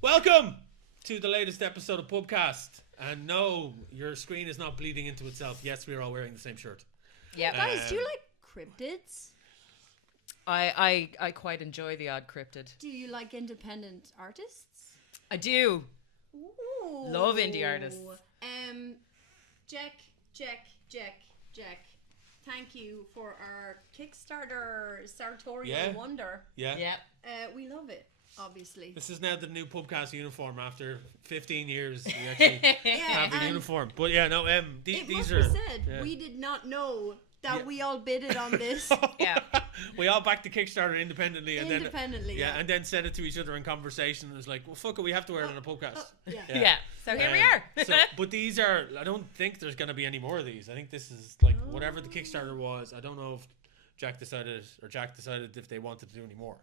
Welcome to the latest episode of Pubcast. And no, your screen is not bleeding into itself. Yes, we are all wearing the same shirt. Yeah, Guys, do you like cryptids? I quite enjoy the odd cryptid. Do you like independent artists? I do. Ooh. Love indie artists. Jack. Thank you for our Kickstarter sartorial wonder. Yeah. We love it, obviously. This is now the new Pubcast uniform. After 15 years, we actually have a uniform. But yeah, no, these must are. Be said, we did not know that we all bidded on this. Yeah. We all backed the Kickstarter independently, and then and then said it to each other in conversation. It was like, well, fuck it, we have to wear it on a podcast. Yeah. So here we are. But these are. I don't think there's going to be any more of these. I think this is like whatever the Kickstarter was. I don't know if Jack decided if they wanted to do any more.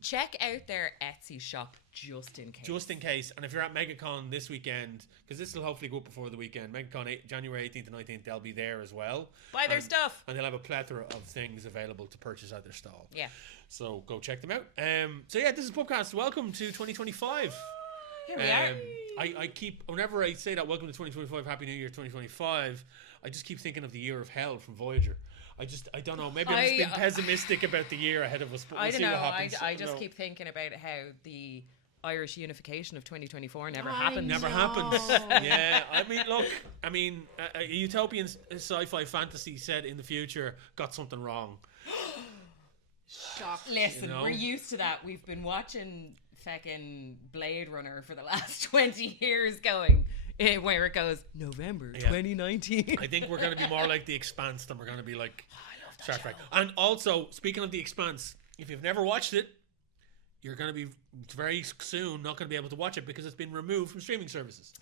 Check out their Etsy shop just in case. Just in case. And if you're at MegaCon this weekend, because this will hopefully go up before the weekend, MegaCon January 18th and 19th, they'll be there as well. Buy their stuff. And they'll have a plethora of things available to purchase at their stall. Yeah. So go check them out. So yeah, this is Pubcast. Welcome to 2025. Here we are. I keep, whenever I say that, welcome to 2025, Happy New Year 2025, I just keep thinking of the year of hell from Voyager. I don't know. Maybe I'm just being pessimistic about the year ahead of us. But I don't know. What happens. I just keep thinking about how the Irish unification of 2024 never happened. Never happened. Yeah. I mean, a utopian sci-fi fantasy set in the future got something wrong. Shock. Listen, we're used to that. We've been watching fucking Blade Runner for the last 20 years going. Where it goes, November 2019. I think we're going to be more like The Expanse than we're going to be like Star Trek. And also, speaking of The Expanse, if you've never watched it, you're going to be very soon not going to be able to watch it because it's been removed from streaming services.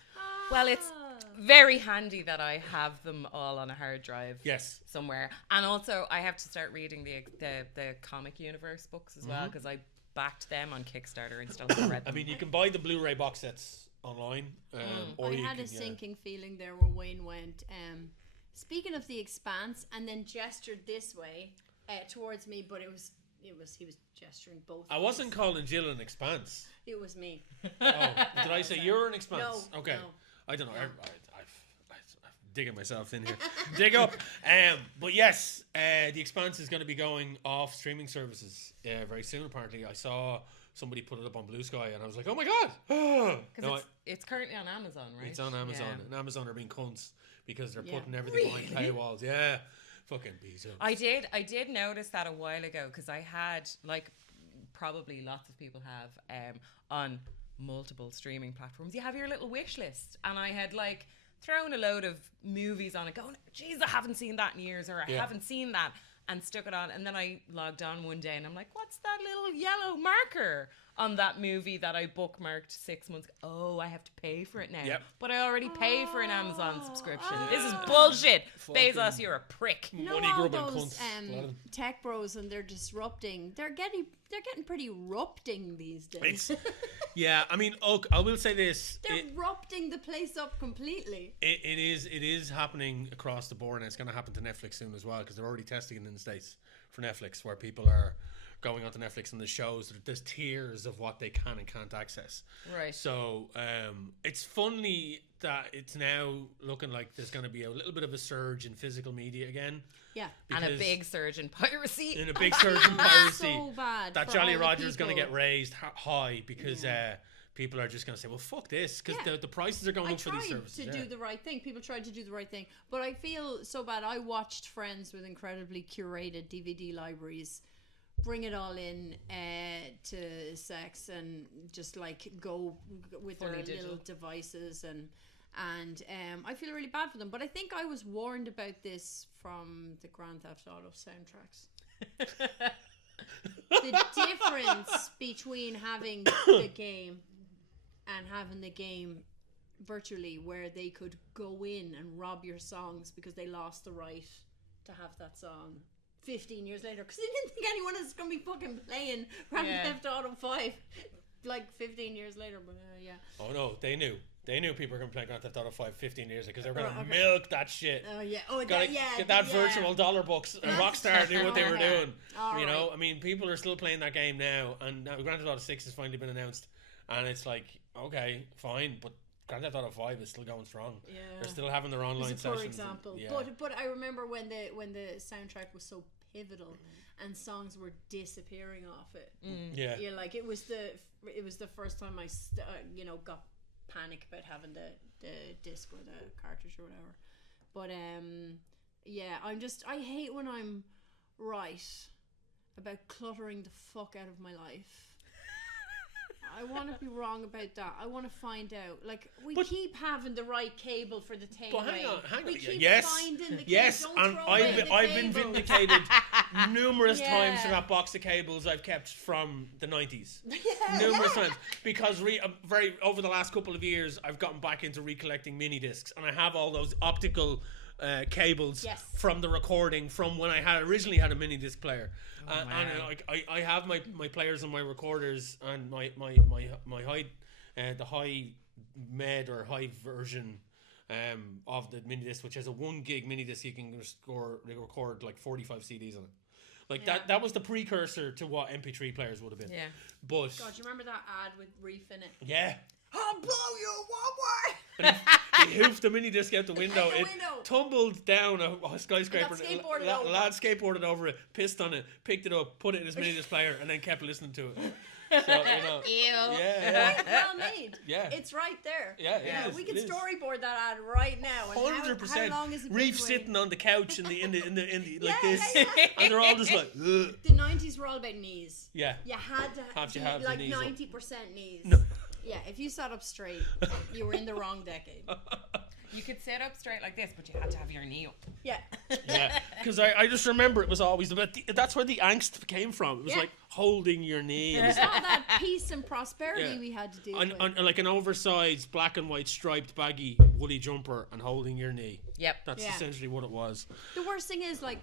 Well, it's very handy that I have them all on a hard drive. Yes. Somewhere. And also, I have to start reading the comic universe books as well because I backed them on Kickstarter and still haven't read them. I mean, you can buy the Blu-ray box sets online. Or I had a sinking feeling there where Wayne went, speaking of The Expanse, and then gestured this way towards me, but he was gesturing both I wasn't calling Jill an expanse. It was me. Oh, did I say you're an expanse? No. Okay. No. I don't know. I'm digging myself in here. Dig up. But yes, The Expanse is going to be going off streaming services very soon, apparently. I saw somebody put it up on Blue Sky and I was like, oh my god. Because it's currently on Amazon, right? It's on Amazon. Yeah. And Amazon are being cunts because they're putting everything behind paywalls. Yeah. Fucking bezos. I did notice that a while ago because I had, like probably lots of people have, on multiple streaming platforms, you have your little wish list. And I had like thrown a load of movies on it going, geez, I haven't seen that in years, or I haven't seen that, and stuck it on. And then I logged on one day and I'm like, what's that little yellow marker on that movie that I bookmarked 6 months ago? Oh, I have to pay for it now. Yep. But I already pay for an Amazon subscription. This is bullshit. Bezos, you're a prick. You know all those tech bros, and they're disrupting. They're getting pretty rupting these days. Yeah, I mean, I will say this. They're rupting the place up completely. It is happening across the board, and it's going to happen to Netflix soon as well, because they're already testing it in the States for Netflix, where people are going onto Netflix and the shows, there's tiers of what they can and can't access. Right. So it's funny that it's now looking like there's going to be a little bit of a surge in physical media again. Yeah. And a big surge in piracy. And a big surge in piracy. So bad. That Jolly Roger is going to get raised high because people are just going to say, well, fuck this, because the prices are going up for these services. To do the right thing. People tried to do the right thing. But I feel so bad. I watched friends with incredibly curated DVD libraries bring it all in to sex and just like go with their little devices, and I feel really bad for them. But I think I was warned about this from the Grand Theft Auto soundtracks. The difference between having the game and having the game virtually, where they could go in and rob your songs because they lost the right to have that song 15 years later, because they didn't think anyone was going to be fucking playing Grand Theft Auto 5 like 15 years later. But oh no, they knew people were going to play Grand Theft Auto 5 15 years ago, because they were going to milk that shit. Get that virtual dollar bucks, and Rockstar knew what they were doing. I mean, people are still playing that game now, and Grand Theft Auto 6 has finally been announced, and it's like, okay, fine, but Grand Theft Auto 5 is still going strong. Yeah. They're still having their online It's a poor sessions. example. Yeah. But I remember when the soundtrack was so pivotal and songs were disappearing off it. Yeah. Yeah, like it was the first time I got panic about having the disc or the cartridge or whatever. But yeah, I hate when I'm right about cluttering the fuck out of my life. I want to be wrong about that. I want to find out. Like, we keep having the right cable for the thing. But hang on. We keep Yes, finding the yes, cable. and Don't throw away the I've been cable. vindicated numerous Yeah. times for that box of cables I've kept from the 90s. Numerous times. Because over the last couple of years, I've gotten back into recollecting mini discs, and I have all those optical cables Yes. from the recording from when I had originally had a mini disc player. And like I have my players and my recorders and my high the high med or high version of the mini disc, which has a 1 gig mini disc. You can record like 45 CDs on it. Like that was the precursor to what MP3 players would have been. Yeah. But God, do you remember that ad with Reef in it? yeah. I'll blow you one more. And he hoofed the mini disc out the window. Out the It window. tumbled down a skyscraper. And that skateboarded over. Lad skateboarded over it, pissed on it, picked it up, put it in his mini disc player, and then kept listening to it. So, Ew. yeah. Well made. Yeah. It's right there. Yeah, it is, we it can is. storyboard that ad right now. And 100%. How long has it been Reef waiting? sitting on the couch in the like Yeah, this, yeah. and they're all just like, ugh. The 90s were all about knees. Yeah. You had to Have to be have the like knees up. 90% knees. No. Yeah, if you sat up straight, you were in the wrong decade. You could sit up straight like this, but you had to have your knee up. Yeah. Yeah, because I just remember it was always about that's where the angst came from. It was Yeah. like holding your knee. It was All that peace and prosperity Yeah. we had to deal on, with. on, like an oversized black and white striped baggy woolly jumper and holding your knee. Yep. That's Yeah. essentially what it was. The worst thing is, like,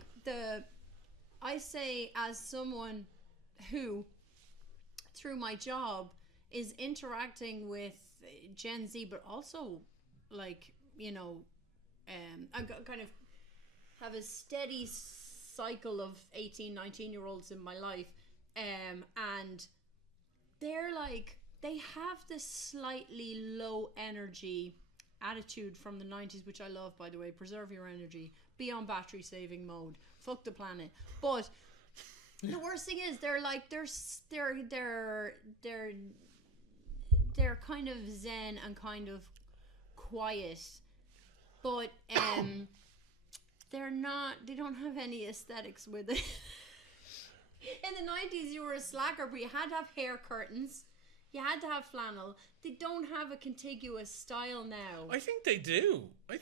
I say as someone who, through my job, is interacting with Gen Z, but also, like, I kind of have a steady cycle of 18, 19-year-olds in my life, and they're like, they have this slightly low energy attitude from the 90s, which I love, by the way. Preserve your energy, be on battery saving mode, fuck the planet. But the worst thing is, they're like, they're kind of zen and kind of quiet, but they don't have any aesthetics with it. In the 90s, you were a slacker, but you had to have hair curtains, you had to have flannel. They don't have a contiguous style now. I think they do. You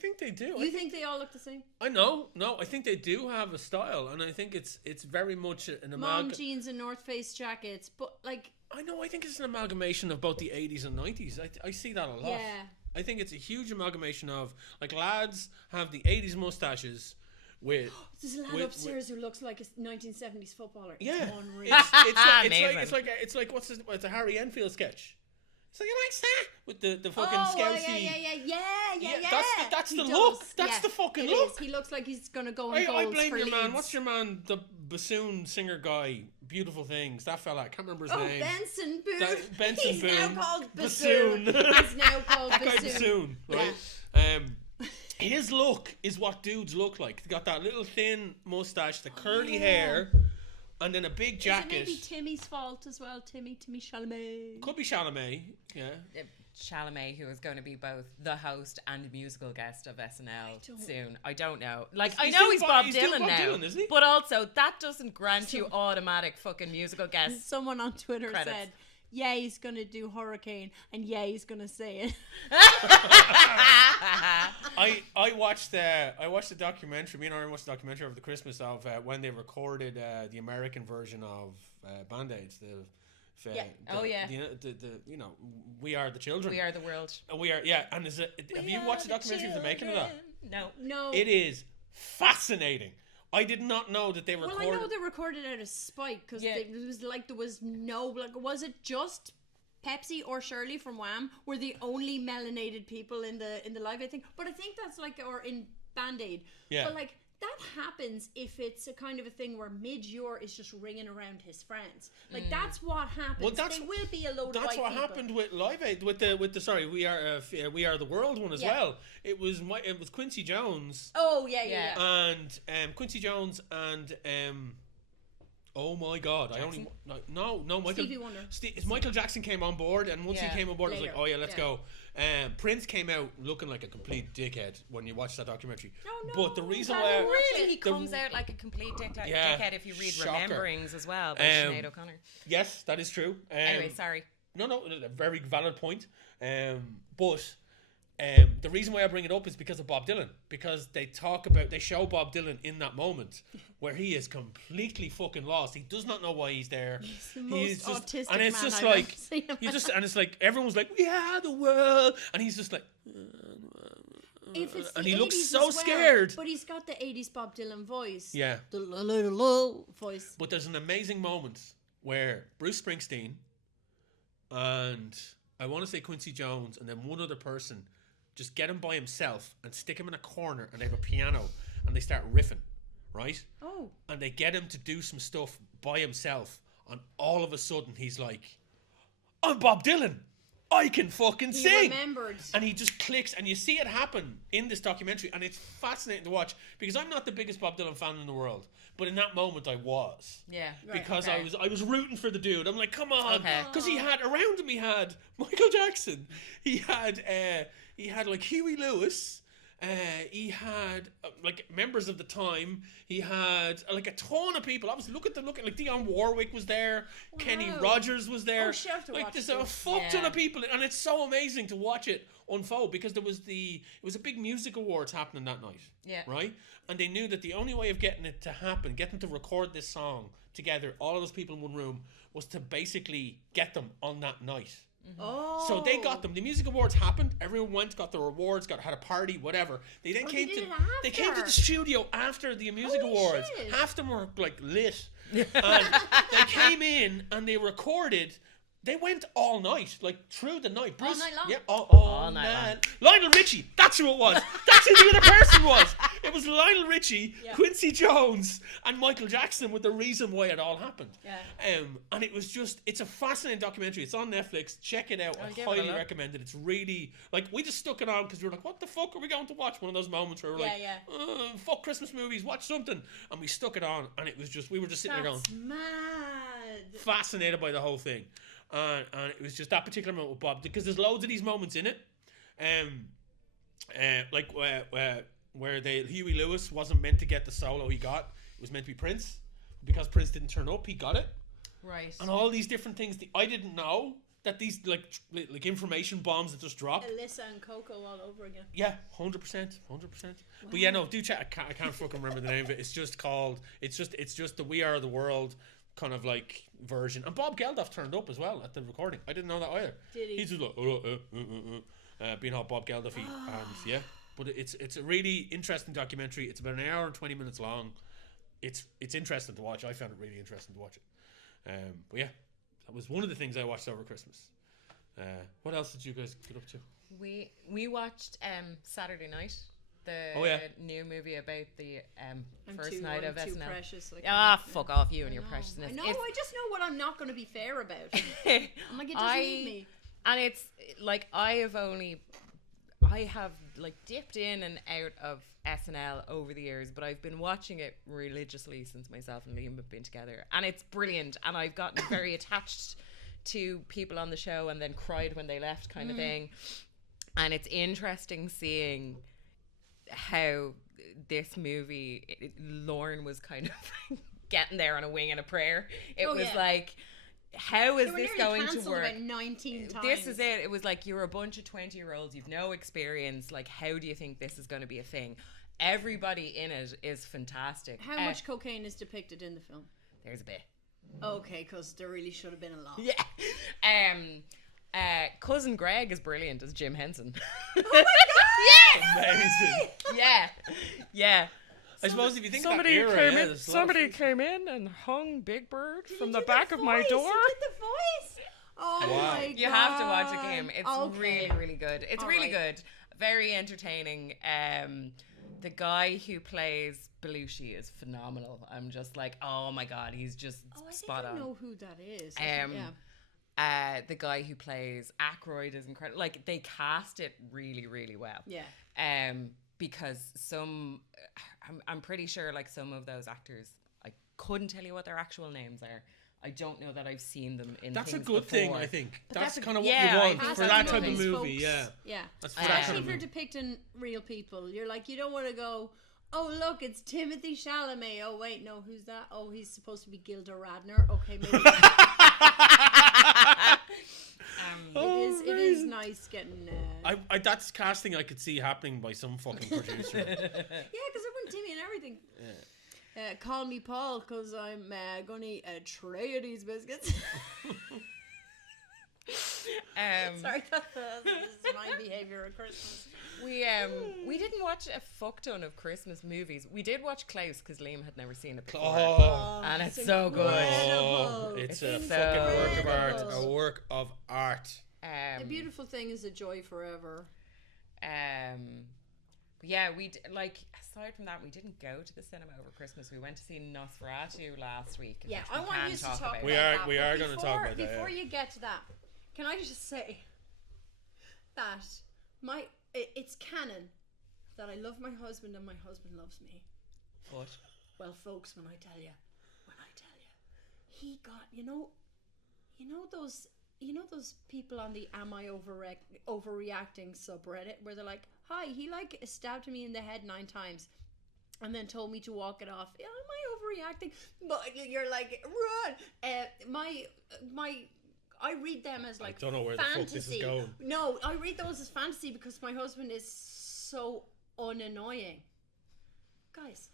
think they all look the same? I know. No, I think they do have a style, and I think it's very much an Mom amalgam. jeans and North Face jackets, but like, I know. I think it's an amalgamation of both the 80s and 90s. I see that a lot. yeah. I think it's a huge amalgamation of, like, lads have the 80s mustaches with. There's a lad upstairs who looks like a 1970s footballer. It's Yeah, unreal. it's like what's a Harry Enfield sketch? It's like, you like that with the fucking Oh, scousy. yeah. That's He the does. look. That's Yeah, the fucking it look. is. He looks like he's gonna go in I goals blame for your man. Leeds. What's your man? The bassoon singer guy. Beautiful Things. That fella. I can't remember his Oh, name. Benson Boone. Benson He's Boone. now called Bassoon. Bassoon. He's now called That guy Bassoon. bassoon, right? His look is what dudes look like. They got that little thin mustache, the curly hair, and then a big jacket. Is it maybe Timmy's fault as well? Timmy Chalamet. Could be Chalamet. Yeah. Chalamet, who is going to be both the host and musical guest of SNL don't- soon. I don't know. Like, He's I know doing he's Bob- Bob he's doing Dylan Bob now, Dylan, isn't he? but also that doesn't grant you automatic fucking musical guest. Someone on Twitter Credits. said, "Yeah, he's gonna do Hurricane," and yeah, he's gonna say it. I watched the documentary. Me and Aaron watched the documentary over the Christmas of when they recorded the American version of Band-Aids. Yeah. The We Are the Children. We Are the World. We are, yeah. And have you watched the documentary of the making of that? No. No. It is fascinating. I did not know that they Well, recorded. I know they recorded out of spite because Yeah. it was like there was no, like, was it just Pepsi or Shirley from Wham were the only melanated people in the live, I think. But I think that's like, or in Band-Aid. Yeah. But like, that happens if it's a kind of a thing where Midge-Ure is just ringing around his friends. Like that's what happens. Well, that's- they will be a load of That's white what people. happened with Live Aid with the sorry We Are the World one as Yeah. well. It was Quincy Jones Oh yeah. and Quincy Jones and oh my God, Jackson? no Michael Stevie Wonder. Michael Jackson came on board, and once Yeah. he came on board, it was Later. like, oh yeah, let's Yeah. go. Prince came out looking like a complete dickhead when you watch that documentary. No, But the reason I why don't Really, he The- comes out like a complete dickhead Yeah, if you read shocker. Rememberings as well by Sinead O'Connor. yes, that is true. Anyway, sorry. No, a very valid point. But the reason why I bring it up is because of Bob Dylan. Because they show Bob Dylan in that moment where he is completely fucking lost. He does not know why he's there. He's the most autistic and it's man just I've like ever seen in my and it's like everyone's like, we are the world, and he's just like, If it's and the he looks 80s so as well, scared. but he's got the 80s Bob Dylan voice. Yeah. The low voice. But there's an amazing moment where Bruce Springsteen and I want to say Quincy Jones and then one other person just get him by himself and stick him in a corner, and they have a piano and they start riffing, right? Oh. And they get him to do some stuff by himself, and all of a sudden he's like, I'm Bob Dylan. I can fucking He sing. remembered. And he just clicks, and you see it happen in this documentary, and it's fascinating to watch because I'm not the biggest Bob Dylan fan in the world, but in that moment I was. Yeah. Because okay. I was rooting for the dude. I'm like, come on, Okay. because he had around him. He had Michael Jackson. He had like Huey Lewis. He had like members of the time. He had like a ton of people. I was looking like Dionne Warwick was there. Kenny Wow. Rogers was there. Oh, shit, I have to like watch there's a this. fuck ton Yeah. of people, and it's so amazing to watch it unfold because it was a big music awards happening that night. Yeah. Right? And they knew that the only way of getting it to happen, getting to record this song together, all of those people in one room, was to basically get them on that night. Oh. So they got them. The music awards happened. Everyone went, got their rewards, had a party, whatever. They then Oh, came they to did it they came to after. the studio after the music Holy awards. shit. Half them were like lit, and they came in and they recorded. They went all night, like through the night. All night long? Yeah, all night night. Lionel Richie, that's who it was. That's who the other person was. It was Lionel Richie, Yeah. Quincy Jones, and Michael Jackson with the reason why it all happened. Yeah. And it was just, it's a fascinating documentary. It's on Netflix. Check it out. I'll I give it a highly look. recommend it. It's really, like, we just stuck it on because we were like, what the fuck are we going to watch? One of those moments where we're like, Yeah, fuck Christmas movies, watch something. And we stuck it on, and it was just, we were just sitting there going, That's mad. fascinated by the whole thing. And it was just that particular moment with Bob, because there's loads of these moments in it. Like where Huey Lewis wasn't meant to get the solo he got. It was meant to be Prince. Because Prince didn't turn up, he got it. Right. And all these different things that I didn't know, that these like information bombs that just dropped. Alyssa and Coco all over again. Yeah, 100%. But yeah, no, do check. I can't fucking remember the name of it. It's just called. It's just the We Are the World kind of like version. And Bob Geldof turned up as well at the recording. I didn't know that either. Did he? He's just like being all Bob Geldofy, and yeah. But it's a really interesting documentary. It's about an hour and 20 minutes long. It's interesting to watch. I found it really interesting to watch it. But yeah, that was one of the things I watched over Christmas. What else did you guys get up to? We watched Saturday Night, the Oh, yeah. new movie about the I'm first too, night I'm of too SNL. precious. Fuck off you and your I know. preciousness. I know. It's- I just know what I'm not going to be fair about. I'm like, it doesn't need me. And it's like I have like dipped in and out of SNL over the years, but I've been watching it religiously since myself and Liam have been together, and it's brilliant. And I've gotten very attached to people on the show, and then cried when they left, kind of thing. And it's interesting seeing how this movie, Lorne was kind of getting there on a wing and a prayer. It was yeah. like, how is They were this nearly going to cancelled work? about 19 times. This is it. It was like, you're a bunch of 20-year-olds, you've no experience. Like, how do you think this is going to be a thing? Everybody in it is fantastic. How much cocaine is depicted in the film? There's a bit. Okay, because there really should have been a lot. Yeah. Cousin Greg is brilliant as Jim Henson. Oh my god! Amazing. Yeah. I suppose if you think Somebody that era, came yeah, in. there's a lot of Somebody food. came in and hung Big Bird Did from he the do back of my voice? door. He did the voice. Oh Wow. my god! You have to watch it, Kim. It's Okay. really, really good. It's All really right. good. Very entertaining. The guy who plays Belushi is phenomenal. I'm just like, oh my god, he's just spot on. I think I know who that is. The guy who plays Aykroyd is incredible. Like, they cast it really, really well. Yeah. Because I'm pretty sure like some of those actors, I couldn't tell you what their actual names are. I don't know that I've seen them in. That's a things good before. thing, I think. That's kind of what yeah, you I want think for so. that type of Movies, movie. folks. Yeah. That's for that especially kind if of you're movie. depicting real people. You're like, you don't want to go, oh look, it's Timothy Chalamet. Oh wait, no, who's that? Oh, he's supposed to be Gilda Radner. Okay, maybe. It is nice getting. I that's casting I could see happening by some fucking producer. Yeah, because I want Timmy and everything. Yeah. Call me Paul, because I'm gonna eat a tray of these biscuits. Sorry, this is my behaviour at Christmas. We didn't watch a fuck ton of Christmas movies. We did watch Klaus because Liam had never seen it before. Oh, and it's so good. oh, it's a It's fucking so work of art. incredible. A work of art. The beautiful thing is a joy forever. But yeah, like aside from that, we didn't go to the cinema over Christmas. We went to see Nosferatu last week. Yeah, which I we want can you to talk talk about. about We that. are going to talk about that. Before Yeah. you get to that, can I just say that it's canon that I love my husband and my husband loves me. But Well, folks, when I tell you, he got, you know those people on the "Am I overreacting" subreddit where they're like, "Hi, he like stabbed me in the head 9 times, and then told me to walk it off. Am I overreacting?" But you're like, run. I read them as like I don't know where fantasy. the fuck this is going. No, I read those as fantasy because my husband is so unannoying. Guys,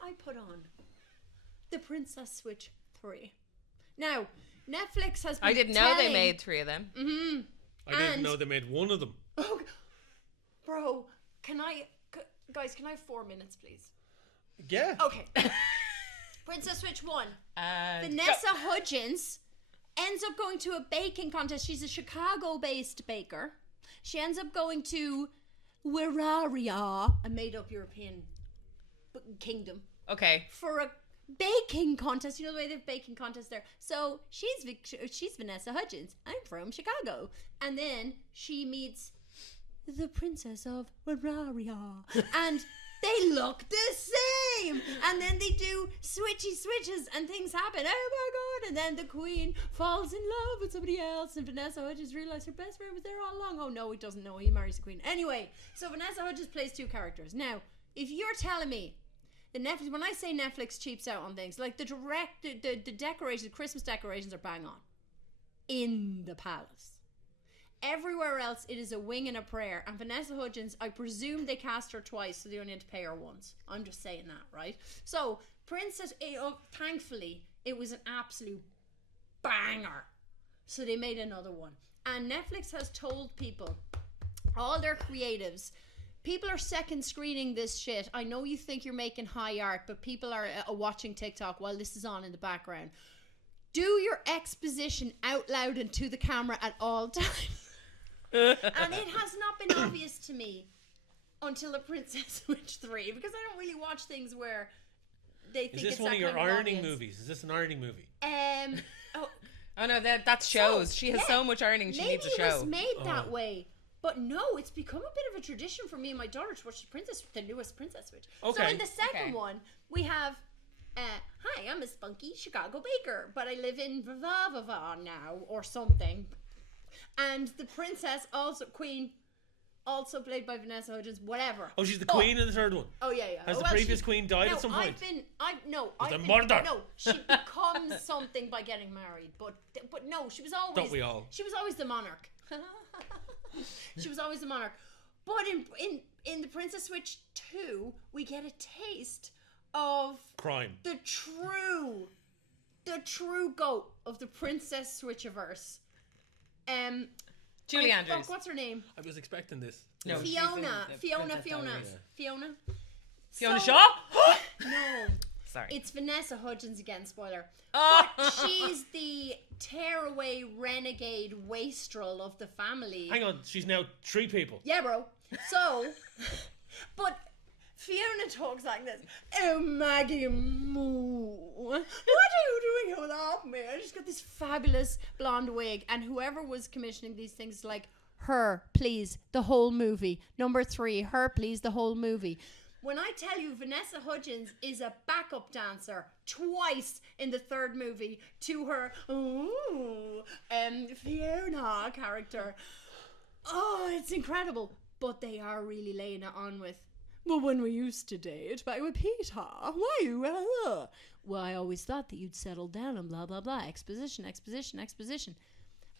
I put on The Princess Switch 3. Now, Netflix has been I didn't know they made 3 of them. Mm-hmm. I didn't know they made one of them. Oh, bro, guys, can I have 4 minutes, please? Yeah. Okay. Princess Switch 1. And Vanessa Hudgens ends up going to a baking contest. She's a Chicago-based baker. She ends up going to Wiraria, a made-up European kingdom, Okay. for a baking contest. You know the way they have baking contests there. So she's Vanessa Hudgens. I'm from Chicago. And then she meets the Princess of Wiraria. And they look the same. And then they do switches and things happen. Oh my god. And then the queen falls in love with somebody else. And Vanessa Hudgens realized her best friend was there all along. Oh no, he doesn't know. He marries the queen. Anyway, so Vanessa Hudgens plays 2 characters. Now, if you're telling me the Netflix, when I say Netflix cheaps out on things, like the decorations, Christmas decorations are bang on. In the palace. Everywhere else, it is a wing and a prayer. And Vanessa Hudgens, I presume they cast her twice, so they only had to pay her once. I'm just saying that, right? So, thankfully, it was an absolute banger. So they made another one. And Netflix has told people, all their creatives, people are second screening this shit. I know you think you're making high art, but people are watching TikTok while this is on in the background. Do your exposition out loud and to the camera at all times. And it has not been obvious to me until The Princess Switch 3, because I don't really watch things where they think Is this it's one that of your kind of ironing audience. movies? Is this an ironing movie? Oh no, that shows. So, She has yeah, so much earning. She needs a maybe it show. was made that way. But no, it's become a bit of a tradition for me and my daughter to watch the newest Princess Switch. Okay. So in the second Okay. one, we have, hi, I'm a spunky Chicago baker, but I live in Vavava now, or something. And the princess, queen, also played by Vanessa Hudgens, whatever. Oh, she's the queen in the third one. Oh yeah. Has the previous queen died at some point? No, she becomes something by getting married, but no, she was always. Don't we all? She was always the monarch. She was always the monarch. But in the Princess Switch 2, we get a taste of Crime. the true goat of the Princess Switchiverse. Julie oh, Andrews. Fuck, what's her name? I was expecting this. No, she's Fiona. in the Fiona. Princess Diaries. Fiona. Fiona So- Shaw. No. Sorry. It's Vanessa Hudgens again, spoiler. Oh. But she's the tearaway renegade wastrel of the family. Hang on, she's now 3 people. Yeah, bro. So But Fiona talks like this. Oh, Maggie Moo. What are you doing without me? I just got this fabulous blonde wig. And whoever was commissioning these things, like, her, please, the whole movie. Number 3, her, please, the whole movie. When I tell you Vanessa Hudgens is a backup dancer twice in the 3rd movie to her Fiona character. Oh, it's incredible. But they are really laying it on with, well, when we used to date back with Peter, why you? Well, I always thought that you'd settle down and blah, blah, blah. Exposition.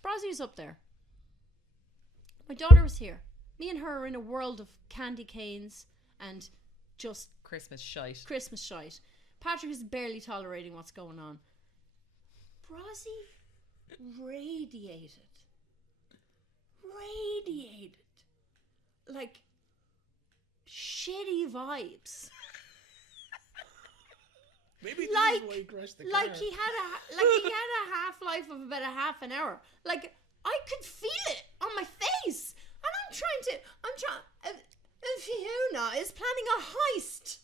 Brazzy's up there. My daughter was here. Me and her are in a world of candy canes and just Christmas shite. Patrick is barely tolerating what's going on. Brazzy radiated. Like shitty vibes. Maybe like, this is why he crashed the like car. he had a half-life of about a half an hour. Like I could feel it on my face, and I'm trying. Fiona is planning a heist.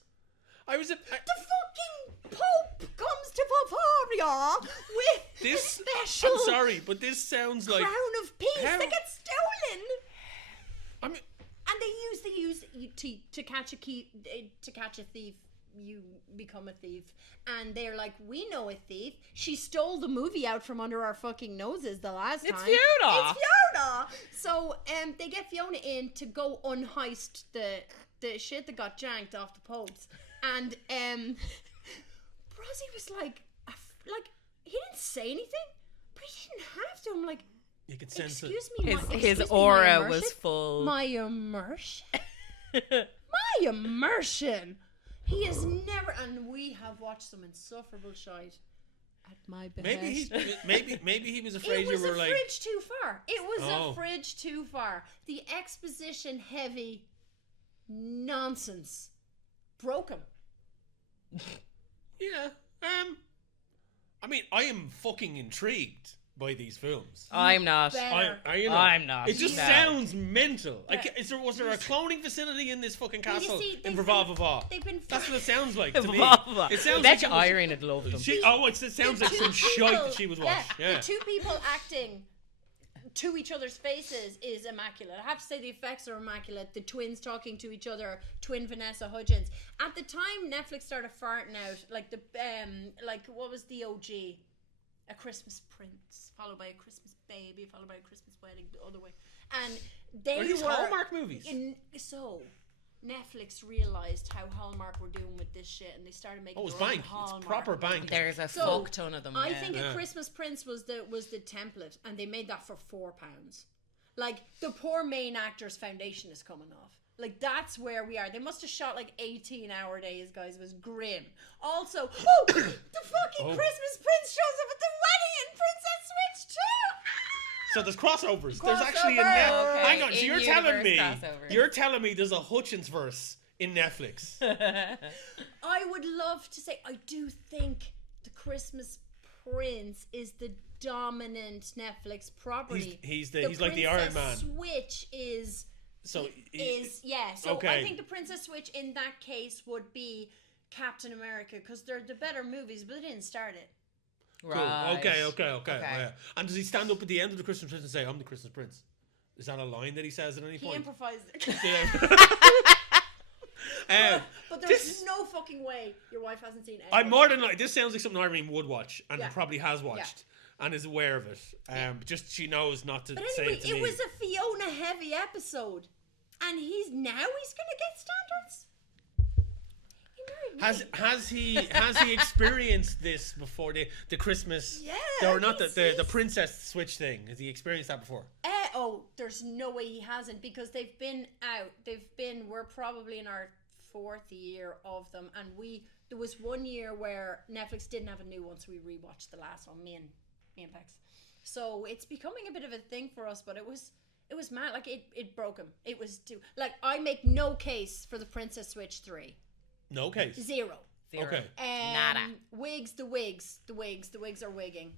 The fucking Pope comes to Bavaria with This, a special I'm sorry, but this sounds like crown of peace how- that gets stolen. I mean, And they use to catch a thief. You become a thief, and they're like, we know a thief. She stole the movie out from under our fucking noses the last time. It's Fiona. So they get Fiona in to go unheist the shit that got janked off the popes, and Brazzy was like he didn't say anything, but he didn't have to. I'm like, you could sense excuse it. me, His aura was full. My immersion. He has never, and we have watched some insufferable shite at my behest. Maybe he was afraid It was you were a like. fridge too far. It was Oh. a fridge too far. The exposition heavy nonsense broke him. Yeah. I mean, I am fucking intrigued by these films. I'm not. Better. I'm not. It just No. sounds mental. Like, Yeah. was there a cloning facility in this fucking Well, you castle see, in they've Bravava? been That's what it sounds like to me. Blah. It sounds Bet like you it was- Irene had loved them. it sounds like some shite that she was watching. Yeah. The 2 people acting to each other's faces is immaculate. I have to say the effects are immaculate. The twins talking to each other, twin Vanessa Hudgens. At the time Netflix started farting out like the like what was the OG? A Christmas Prince, followed by a Christmas Baby, followed by a Christmas Wedding, the other way. And they Are these were Hallmark movies? So Netflix realized how Hallmark were doing with this shit, and they started making. Oh, it's their own bank. Hallmark It's proper bank. There's a So, fuck ton of them. I yeah. think Yeah. A Christmas Prince was the template, and they made that for £4. Like the poor main actor's foundation is coming off. Like that's where we are. They must have shot like 18-hour days, guys. It was grim. Also, the fucking Christmas Prince shows up at the wedding in Princess Switch 2. So there's crossovers. There's actually a Crossover. Okay, hang on. So in-universe crossover. you're telling me there's a Hutchins verse in Netflix. I would love to say I do think the Christmas Prince is the dominant Netflix property. He's like the Iron Man. Switch is. So So okay. I think the Princess Switch in that case would be Captain America because they're the better movies, but they didn't start it. Cool. Right. Okay. Yeah. And does he stand up at the end of the Christmas Prince and say, "I'm the Christmas Prince"? Is that a line that he says at any He point? improvised it. Yeah. But there's no fucking way your wife hasn't seen it. I'm more than like this sounds like something Irene would watch and Yeah. probably has watched and is aware of it. Just she knows not to But say anyway, it to it me. was a Fiona heavy episode, and he's gonna get standards. He married me. Has he experienced this before the Christmas? Yeah, or not the he's- princess switch thing? Has he experienced that before? There's no way he hasn't because they've been out. We're probably in our 4th year of them, and there was one year where Netflix didn't have a new one, so we rewatched the last one, me and Pex. So it's becoming a bit of a thing for us, but it was mad. Like it broke him. It was too like I make no case for the Princess Switch 3. No case. Zero. Okay. Nada. Wigs are wigging.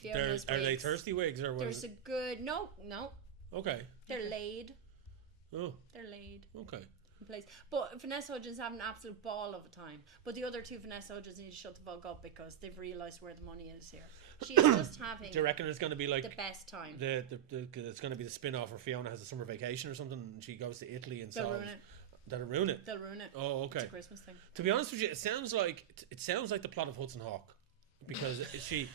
Fiona's Are they wigs. thirsty wigs or There's was a good no. Okay. They're laid. Oh. They're laid. Okay. place. But Vanessa Hudgens having an absolute ball of a time. But the other two Vanessa Hudgens need to shut the fuck up because they've realised where the money is here. She is just having Do you reckon it's going to be like the best time. it's going to be the spin-off where Fiona has a summer vacation or something and she goes to Italy and They'll solves... ruin it. That'll ruin it? They'll ruin it. Oh, okay. It's a Christmas thing. To be honest with you, it sounds like the plot of Hudson Hawk. Because she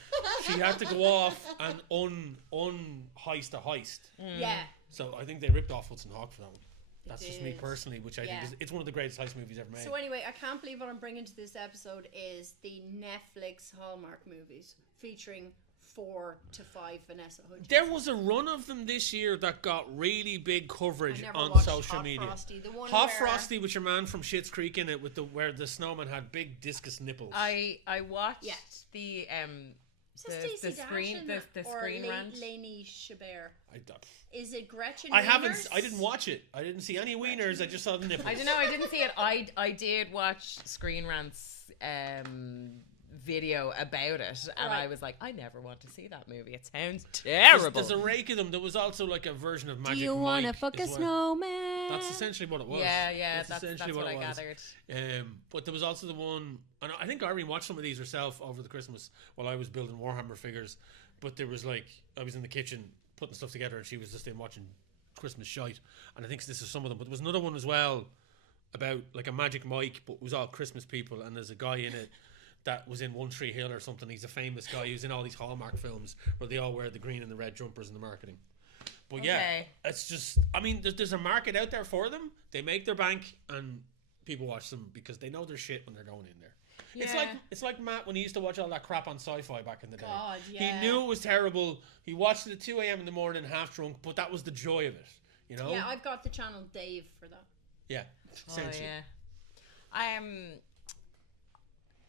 had to go off and heist a heist. Yeah. So I think they ripped off Hudson Hawk for that one. That's just me did. personally, which I think is it's one of the greatest heist movies ever made. So anyway, I can't believe what I'm bringing to this episode is the Netflix Hallmark movies featuring 4 to 5 Vanessa Hudgens. There was a run of them this year that got really big coverage I never on watched social Hot media. Frosty, the one Hot where- Frosty with your man from Schitt's Creek in it, with where the snowman had big discus nipples. I watched Yeah. the Is it Stacey screen Dash the or screen rant. Lainey Chabert? I don't- Is it Gretchen? I haven't. Wieners? I didn't watch it. I didn't see any wieners. I just saw the nipples. I don't know. I didn't see it. I did watch Screen Rant's video about it, and Right. I was like, I never want to see that movie. It sounds terrible. There's a rake of them. There was also like a version of Magic Do you want to fuck a as well. snowman? That's essentially what it was. Yeah, that's essentially what I it was. gathered. But there was also the one, and I think Irene watched some of these herself over the Christmas while I was building Warhammer figures. But there was like, I was in the kitchen putting stuff together, and she was just in watching Christmas shite. And I think this is some of them. But there was another one as well about like a Magic Mike, but it was all Christmas people, and there's a guy in it that was in One Tree Hill or something. He's a famous guy. He was in all these Hallmark films where they all wear the green and the red jumpers in the marketing. But yeah, Okay. it's just, I mean, there's a market out there for them. They make their bank and people watch them because they know their shit when they're going in there. Yeah. It's like Matt when he used to watch all that crap on Sci-Fi back in the day. God, yeah. He knew it was terrible. He watched it at 2 a.m. in the morning, half drunk, but that was the joy of it, you know? Yeah, I've got the channel Dave for that. Yeah, Oh essentially. yeah.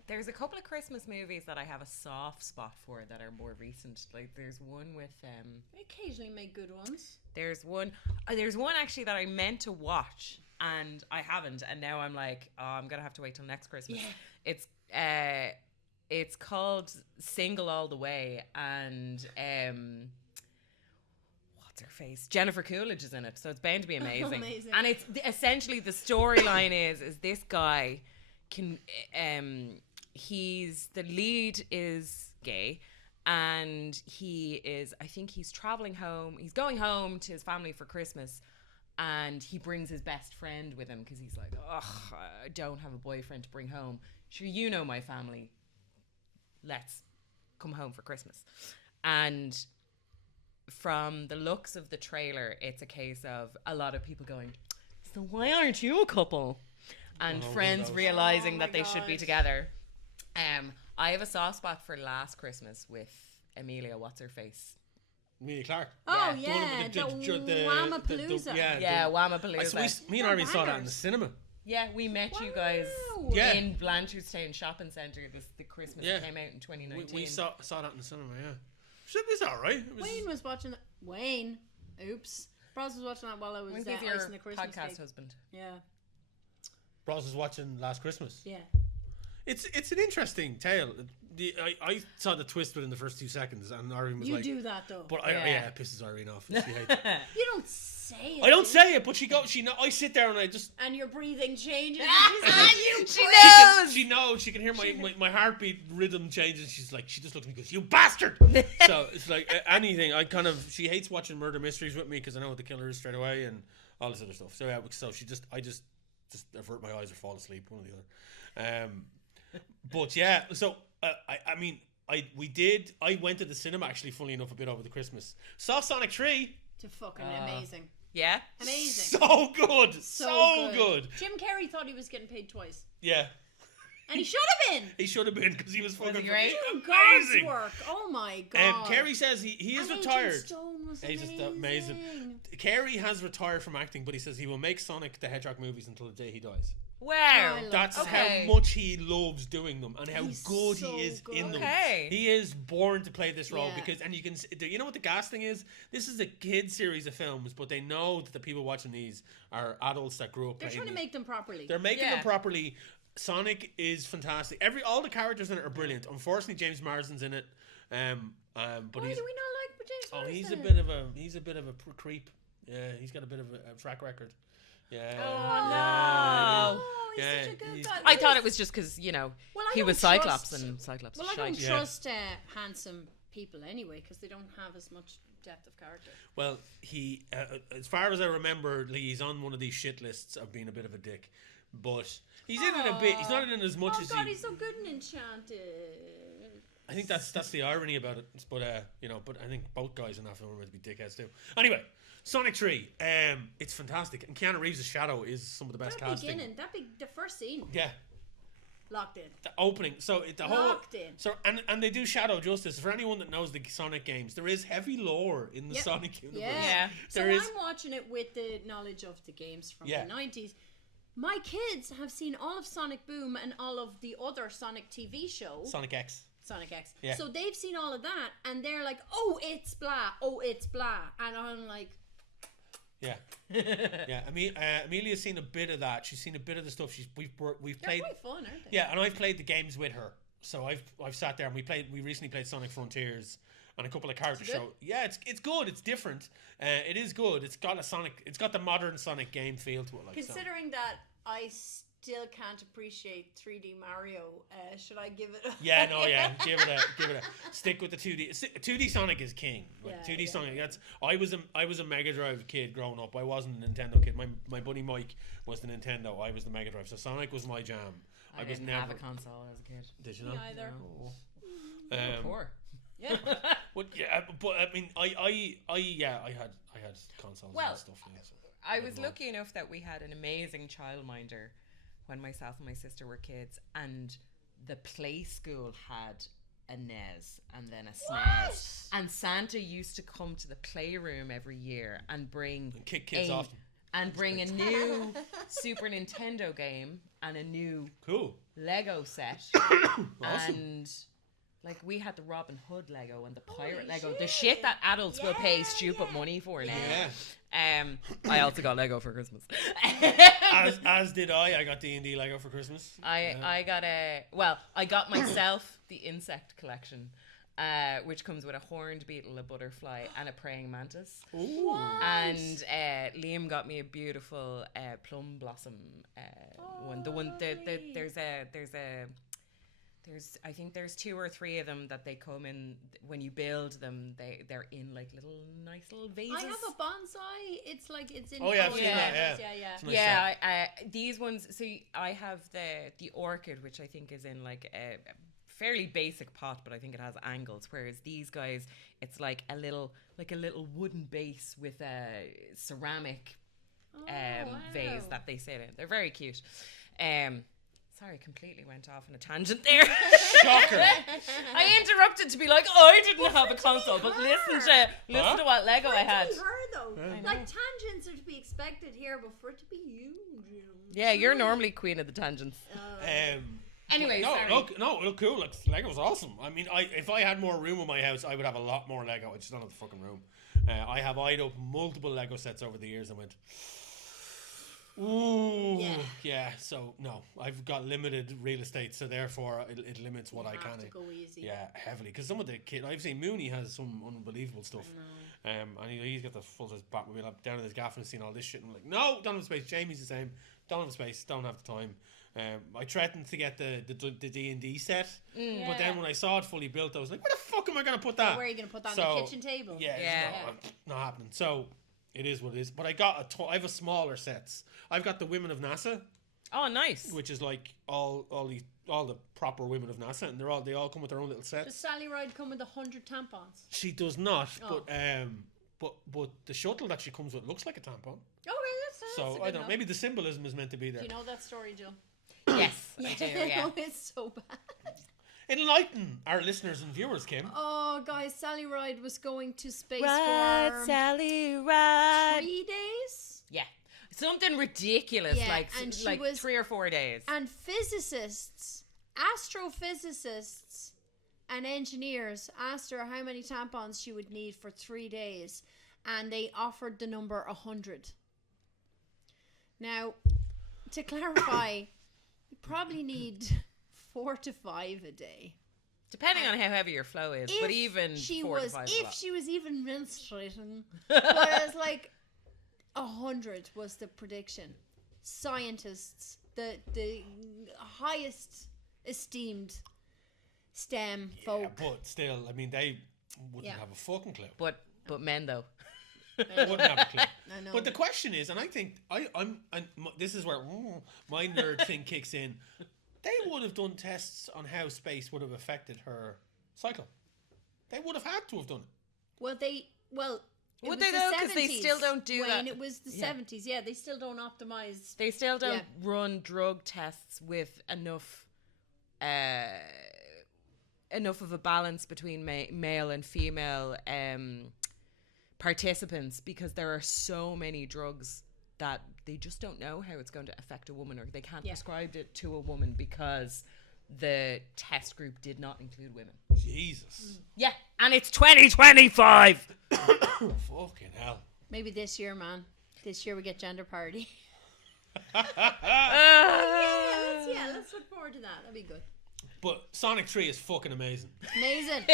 There's a couple of Christmas movies that I have a soft spot for that are more recent. Like there's one with I occasionally make good ones. there's one actually that I meant to watch and I haven't, and now I'm like, oh, I'm gonna have to wait till next Christmas. Yeah. It's called Single All the Way, and what's her face? Jennifer Coolidge is in it, so it's bound to be amazing. Amazing. And it's essentially the storyline is this guy can he's the lead is gay, and I think he's traveling home. He's going home to his family for Christmas, and he brings his best friend with him because he's like, ugh, I don't have a boyfriend to bring home. Sure, you know my family. Let's come home for Christmas. And from the looks of the trailer, it's a case of a lot of people going, so why aren't you a couple? And friends those. realizing Oh my that they should be God. together. I have a soft spot for Last Christmas with Amelia, what's her face? Amelia Clark. Oh Yeah. yeah, the Whamapalooza. Yeah, Whamapalooza. So me and Irene saw that in the cinema. Yeah, we met you guys Wow. Yeah. in Blanchardstown Shopping Centre the Christmas Yeah. that came out in 2019. We saw that in the cinema, yeah. It was alright. It was, Wayne was watching that. Wayne. Oops. Bros was watching that while I was When's icing your the Christmas podcast cake. husband? Yeah. Bros was watching Last Christmas. Yeah. It's an interesting tale. I saw the twist within the first 2 seconds, and Irene was You like, do that though. but Yeah. it pisses Irene off. She hates it. You don't say it. I don't say it, but I sit there and I just. And your breathing changes. She knows! She knows. She can hear my heartbeat rhythm changes. She's like, she just looks at me and goes, "You bastard!" So it's like anything. She hates watching murder mysteries with me because I know what the killer is straight away and all this other stuff. So yeah, I just avert my eyes or fall asleep, one or the other. But yeah, so I went to the cinema actually, funnily enough, a bit over the Christmas. Saw Sonic 3. To fucking amazing. Yeah? Amazing. So good. So good. Jim Carrey thought he was getting paid twice. Yeah. And he should have been. He should have been because he was fucking he great? Doing God's amazing. work. Oh my god. Carey says he is And retired. Agent Stone was Agent amazing. Stone, Carey has retired from acting, but he says he will make Sonic the Hedgehog movies until the day he dies. Wow. I love That's Okay. how much he loves doing them and how He's good so he is good. in them. Okay. He is born to play this role Yeah. and you can you know what the gas thing is? This is a kid series of films, but they know that the people watching these are adults that grew up They're playing trying to these. make them properly. They're making Yeah. them properly. Sonic is fantastic. All the characters in it are brilliant. Unfortunately, James Marsden's in it. But Why he's do we not like James he's a Marsden? bit of a creep. Yeah, he's got a bit of a track record. Yeah. Oh, no. Oh, he's Yeah, such a good he's- guy. I thought it was just because, Well, I he don't was Cyclops trust- and Cyclops Well, is I don't shite. trust handsome people anyway because they don't have as much depth of character. Well, he, as far as I remember, he's on one of these shit lists of being a bit of a dick, but he's in it a bit. He's not in it as much Oh as God, he. he's so good and enchanted. I think that's the irony about it. But but I think both guys in that film are meant to be dickheads too. Anyway, Sonic 3, it's fantastic, and Keanu Reeves' Shadow is some of the best That casting. beginning, the first scene, Yeah, locked in. the opening. So the whole Locked in. So and they do Shadow justice for anyone that knows the Sonic games. There is heavy lore in the Yep. Sonic universe. Yeah. So There is. I'm watching it with the knowledge of the games from Yeah. the 90s. My kids have seen all of Sonic Boom and all of the other Sonic TV shows. Sonic X. Sonic X. Yeah. So they've seen all of that, and they're like, "Oh, it's blah. Oh, it's blah." And I'm like, Yeah, yeah. Amelia's seen a bit of that. She's seen a bit of the stuff. We've "They're played. quite fun, aren't they?" Yeah, and I've played the games with her. So I've sat there and we recently played Sonic Frontiers and a couple of character Is it good? shows. Yeah, it's good. It's different. It is good. It's got the modern Sonic game feel to it. Like so. Considering that I still can't appreciate 3D Mario, should I give it? Yeah, no, yeah, give it a stick with the 2D. 2D Sonic is king. Like Yeah, 2D yeah, Sonic. yeah. That's I was a Mega Drive kid growing up. I wasn't a Nintendo kid. My buddy Mike was the Nintendo. I was the Mega Drive. So Sonic was my jam. I was didn't never. have a console as a kid. Did you know? Me either. Um, Poor. Yeah. But yeah, but I mean, I had consoles Well, and stuff. Yeah, so. I was lucky enough that we had an amazing childminder when myself and my sister were kids, and the play school had a NES and then a SNES. And Santa used to come to the playroom every year and bring Kick kids off them. and bring a new Super Nintendo game and a new Cool. Lego set. Awesome. And like we had the Robin Hood Lego and the pirate Lego, the shit that adults will pay stupid money for now. Yeah. I also got Lego for Christmas. As did I. I got D&D Lego for Christmas. I got myself the insect collection, which comes with a horned beetle, a butterfly, and a praying mantis. Ooh. And Liam got me a beautiful plum blossom one. The one there's I think there's 2 or 3 of them that they come in when you build them. They're in like nice little vases. I have a bonsai. It's like it's in. Oh, yeah, I've seen that, yeah. yeah. It's a nice Yeah, set. these ones. So I have the orchid, which I think is in like a fairly basic pot, but I think it has angles. Whereas these guys, it's like a little wooden base with a ceramic vase that they sit in. They're very cute. Sorry, completely went off on a tangent there. Shocker. I interrupted to be like, I didn't have a console, but listen to what Lego I had. Her though, like tangents are to be expected here, but for it to be you, Jim. Yeah, you're normally queen of the tangents. Anyway, no, sorry. look cool. Like, Lego's awesome. I mean, if I had more room in my house, I would have a lot more Lego. I just don't have the fucking room. I have eyed up multiple Lego sets over the years and went, ooh, yeah. So no, I've got limited real estate, so therefore it limits what I have can. to go easy. Yeah, heavily. Because some of the kids, I've seen Mooney has some unbelievable stuff. And he's got the full size Batmobile up down in his gaff and seen all this shit. And I'm like, no, don't have space. Jamie's the same. Don't have space. Don't have the time. I threatened to get the D&D set, but then when I saw it fully built, I was like, where the fuck am I going to put that? Where are you going to put that on the kitchen table? Yeah, it's not happening. So it is what it is. But I have a smaller sets. I've got the Women of NASA. Oh, nice. Which is like all the proper women of NASA, and they all come with their own little sets. Does Sally Ride come with 100 tampons? She does not, but the shuttle that she comes with looks like a tampon. Okay, So I don't know. Maybe the symbolism is meant to be there. Do you know that story, Jill? Yes, I do, yeah. No, it's so bad. Enlighten our listeners and viewers, Kim. Oh, guys, Sally Ride was going to space Ride, for Sally, ride. 3 days. Yeah. Something ridiculous, Yeah, like and she like was- 3 or 4 days. And physicists, astrophysicists, and engineers asked her how many tampons she would need for 3 days, and they offered the number 100. Now, to clarify, you probably need 4 to 5 a day. Depending on how heavy your flow is, but even she 4 to was, 5 is a if lot. she was even menstruating, whereas like 100 was the prediction. Scientists, the highest esteemed STEM folk. But still, I mean, they wouldn't Yeah. have a fucking clue. But men though. Wouldn't have a clue. I know. But the question is, and I think this is where my nerd thing kicks in. They would have done tests on how space would have affected her cycle. They would have had to have done it. Would they though? Because they still don't do that. It was the 70s. Yeah, they still don't optimize. They still don't run drug tests with enough of a balance between male and female participants, because there are so many drugs that they just don't know how it's going to affect a woman, or they can't prescribe it to a woman because the test group did not include women. Jesus. Yeah, and it's 2025. Fucking hell. Maybe this year, man. This year we get gender parity. Uh, Let's look forward to that. That'd be good. But Sonic 3 is fucking amazing. Amazing.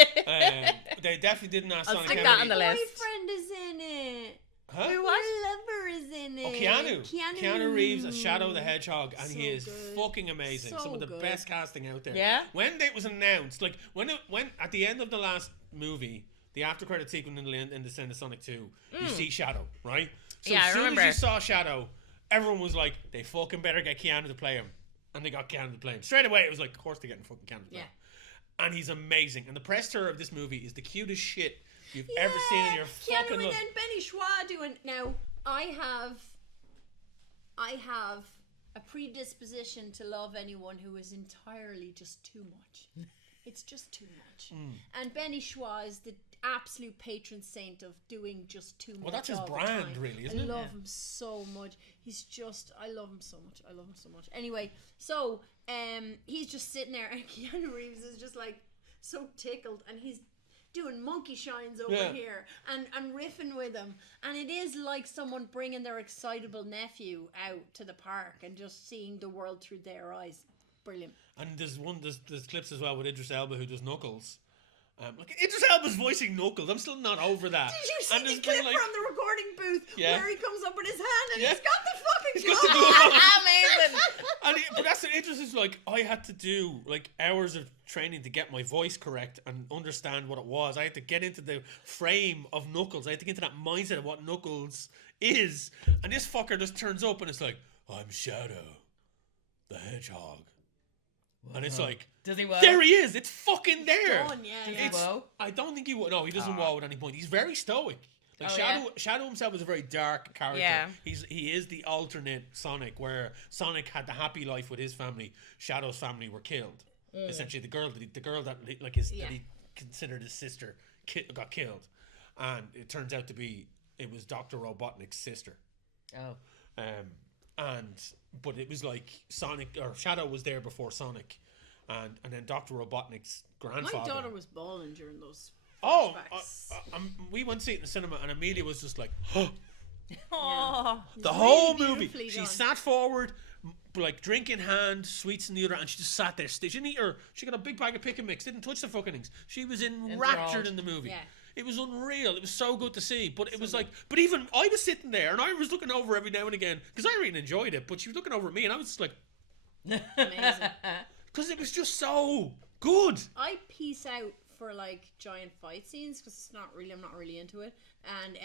They definitely didn't ask I'll Sonic stick how that many- on the list. Boyfriend is in it. Huh? Who Your what? lover is in it. Oh, Keanu Reeves as Shadow the Hedgehog, and he So is good. fucking amazing. So Some of the good. best casting out there. Yeah? When it was announced, like when at the end of the last movie, the after credit sequence in the end of Sonic 2, you see Shadow, right? So Yeah, I as soon remember. as you saw Shadow, everyone was like, they fucking better get Keanu to play him. And they got Keanu to play him. Straight away, it was like, of course they're getting fucking Keanu to play him. And he's amazing. And the press tour of this movie is the cutest shit you've ever seen in your Keanu fucking and life. then Benny Schwa doing. Now, I have a predisposition to love anyone who is entirely just too much. It's just too much. And Benny Schwa is the absolute patron saint of doing just too much. Well, that's his all the brand, time. really, isn't I it? love him so much. I love him so much. Anyway, so he's just sitting there, and Keanu Reeves is just like so tickled, and he's doing monkey shines over here and riffing with him, and it is like someone bringing their excitable nephew out to the park and just seeing the world through their eyes. Brilliant. And there's clips as well with Idris Elba who does Knuckles. Like Idris Elba's voicing Knuckles. I'm still not over that. Did you see And the there's clip been, like, from the recording booth where he comes up with his hand and Yeah. he's got the fucking He's got the glove? glove. Amazing. But that's the Idris is like, I had to do like hours of training to get my voice correct and understand what it was. I had to get into the frame of Knuckles. I had to get into that mindset of what Knuckles is. And this fucker just turns up and it's like, I'm Shadow the Hedgehog. And it's like, Does he woe? there he is. It's fucking there. Done, yeah, Does yeah. he It's- woe? I don't think he would. No, he doesn't wow at any point. He's very stoic. Like Oh, Shadow himself is a very dark character. Yeah. He is the alternate Sonic, where Sonic had the happy life with his family. Shadow's family were killed. Essentially, the girl that like that he considered his sister got killed, and it turns out to be it was Dr. Robotnik's sister. Oh. But it was like Sonic or Shadow was there before Sonic, and then Dr. Robotnik's grandfather. My daughter was bawling during those. Oh, flashbacks. we went to see it in the cinema, and Amelia was just like, Oh. the It's whole really movie. beautifully She done. sat forward, like drink in hand, sweets in the other, and she just sat there. She didn't eat her. She got a big bag of pick and mix. Didn't touch the fucking things. She was enraptured in the movie. Yeah. It was unreal. It was so good to see. But it was like, but even I was sitting there, and I was looking over every now and again because I really enjoyed it. But she was looking over at me, and I was just like, Amazing. because it was just so good. I piece out for like giant fight scenes because I'm not really into it, and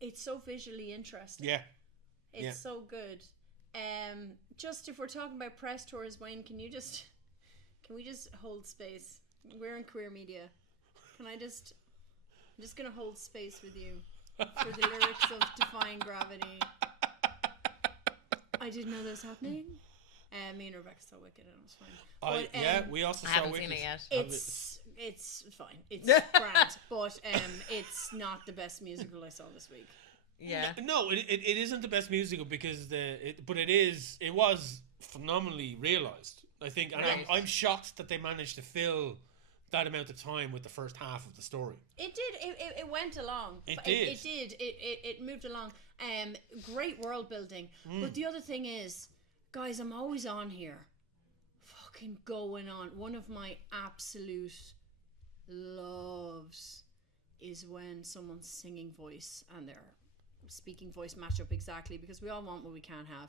it's so visually interesting. Yeah. It's yeah. so good. Just if we're talking about press tours, Wayne, can we just hold space? We're in queer media. I'm just gonna hold space with you for the lyrics of Defying Gravity. I didn't know that was happening. Me and Rebecca saw Wicked and it was fine. But, we also I saw haven't Wicked. seen it yet. It's fine. It's grand, but it's not the best musical I saw this week. Yeah. No, it isn't the best musical because it was phenomenally realized. I think, and Right. I'm shocked that they managed to fill that amount of time with the first half of the story. It did. It went along. It But did. It did. It moved along. Great world building. But the other thing is, guys, I'm always on here, fucking going on. One of my absolute loves is when someone's singing voice and their speaking voice match up exactly, because we all want what we can't have.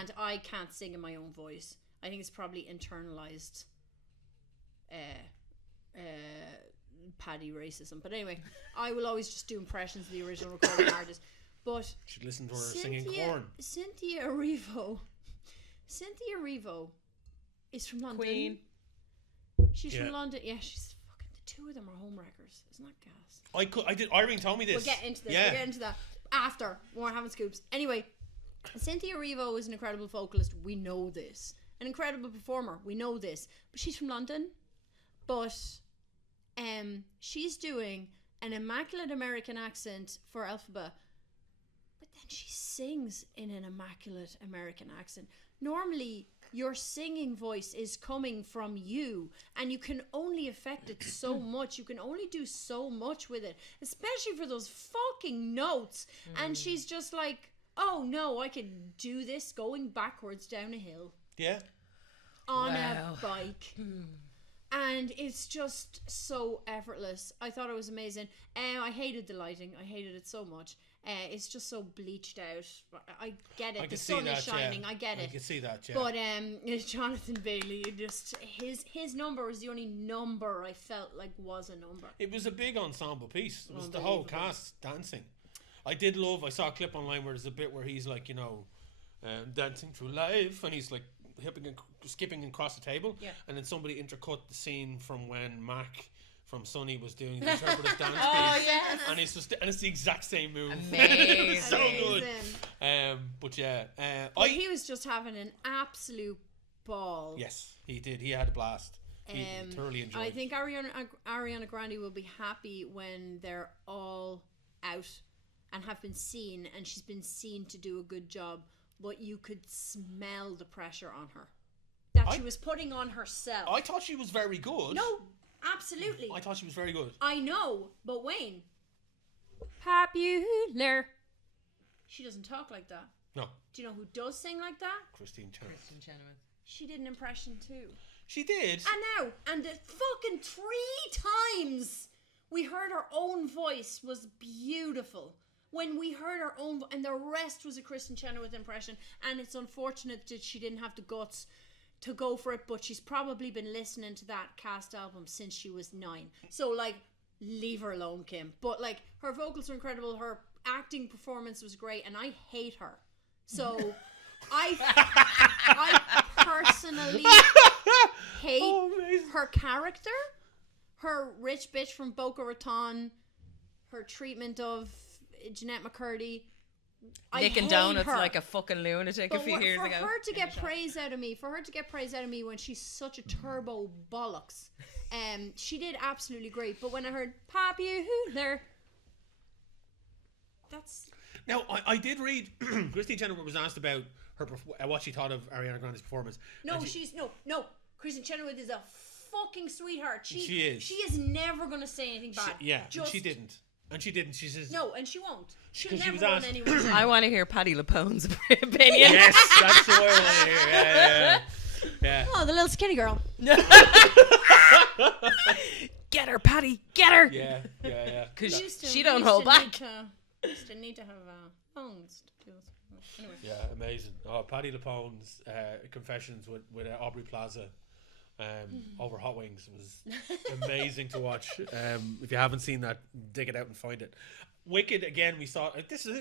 And I can't sing in my own voice. I think it's probably internalized Paddy racism. But anyway, I will always just do impressions of the original recording artist. But should listen to her singing Corn. Cynthia Erivo is from London. Queen. She's from London. Yeah, she's fucking, the two of them are homewreckers. Isn't that gas? Irene told me this. We'll get into this. We'll get into that after we're having scoops. Anyway, Cynthia Erivo is an incredible vocalist. We know this. An incredible performer. We know this. But she's from London. But she's doing an immaculate American accent for Elphaba. But then she sings in an immaculate American accent. Normally, your singing voice is coming from you, and you can only affect it so much. You can only do so much with it, especially for those fucking notes. And she's just like, oh no, I can do this going backwards down a hill. Yeah. On a bike. And it's just so effortless. I thought it was amazing. I hated the lighting. I hated it so much. It's just so bleached out. I get it. The sun is shining. I get it. I can see that, yeah. But Jonathan Bailey, just his number was the only number I felt like was a number. It was a big ensemble piece. It was the whole cast dancing. I saw a clip online where there's a bit where he's like, dancing through life, and he's like skipping across the table, and then somebody intercut the scene from when Mac from Sunny was doing the interpretive dance piece, and it's the exact same move. Amazing. So good. But he was just having an absolute ball. Yes, he did. He had a blast. He thoroughly enjoyed it. I think Ariana Grande will be happy when they're all out and have been seen, and she's been seen to do a good job. But you could smell the pressure on her that she was putting on herself. I thought she was very good. No, absolutely. I thought she was very good. I know, but Wayne, popular. She doesn't talk like that. No. Do you know who does sing like that? Christine Chenoweth. She did an impression too. She did. And the fucking 3 times we heard her own voice was beautiful. When we heard her own, and the rest was a Kristen Chenoweth impression, and it's unfortunate that she didn't have the guts to go for it, but she's probably been listening to that cast album since she was 9. So, like, leave her alone, Kim. But, like, her vocals are incredible, her acting performance was great, and I hate her. So, I personally hate her character, her rich bitch from Boca Raton, her treatment of Jeanette McCurdy. Licking donuts like a fucking lunatic but a few years ago. For her to get praise out of me when she's such a turbo bollocks, she did absolutely great. But when I heard popular, that's... Now, I did read, Christine Chenoweth was asked about what she thought of Ariana Grande's performance. No, Kristen Chenoweth is a fucking sweetheart. She is. She is never going to say anything bad. She didn't. And she didn't. She says no, and she won't. She'll she never run anywhere. I want to hear Patti LuPone's opinion. Yes, that's the way I want to hear. Yeah. Oh, the little skinny girl. Get her, Patti. Get her. Yeah. Because she don't hold back. Used to need to have phones. Anyway. Yeah, amazing. Oh, Patti LuPone's confessions with Aubrey Plaza. Over Hot Wings was amazing to watch. If you haven't seen that, dig it out and find it. Wicked, again, we saw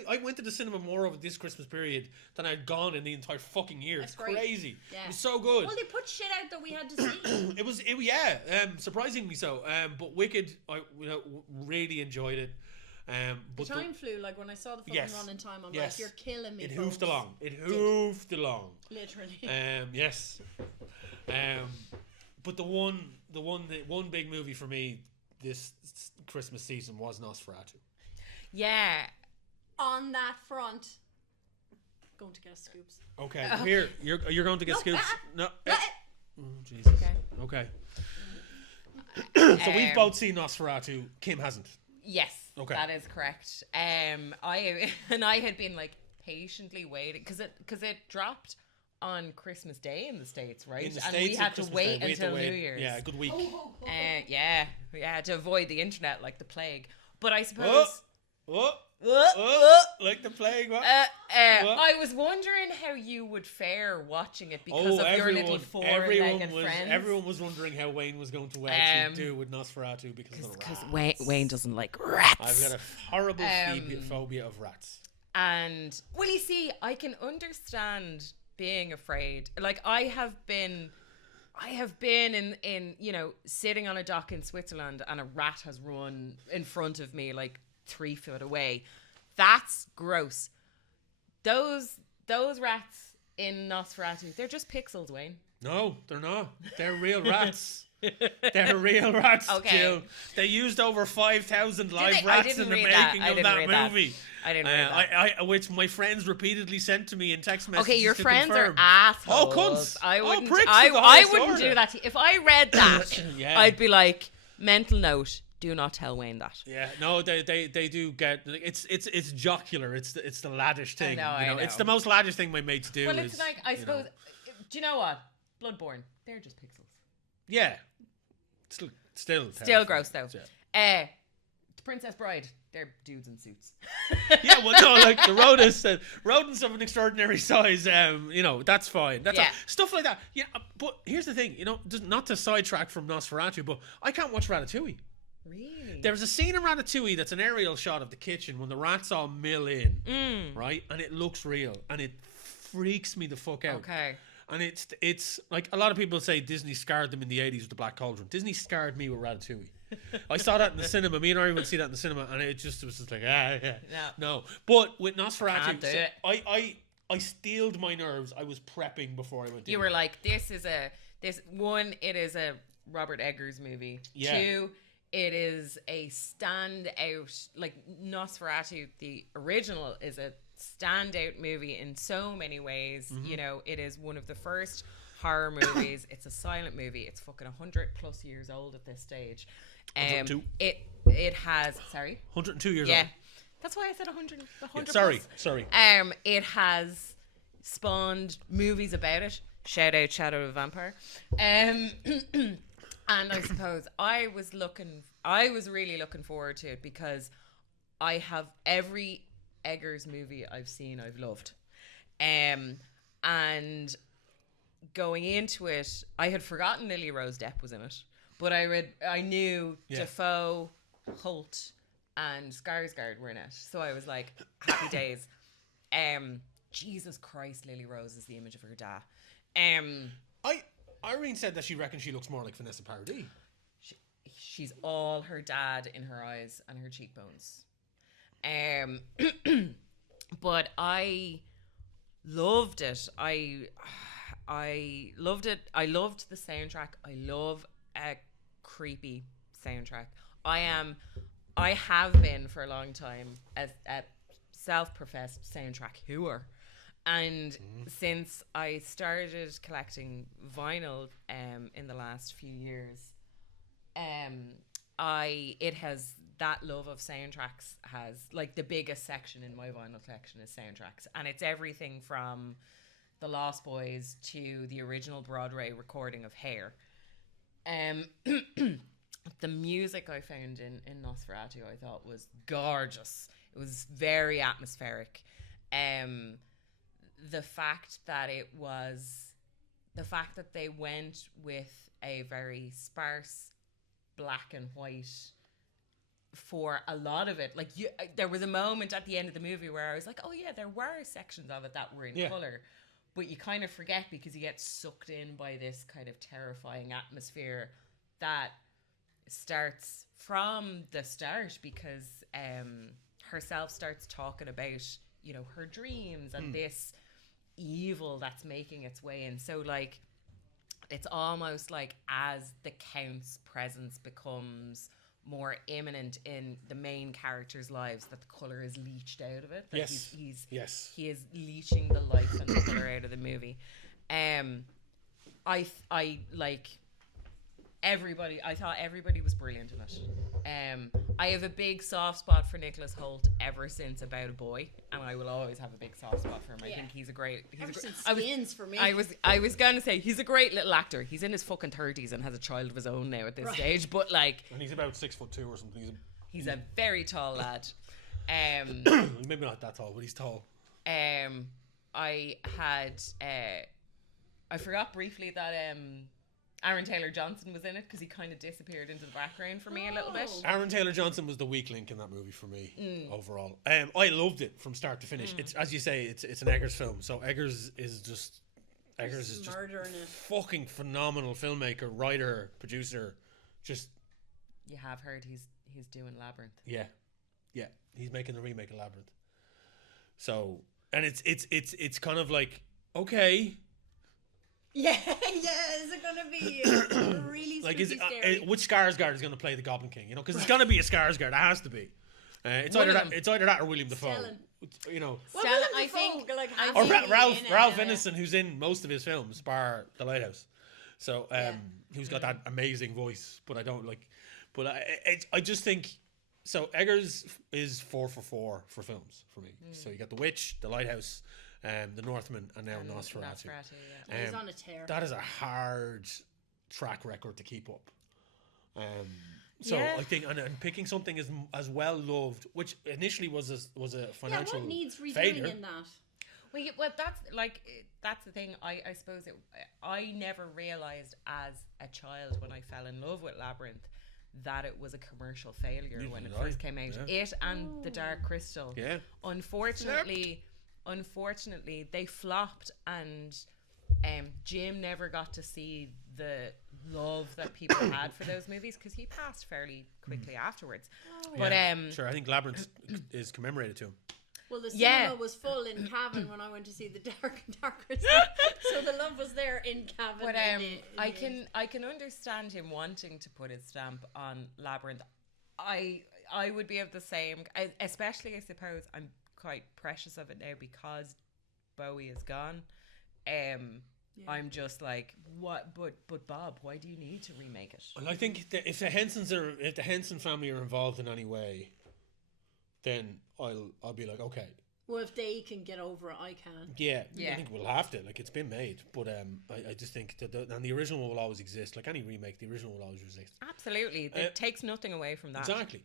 I went to the cinema more over this Christmas period than I'd gone in the entire fucking year. It's crazy. Yeah. It was so good. Well, they put shit out that we had to see. it was surprisingly so. But Wicked, I really enjoyed it. But the time flew. Like when I saw the fucking run in time, I'm like, you're killing me. It hoofed along. Literally. Yes. But the one big movie for me this Christmas season was Nosferatu. Yeah. On that front, going to get scoops. Okay, here you're going to get scoops. No. Oh, Jesus. Okay. So we've both seen Nosferatu. Kim hasn't. Yes. Okay. That is correct. I had been like patiently waiting because it dropped on Christmas Day in the States, right? In the and States we had to Christmas wait Day. until New Year's. Yeah, a good week. Yeah, to avoid the internet like the plague. But I suppose. Like the plague. What? I was wondering how you would fare watching it because of your little four-legged friends. Everyone was wondering how Wayne was going to actually do with Nosferatu because of the rats. Because Wayne doesn't like rats. I've got a horrible phobia of rats. And well, you see, I can understand being afraid. Like I have been in sitting on a dock in Switzerland and a rat has run in front of me like 3 foot away. That's gross. Those rats in Nosferatu, they're just pixels, Wayne. No, they're not. They're real rats. They're real rats, okay. Jill. They used over 5,000 live rats in the making of that movie. I didn't read that. Which my friends repeatedly sent to me in text messages. Okay, your to friends confirm. are assholes. Oh, cunts. I wouldn't. Pricks I wouldn't do that to you. If I read that, Yeah. I'd be like, mental note: do not tell Wayne that. Yeah, no, they do get it's jocular. It's the laddish thing. I know. It's the most laddish thing my mates do. Well, it's like I suppose. Do you know what? Bloodborne. They're just pixels. Yeah. Still gross though. Yeah. The Princess Bride, they're dudes in suits. Yeah, well, no, like the rodents of an extraordinary size. That's fine. That's stuff like that. Yeah, but here's the thing. Just not to sidetrack from Nosferatu, but I can't watch Ratatouille. Really? There's a scene in Ratatouille that's an aerial shot of the kitchen when the rats all mill in, right, and it looks real, and it freaks me the fuck out. Okay. And it's like a lot of people say Disney scarred them in the 80s with the Black Cauldron. Disney scarred me with Ratatouille. I saw that in the cinema. Me and Ari would see that in the cinema, and it was just like, no. But with Nosferatu, I steeled my nerves. I was prepping before I went in. You were like, it is a Robert Eggers movie. Yeah. 2, it is a standout, like Nosferatu, the original, is a standout movie in so many ways. It is one of the first horror movies. It's a silent movie. It's fucking 100 plus years old at this stage. 102. It has 102 years old. Yeah, that's why I said 100. 100 sorry. It has spawned movies about it. Shout out Shadow of a Vampire. And I suppose I was really looking forward to it because I have every Eggers movie I've seen, I've loved. And going into it, I had forgotten Lily Rose Depp was in it, but I knew Defoe, Holt, and Skarsgård were in it, so I was like, happy days. Jesus Christ, Lily Rose is the image of her dad. Irene said that she reckons she looks more like Vanessa Paradis. She's all her dad in her eyes and her cheekbones. But I loved it. I loved it. I loved the soundtrack. I love a creepy soundtrack. I have been for a long time a self-professed soundtrack whoer. And since I started collecting vinyl in the last few years, that love of soundtracks has, like, the biggest section in my vinyl collection is soundtracks, and it's everything from The Lost Boys to the original Broadway recording of Hair. The music I found in Nosferatu I thought was gorgeous. It was very atmospheric. The fact that they went with a very sparse black and white for a lot of it. Like, there was a moment at the end of the movie where I was like, oh yeah, there were sections of it that were in color, but you kind of forget because you get sucked in by this kind of terrifying atmosphere that starts from the start, because herself starts talking about, her dreams and this evil that's making its way in. So, like, it's almost like as the Count's presence becomes more imminent in the main characters' lives, that the colour is leached out of it. That he is leaching the life and the colour out of the movie. I like everybody. I thought everybody was brilliant in it. I have a big soft spot for Nicholas Hoult ever since About a Boy, and I will always have a big soft spot for him. I think he's a great. Skins for me. I was gonna say he's a great little actor. He's in his fucking 30s and has a child of his own now at this stage. But, like, and he's about 6'2" or something. He's a very tall lad. Maybe not that tall, but he's tall. I had I forgot briefly that Aaron Taylor Johnson was in it because he kind of disappeared into the background for me a little bit.Aaron Taylor Johnson was the weak link in that movie for me overall. I loved it from start to finish. It's, as you say, it's an Eggers film, so Eggers is just fucking phenomenal filmmaker, writer, producer. Just you have heard he's doing Labyrinth. Yeah, he's making the remake of Labyrinth. So, and it's kind of like, okay. Yeah, is it gonna be really like scary? Which Skarsgård is gonna play the Goblin King? You know, because it's gonna be a Skarsgård. It has to be. It's either that or William Dafoe. You know, well, I think or Ralph Ineson, who's in most of his films, bar The Lighthouse. So, who's got that amazing voice, but I don't like. But I just think so. Eggers is 4 for 4 for films for me. So you got The Witch, The Lighthouse, The Northman, and now Nosferatu. He's on a tear. That is a hard track record to keep up. So I think, and picking something as well loved, which initially was a financial what needs redoing failure. in that? Well, that's the thing. I suppose I never realized as a child when I fell in love with Labyrinth that it was a commercial failure when it first came out. Yeah. It and The Dark Crystal. Yeah. Unfortunately, they flopped, and Jim never got to see the love that people had for those movies because he passed fairly quickly afterwards. But sure, I think Labyrinth is commemorated to him. Well, the cinema was full in Cavan when I went to see The Dark Crystal, so the love was there in Cavan. But I can understand him wanting to put his stamp on Labyrinth. I would be of the same, especially I suppose I'm quite precious of it now because Bowie is gone. I'm just like, what? But Bob, why do you need to remake it? Well, I think that if the Henson family are involved in any way, then I'll be like, okay. Well, if they can get over it, I can. Yeah. I think we'll have to. Like, it's been made, but I just think that and the original will always exist. Like any remake, the original will always exist. Absolutely, it takes nothing away from that. Exactly.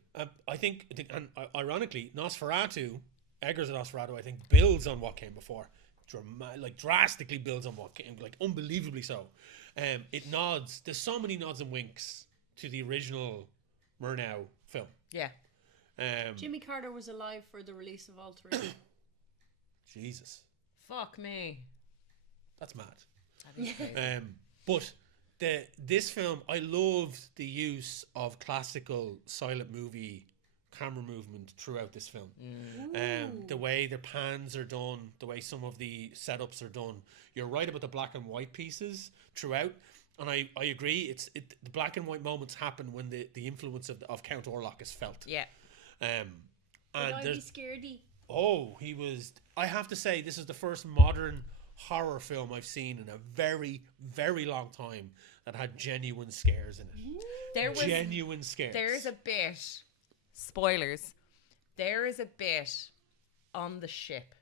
I think, and ironically, Eggers' Nosferatu, I think, builds on what came before. Drastically builds on what came, like unbelievably so. It nods. There's so many nods and winks to the original Murnau film. Yeah. Jimmy Carter was alive for the release of all three. Jesus. Fuck me. That's mad. But this film, I loved the use of classical silent movie camera movement throughout this film. The way the pans are done, the way some of the setups are done. You're right about the black and white pieces throughout, and I agree. The black and white moments happen when the influence of Count Orlok is felt. Yeah. And Would I be scaredy? Oh, he was. I have to say, this is the first modern horror film I've seen in a very, very long time that had genuine scares in it. Genuine scares. There's a bit. Spoilers. There is a bit on the ship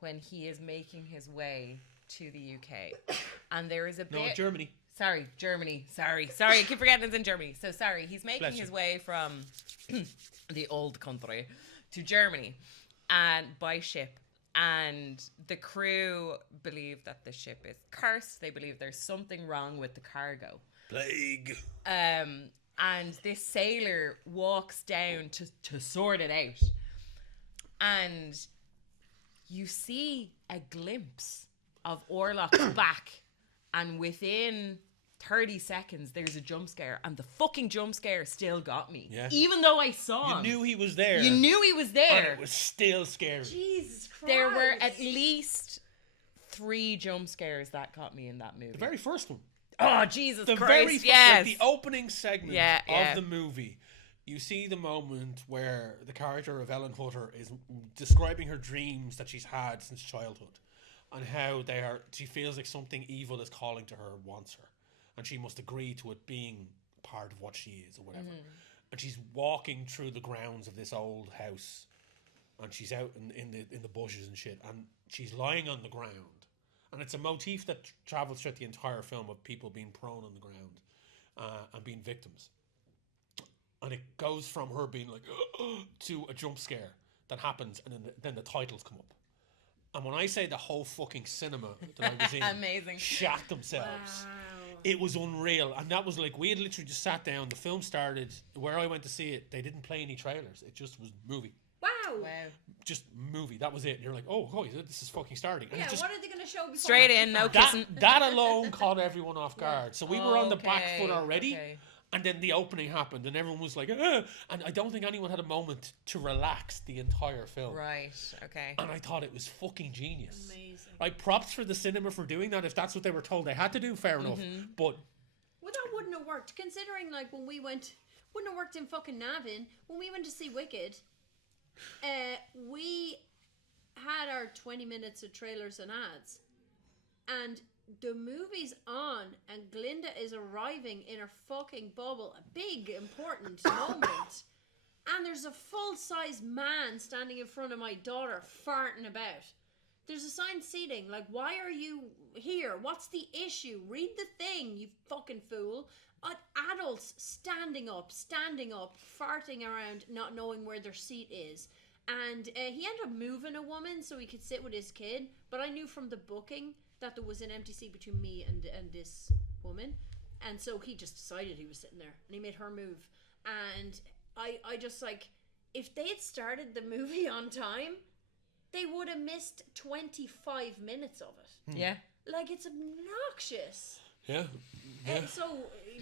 when he is making his way to the UK, and there is a bit. No, Germany. Sorry, Germany. Sorry. I keep forgetting it's in Germany. So sorry. He's making his way from the old country to Germany, and by ship. And the crew believe that the ship is cursed. They believe there's something wrong with the cargo. Plague. And this sailor walks down to sort it out. And you see a glimpse of Orlok's back. And within 30 seconds, there's a jump scare. And the fucking jump scare still got me. Yeah. Even though I saw him. You knew he was there. And it was still scary. Jesus Christ. There were at least 3 jump scares that got me in that movie. The very first one. Oh, Jesus Christ, yes. The opening segment of the movie, you see the moment where the character of Ellen Hutter is describing her dreams that she's had since childhood and how she feels like something evil is calling to her, wants her, and she must agree to it being part of what she is or whatever. And she's walking through the grounds of this old house, and she's out in the bushes and shit, and she's lying on the ground. And it's a motif that travels throughout the entire film of people being prone on the ground and being victims. and it goes from her being like to a jump scare that happens, and then the titles come up. And when I say the whole fucking cinema that I was in Amazing. shat themselves, it was unreal. And that was like, we had literally just sat down, the film started, where I went to see it, they didn't play any trailers. It just was movie. Wow. Just movie. That was it. And you're like, oh, this is fucking starting. And Yeah, it just, what are they going to show before? Straight in, no kissing. that alone caught everyone off guard. So we were on the back foot already. Okay. And then the opening happened, and everyone was like, and I don't think anyone had a moment to relax the entire film. Right, okay. And I thought it was fucking genius. Amazing. Like, props for the cinema for doing that. If that's what they were told they had to do, fair enough. But Well, that wouldn't have worked, considering, like, when we went... Wouldn't have worked in fucking Navan. When we went to see Wicked, we had our 20 minutes of trailers and ads. And the movie's on, and Glinda is arriving in her fucking bubble. A big, important moment. And there's a full-size man standing in front of my daughter farting about. There's assigned seating. Like, why are you here? What's the issue? Read the thing, you fucking fool. Adults standing up, farting around, not knowing where their seat is. And he ended up moving a woman so he could sit with his kid. But I knew from the booking that there was an empty seat between me and this woman. And so he just decided he was sitting there. And he made her move. And I just, like, if they had started the movie on time, they would have missed 25 minutes of it. Yeah. Like, it's obnoxious. yeah. So,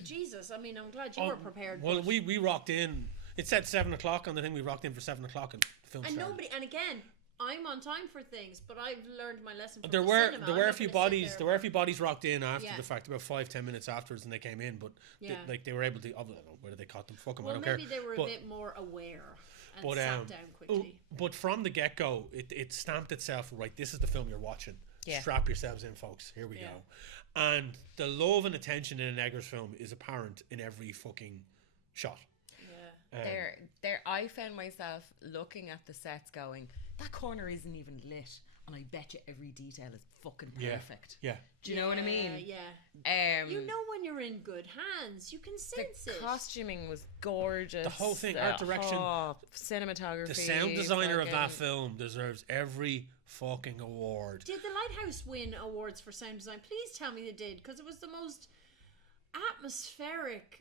Jesus, I mean, I'm glad you were prepared. Well, but- we rocked in. It said 7 o'clock on the thing. We rocked in for 7 o'clock, and the film and started. nobody, and again, I'm on time for things, but I've learned my lesson from There the were cinema. there I'm were a not few gonna sit bodies there. there were a few bodies rocked in after Yeah. the fact, about 5-10 minutes afterwards, and they came in, but Yeah. they were able to. I don't know whether they caught them. Fuck them, Well, I don't care. maybe they were But- a bit more aware and But sat down quickly. but from the get go, it stamped itself right. This is the film you're watching. Yeah. Strap yourselves in, folks. Here we Yeah. go. And the love and attention in an Eggers film is apparent in every fucking shot. Yeah. I found myself looking at the sets going, that corner isn't even lit, and I bet you every detail is fucking perfect. Yeah. Do you know what I mean? Yeah. You know when you're in good hands. You can The sense it. costuming was gorgeous. The whole thing, art direction, cinematography. The sound designer of that fucking- film deserves every fucking award. Did the Lighthouse win awards for sound design? Please tell me they did, because it was the most atmospheric.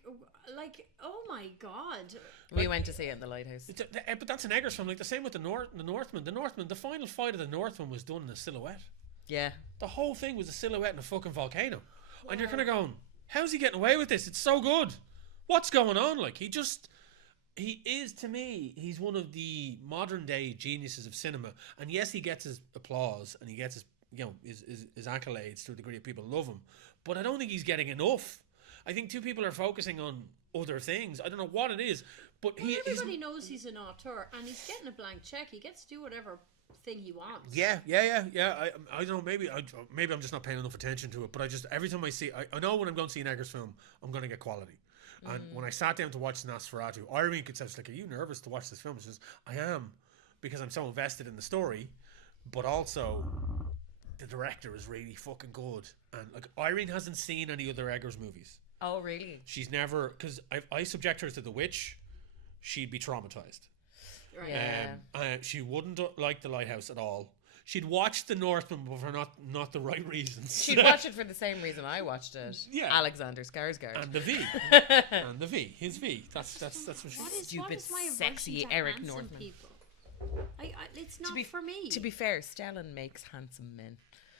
Like, oh my god. We went to see it in the Lighthouse. But that's an Eggers film. Like the same with the Northman. The final fight of the Northman was done in a silhouette. Yeah. The whole thing was a silhouette in a fucking volcano. And you're kind of going, how's he getting away with this? It's so good. What's going on? Like, he is, to me, he's one of the modern day geniuses of cinema. And yes, he gets his applause and he gets his, his accolades to a degree of people love him. But I don't think he's getting enough. I think two people are focusing on other things. I don't know what it is, but Everybody knows he's an auteur, and he's getting a blank check. He gets to do whatever thing he wants. Yeah. I don't know. Maybe I'm just not paying enough attention to it. But I just, every time I see, I know when I'm going to see an Eggers film, I'm going to get quality. And when I sat down to watch Nosferatu, Irene could say, like, "Are you nervous to watch this film?" She says, "I am, because I'm so invested in the story, but also the director is really fucking good." And like, Irene hasn't seen any other Eggers movies. Oh, really? She's never, because I subject her to The Witch, she'd be traumatized. Right. Yeah. She wouldn't like The Lighthouse at all. She'd watch The Northman, but for not the right reasons. She'd watch it for the same reason I watched it. Yeah. Alexander Skarsgård. And the V. And the V. His V. That's what she... What is Stupid, my aversion sexy to Eric handsome Northman. people? It's not be- for me. To be fair, Stellan makes handsome men.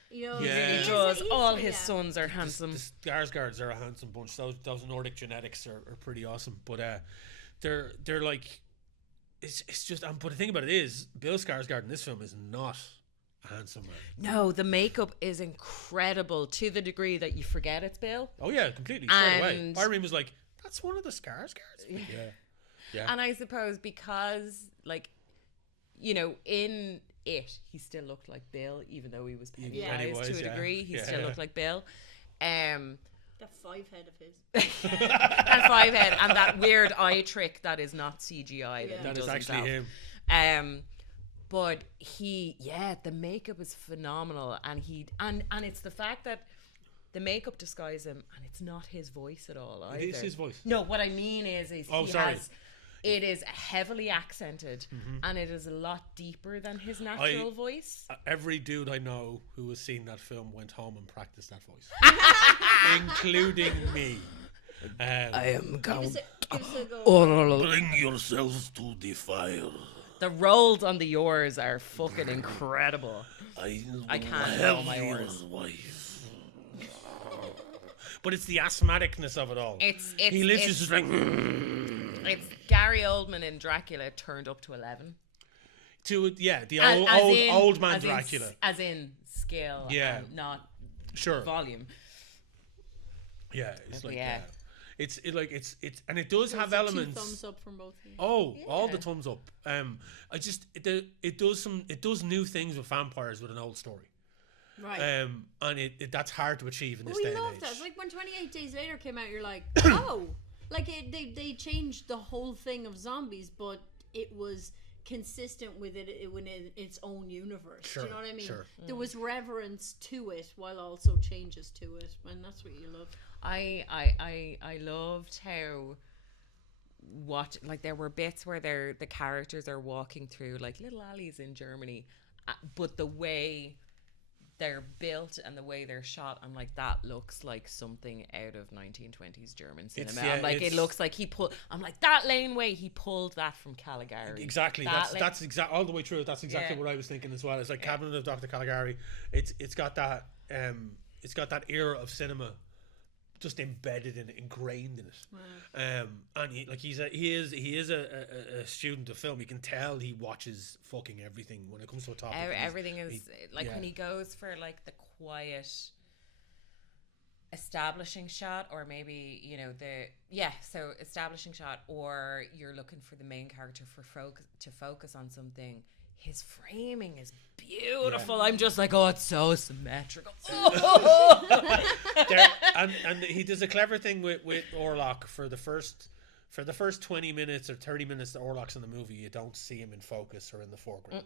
You know, Yeah. He does. All his yeah. sons are handsome. The Skarsgårds are a handsome bunch. Those Nordic genetics are pretty awesome. But they're like... It's just... but the thing about it is, Bill Skarsgård in this film is not a handsome man. No, the makeup is incredible to the degree that you forget it's Bill. Oh yeah, completely. Straight away. And- Irene was like, "That's one of the Skarsgårds." Yeah. And I suppose because, like, you know, in it, he still looked like Bill, even though he was Pennywise, Pennywise, to a yeah. degree. He Yeah. still looked like Bill. The 5 head of his. And 5 head, and that weird eye trick that is not CGI. Yeah. That, he That does is actually himself. him. But the makeup is phenomenal, and it's the fact that the makeup disguises him, and it's not his voice at all either. It is his voice. No, what I mean is Oh, he sorry. has It is heavily accented, and it is a lot deeper than his natural voice. Every dude I know who has seen that film went home and practiced that voice, including me. I am Count Orlok. Bring yourselves to the fire. The rolls on the oars are fucking incredible. I can't have roll my your oars. wife. But it's the asthmaticness of it all. It's He literally just like it's Gary Oldman in Dracula turned up to 11. to the As old man as in Dracula. as in skill, Yeah. and not Sure. volume. Yeah, it's like Yeah. It's and it does have elements. 2 thumbs up from both of you. Oh, all the thumbs up. It does new things with vampires with an old story. Right. And that's hard to achieve in this we day and love age. that. It's like when 28 Days Later came out, you're like, oh, like they changed the whole thing of zombies, but it was consistent with it within its own universe. Sure, Do you know what I mean? sure. There was reverence to it while also changes to it, and that's what you love. I loved how there were bits where the characters are walking through like little alleys in Germany, but the way they're built and the way they're shot, I'm like, that looks like something out of 1920s German cinema. I'm like, it looks like I'm like, that laneway, he pulled that from Caligari. Exactly. That's exactly all the way through. That's exactly what I was thinking as well. It's like Cabinet of Dr. Caligari. It's got that era of cinema just embedded and ingrained in it. And he is a student of film. You can tell he watches fucking everything when it comes to a topic. Everything is when he goes for like the quiet establishing shot, or maybe so establishing shot, or you're looking for the main character to focus on something. His framing is beautiful. I'm just like, oh, it's so symmetrical. And he does a clever thing with Orlok for the first 20 minutes or 30 minutes that Orlok's in the movie. You don't see him in focus or in the foreground.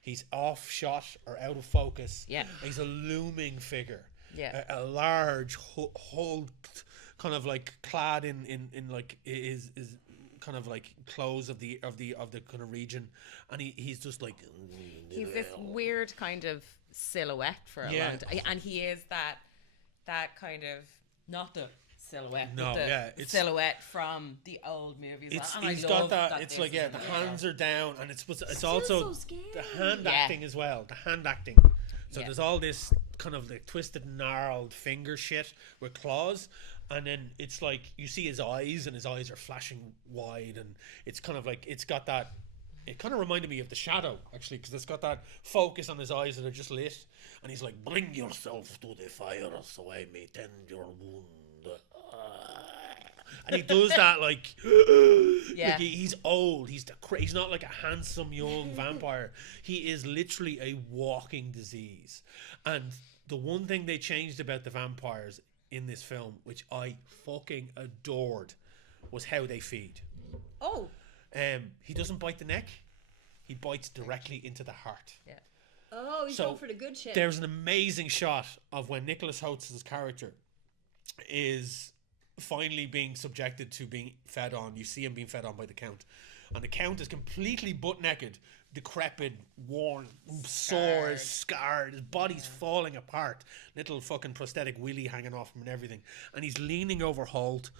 He's off shot or out of focus. Yeah, he's a looming figure. Yeah, a large whole kind of like clad in like is kind of like clothes of the kind of region, and he's just like he's this weird kind of silhouette for a long time, and he is that kind of not the silhouette, silhouette from the old movies. He's got that. It's like the hands are down, and it's also so the hand acting as well. The hand acting. So there's all this kind of like twisted, gnarled finger shit with claws. And then it's like you see his eyes, and his eyes are flashing wide, and it's kind of like it's got that. It kind of reminded me of The Shadow, actually, because it's got that focus on his eyes that are just lit, and he's like, "Bring yourself to the fire, so I may tend your wound." And he does that like he's old. He's not like a handsome young vampire. He is literally a walking disease. And the one thing they changed about the vampires in this film, which I fucking adored, was how they feed. He doesn't bite the neck, he bites directly into the heart. He's going for the good shit. There's an amazing shot of when Nicholas Holtz's character is finally being subjected to being fed on. You see him being fed on by the Count, and the Count is completely butt naked, decrepit, worn, sore, scarred. His body's falling apart. Little fucking prosthetic willy hanging off him and everything. And he's leaning over Holt,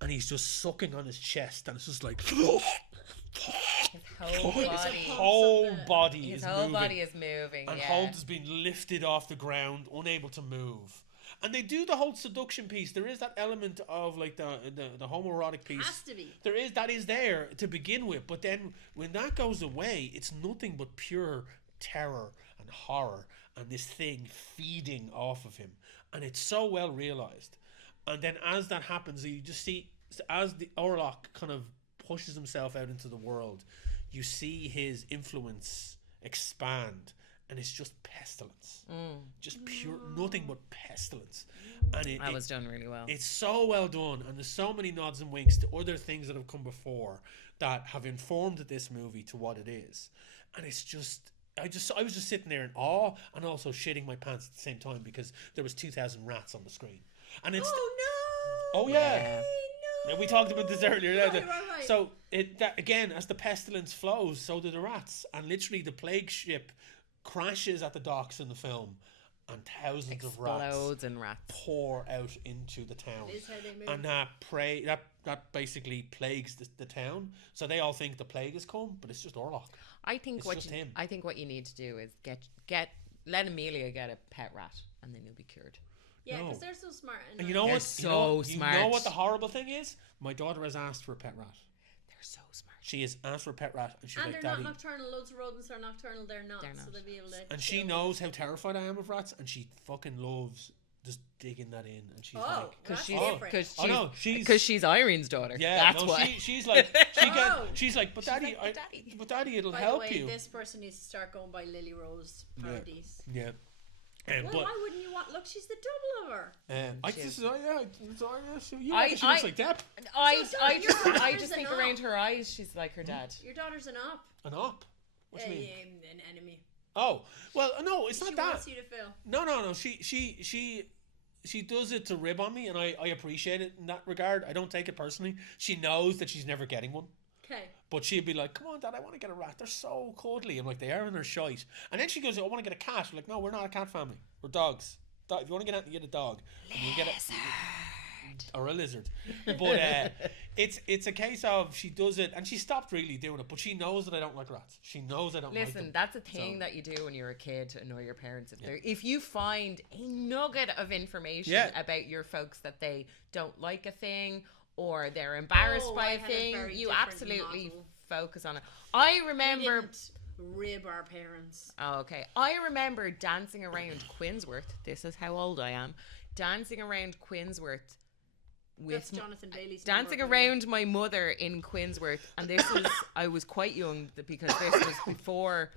and he's just sucking on his chest, and it's just like his whole body is moving. And Holt has been lifted off the ground, unable to move. And they do the whole seduction piece. There is that element of like the homoerotic piece. Has to be. That is there to begin with, but then when that goes away, it's nothing but pure terror and horror, and this thing feeding off of him, and it's so well realized. And then as that happens, you just see as the Orlok kind of pushes himself out into the world, you see his influence expand. And it's just pestilence, just pure, nothing but pestilence. And that was done really well. It's so well done, and there's so many nods and winks to other things that have come before that have informed this movie to what it is. And it's just, I was just sitting there in awe and also shitting my pants at the same time because there was 2,000 rats on the screen. And it's Oh no! Oh yeah. And we talked about this earlier. Right. So that again, as the pestilence flows, so do the rats, and literally the plague ship crashes at the docks in the film, and thousands of Explodes rats and rats. pour out into the town, Is how they move. and that basically plagues the town. So they all think the plague has come, but it's just Orlok. I think It's what just you, him. I think what you need to do is let Amelia get a pet rat, and then you'll be cured. Yeah, because No. they're so smart. And you know They're what? so you know smart. what the horrible thing is? My daughter has asked for a pet rat. They're so smart. She has asked for a pet rat, and she's And like, they're "Daddy." not nocturnal. Loads of rodents are nocturnal. They're not. They're So not. they'll be able to. And she kill- knows how terrified I am of rats, and she fucking loves just digging that in. And she's Oh, like, Because that's she's different. Oh, no, she's- because she's Irene's daughter. "Yeah, that's no, why. she's like, Oh. she's like, but daddy, like, "But but daddy, it'll By help the way, you." this person needs to start going by Lily Rose parodies. Yeah. Well, But why wouldn't you want? Look, she's the double of her. I She just, is. so you I- think she looks I- like Deb, I So sorry, your I daughter's just an think op. around her eyes, she's like her dad. Your daughter's an op. an op. What do you mean? An enemy. Oh, well, no, it's She not that. wants you to fail. No. She does it to rib on me, and I appreciate it in that regard. I don't take it personally. She knows that she's never getting one. Okay. But she'd be like, "Come on, Dad, I want to get a rat. They're so cuddly." I'm like, "They are, and they're shite." And then she goes, "I want to get a cat." We're like, "No, we're not a cat family. We're dogs. If you want to get out, you get a dog. And you get or a lizard." But it's a case of she does it, and she stopped really doing it. But she knows that I don't like rats. She knows I don't like Listen, them. that's a thing So- that you do when you're a kid to annoy your parents. If you find a nugget of information Yeah. about your folks that they don't like a thing or they're embarrassed Oh, by I a had a thing, very you different absolutely model. focus on it. I We remember. didn't rib our parents. Oh, okay. I remember dancing around Quinsworth. This is how old I am. Dancing around Quinsworth That's with Jonathan Bailey's dancing number. around my mother in Quinsworth, and this was I was quite young because this was before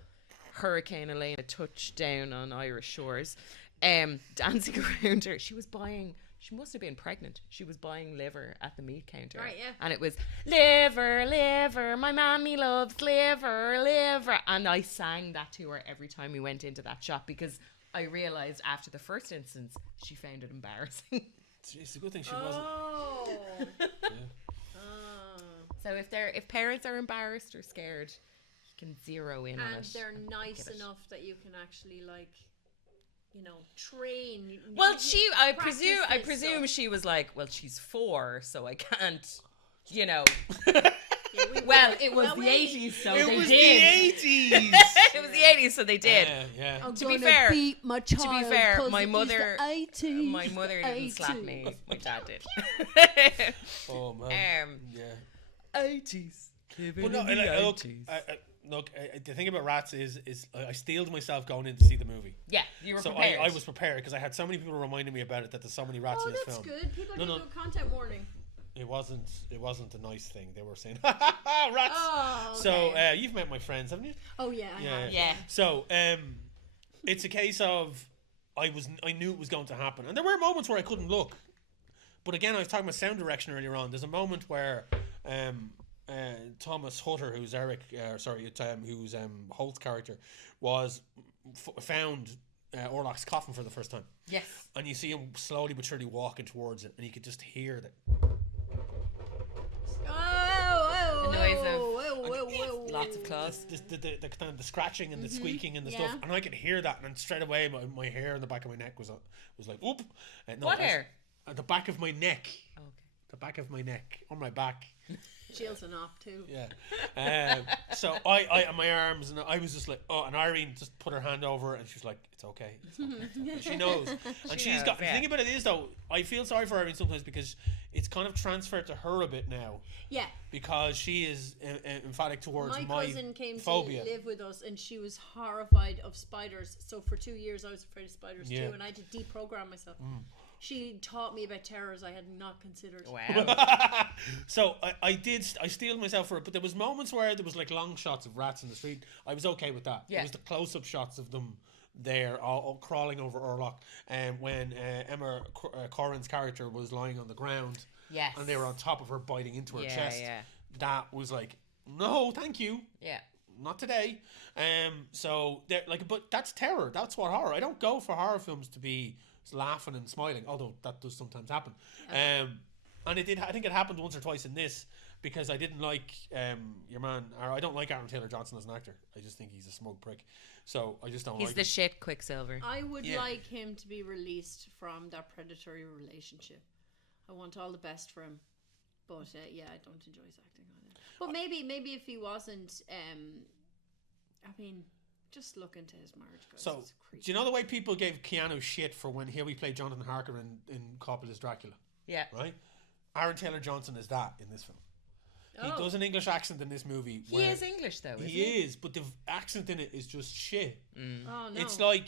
Hurricane Elena touched down on Irish shores. Dancing around her, she must have been pregnant. She was buying liver at the meat counter. Right, yeah. And it was liver, my mommy loves liver. And I sang that to her every time we went into that shop because I realised after the first instance, she found it embarrassing. It's a good thing she wasn't. Oh. Yeah. Oh. So if parents are embarrassed or scared, you can zero in on And it. they're nice get it. enough that you can actually train. Well, I practice presume this she was like, well, she's 4, so I can't, stuff. Yeah, Well, it was well, the wait. 80s, so It they was did. the 80s. It was the 80s, so they did. Yeah. I'm To be gonna fair- beat my child fair, 'cause my it is mother- the 80s, My mother didn't slap 80s. me. My dad did. Oh man. Yeah. 80s. But no, look, the thing about rats is I steeled myself going in to see the movie. Yeah, you were So prepared. I was prepared because I had so many people reminding me about it that there's so many rats Oh, in this that's film. good. People No, give no. you a content warning. It wasn't a nice thing. They were saying, "Ha ha ha, rats." Oh, So okay. you've met my friends, haven't you? Oh yeah, I have. Yeah. So it's a case of I knew it was going to happen, and there were moments where I couldn't look. But again, I was talking about sound direction earlier on. There's a moment where Thomas Hutter, who's who's Holt's character, was found Orlok's coffin for the first time, Yes. and you see him slowly but surely walking towards it, and you could just hear that. Oh, The noise of- whoa. Lots of claws. The kind of the scratching and the squeaking and the yeah. stuff, and I could hear that, and then straight away my hair on the back of my neck was like whoop. No, What hair? At the back of my neck. Okay. The back of my neck, on my back. Jill's an op too. Yeah. So I on my arms, and I was just like, oh, and Irene just put her hand over it, and she was like, it's okay. It's okay. And she knows. And She she's knows, got, yeah. the thing about it is though, I feel sorry for Irene sometimes because it's kind of transferred to her a bit now, Yeah. because she is emphatic towards My cousin came phobia. to live with us, and she was horrified of spiders. So for 2 years, I was afraid of spiders Yeah. too, and I had to deprogram myself. She taught me about terrors I had not considered. Wow. So I steeled myself for it, but there was moments where there was like long shots of rats in the street. I was okay with that. Yeah. It was the close-up shots of them there, all crawling over Orlok, and when Emma Corrin's character was lying on the ground, Yes. and they were on top of her, biting into her Yeah, chest. yeah. That was like, no, thank you. Yeah. Not today. So but that's terror. That's what horror. I don't go for horror films to be laughing and smiling, although that does sometimes happen. And it did. I think it happened once or twice in this because I didn't like your man. Or I don't like Aaron Taylor Johnson as an actor. I just think he's a smug prick. So I just don't like. He's the shit Quicksilver. I would Yeah. like him to be released from that predatory relationship. I want all the best for him. But yeah, I don't enjoy his acting on it. But maybe if he wasn't, I mean, just look into his marriage. Guys. So It's creepy. do you know the way people gave Keanu shit for when he played Jonathan Harker in Coppola's Dracula? Yeah. Right. Aaron Taylor Johnson is that in this film. He Oh. does an English accent in this movie. He where is English though, isn't He is, but the accent in it is just shit. Oh no! It's like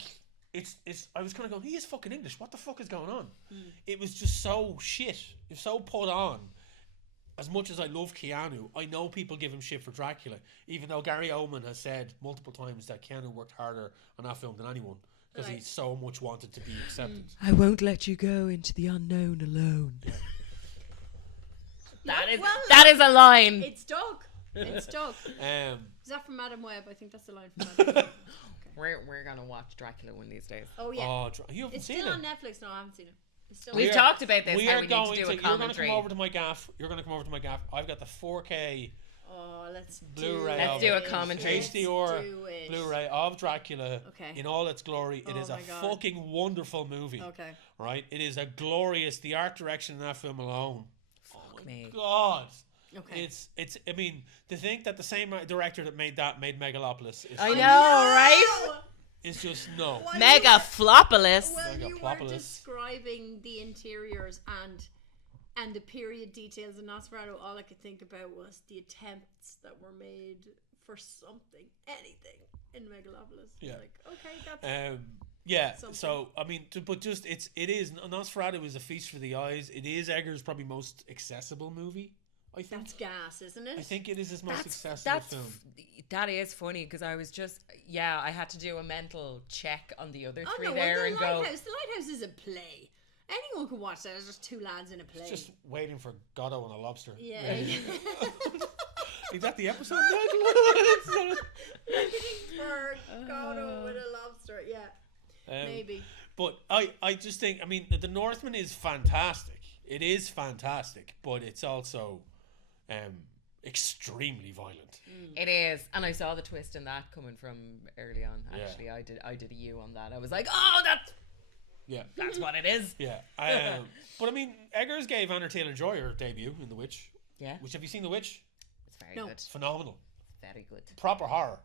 it's. I was kind of going, he is fucking English. What the fuck is going on? It was just so shit. It's so put on. As much as I love Keanu, I know people give him shit for Dracula, even though Gary Oldman has said multiple times that Keanu worked harder on that film than anyone because he Right. so much wanted to be accepted. I won't let you go into the unknown alone. Well, That is a line. It's Doug. It's Doug. Is that from Madam Web? I think that's the line from Madam Web. We're gonna watch Dracula one of these days. Oh yeah. Oh, you haven't It's seen still it. on Netflix. No, I haven't seen it. It's still. We've on. talked about this. We How are we going need to do a You're going to commentary. come over to my gaff. You're going to come over to my gaff. I've got the 4K Oh, let's Blu-ray do of Let's do a it. commentary. Let's HDR do it. Blu-ray of Dracula Okay. in all its glory. It Oh is a my God. fucking wonderful movie. Okay. Right? It is a glorious. The art direction in that film alone. Fuck me. God. Okay. It's. I mean, to think that the same director that made Megalopolis is, I know, right? is just no. Well, Mega Flopolis. Well, you were Megaplopolis. describing the interiors and the period details in Nosferatu. All I could think about was the attempts that were made for something, anything in Megalopolis. Yeah. Like, okay, that's Yeah. Something. So I mean, but just it is Nosferatu is a feast for the eyes. It is Eggers' probably most accessible movie. I think. that's gas, isn't it? I think it is his most accessible film. That is funny because I was just I had to do a mental check on the other Oh three no, there well, and the go. Lighthouse is a play. Anyone can watch that. It's just two lads in a play. Just waiting for Godot and a lobster. Yeah. Is that the episode? Waiting for Godot with a lobster. Yeah, maybe. But I just think, I mean, The Northman is fantastic. It is fantastic, but it's also extremely violent. It is, and I saw the twist in that coming from early on. Yeah. Actually, I did a U on that. I was like, oh, Yeah. that's what it is. Yeah. But I mean, Eggers gave Anna Taylor-Joy her debut in The Witch. Yeah, Which, have you seen The Witch? it's very No. good. It's phenomenal. Very good. Proper horror,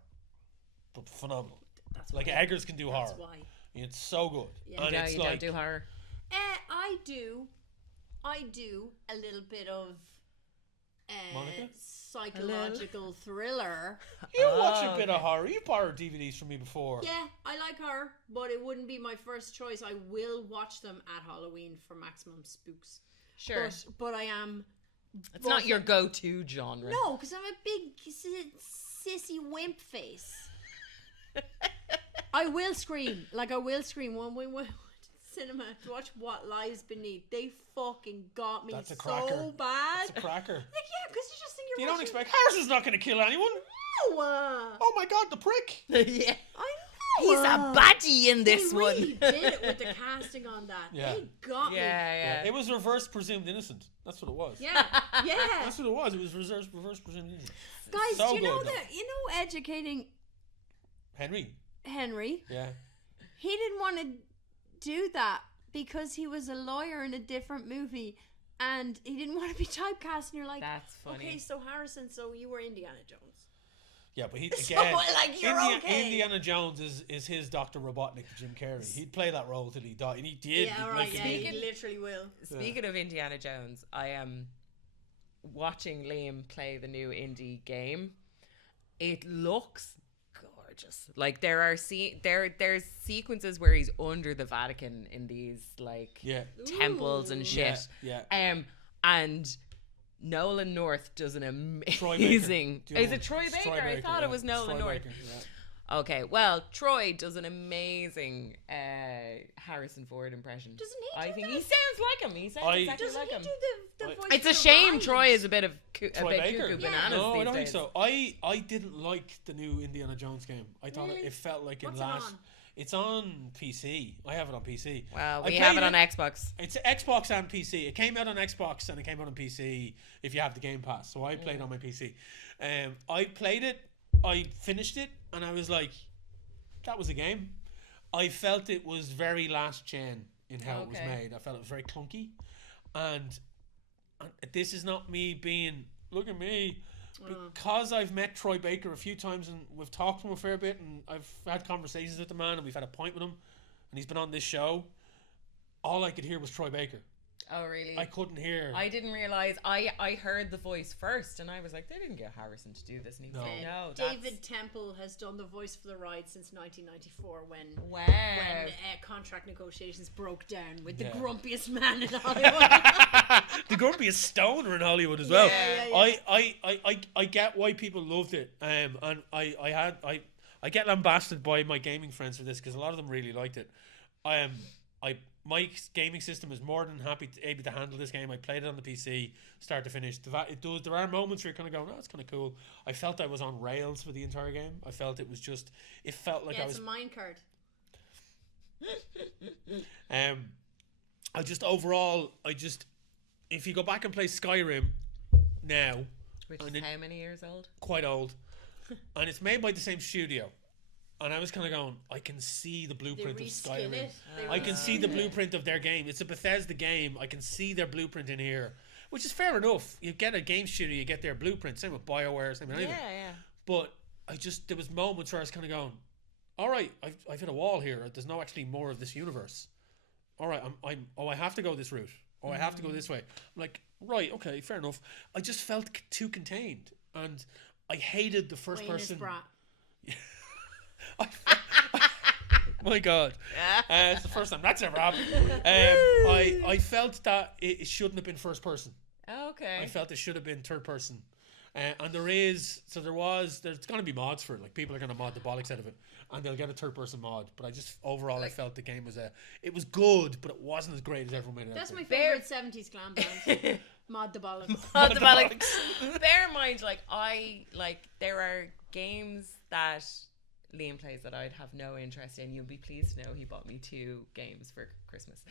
but phenomenal. That's Like why. Eggers can do That's horror. why. It's so good. Yeah. And Yeah, it's you like, don't do horror. I do a little bit of Monica? psychological thriller. you watch Oh, a bit of horror. You borrowed DVDs from me before. Yeah, I like horror, but it wouldn't be my first choice. I will watch them at Halloween for maximum spooks. Sure, But I am. it's not your go-to genre. No, because I'm a big sissy wimp face. I will scream. Like, I will scream when we went to the cinema to watch What Lies Beneath. They fucking got me That's a so cracker. bad. It's a cracker. Like, yeah, because you just think You you're don't watching... expect Harrison's not going to kill anyone. No, Oh my God, the prick! Yeah, I he's know. a baddie in this They one. really did it with the casting on that. Yeah. They got me. Yeah. It was reverse presumed innocent. That's what it was. Yeah, yeah. That's what it was. It was reverse presumed innocent. Guys, So do you know good, though. that? You know, educating Henry. Henry, Yeah. he didn't want to do that because he was a lawyer in a different movie, and he didn't want to be typecast. And you're like, That's funny. okay, so Harrison, so you were Indiana Jones. Yeah, but he So, again. like, you're okay. Indiana Jones is his Dr. Robotnik to Jim Carrey. He'd play that role till he died, and he did. Yeah, like, right. Yeah, he- he literally will. Speaking of Indiana Jones, I am watching Liam play the new indie game. It looks gorgeous. Like there are there's sequences where he's under the Vatican in these like Yeah. temples and Ooh. shit. Yeah. And Nolan North does an Troy amazing. Baker. Do you Is know it Troy it's Baker? I thought yeah. it was Nolan Troy North. Baker, yeah. Okay, well, Troy does an amazing Harrison Ford impression. Doesn't he I do think that? he sounds like him. He sounds exactly Doesn't like he him. do the voice It's a of the shame ride? Troy is a bit of a Troy bit Baker. cuckoo Yeah. bananas No, I these don't think days. so. I didn't like the new Indiana Jones game. I thought Really? it felt like What's in it last. on? It's on PC. I have it on PC. Well, I we have played it on Xbox. It's Xbox and PC. It came out on Xbox and it came out on PC if you have the Game Pass. So I played on my PC. I played it. I finished it, and I was like, that was a game. I felt it was very last gen in how it was made. I felt it was very clunky. And this is not me being, look at me. Because I've met Troy Baker a few times and we've talked to him a fair bit and I've had conversations with the man and we've had a pint with him and he's been on this show, all I could hear was Troy Baker. Oh, really? I couldn't hear. I didn't realize. I heard the voice first, and I was like, they didn't get Harrison to do this. And he was like, no, David Temple has done the voice for the ride since 1994 when contract negotiations broke down with the grumpiest man in Hollywood. The grumpiest stoner in Hollywood as well. I get why people loved it. And I get lambasted by my gaming friends for this because a lot of them really liked it. My gaming system is more than able to handle this game. I played it on the PC, start to finish. There are moments where you're kind of going, oh, it's kind of cool. I felt I was on rails for the entire game. I felt it was just, it felt like I was... it's a minecart. If you go back and play Skyrim now... Which is how many years old? Quite old. And it's made by the same studio. And I was kind of going, I can see the blueprint of Skyrim. I can see the blueprint of their game. It's a Bethesda game. I can see their blueprint in here, which is fair enough. You get a game studio, you get their blueprint. Same with BioWare, same with anything. Yeah. But there was moments where I was kind of going, all right, I've hit a wall here. There's no actually more of this universe. All right, I have to go this route. Oh, I have to go this way. I'm like, right, okay, fair enough. I just felt too contained, and I hated the first person. My God, it's the first time that's ever happened. I felt that it shouldn't have been first person. Okay. I felt it should have been third person. And there's going to be mods for it. Like, people are going to mod the bollocks out of it, and they'll get a third person mod. But overall, I felt the game was good, but it wasn't as great as everyone made it. That's my favorite 70s glam band. Mod the bollocks. Mod the bollocks. Bear in mind, there are games that Liam plays that I'd have no interest in. You'll be pleased to know he bought me 2 games for Christmas.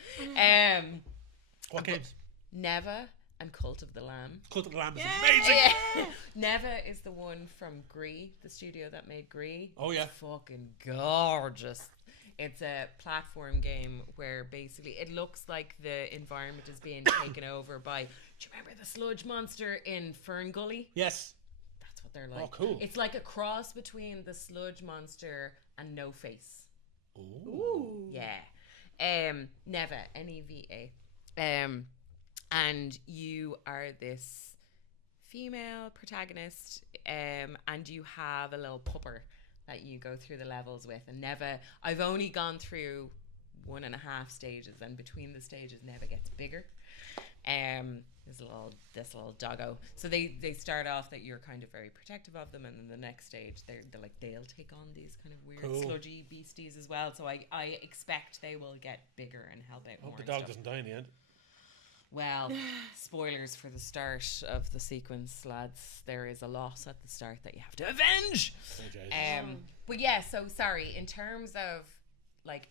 What games? Neva and Cult of the Lamb. Cult of the Lamb is amazing. Yeah. Neva is the one from Gree, the studio that made Gree. Oh yeah. It's fucking gorgeous. It's a platform game where basically it looks like the environment is being taken over by, do you remember the sludge monster in Fern Gully? Yes. That's what they're like. Oh, cool. It's like a cross between the sludge monster and No Face. Ooh. Yeah. Neva, Neva. And you are this female protagonist, and you have a little pupper that you go through the levels with. And Neva, I've only gone through 1.5 stages, and between the stages, Neva gets bigger. This little doggo. So they start off that you're kind of very protective of them, and then the next stage they'll take on these kind of weird sludgy beasties as well. So I expect they will get bigger and help out more. Hope the dog doesn't die in the end. Well, spoilers for the start of the sequence, lads. There is a loss at the start that you have to avenge. But yeah, so sorry. In terms of,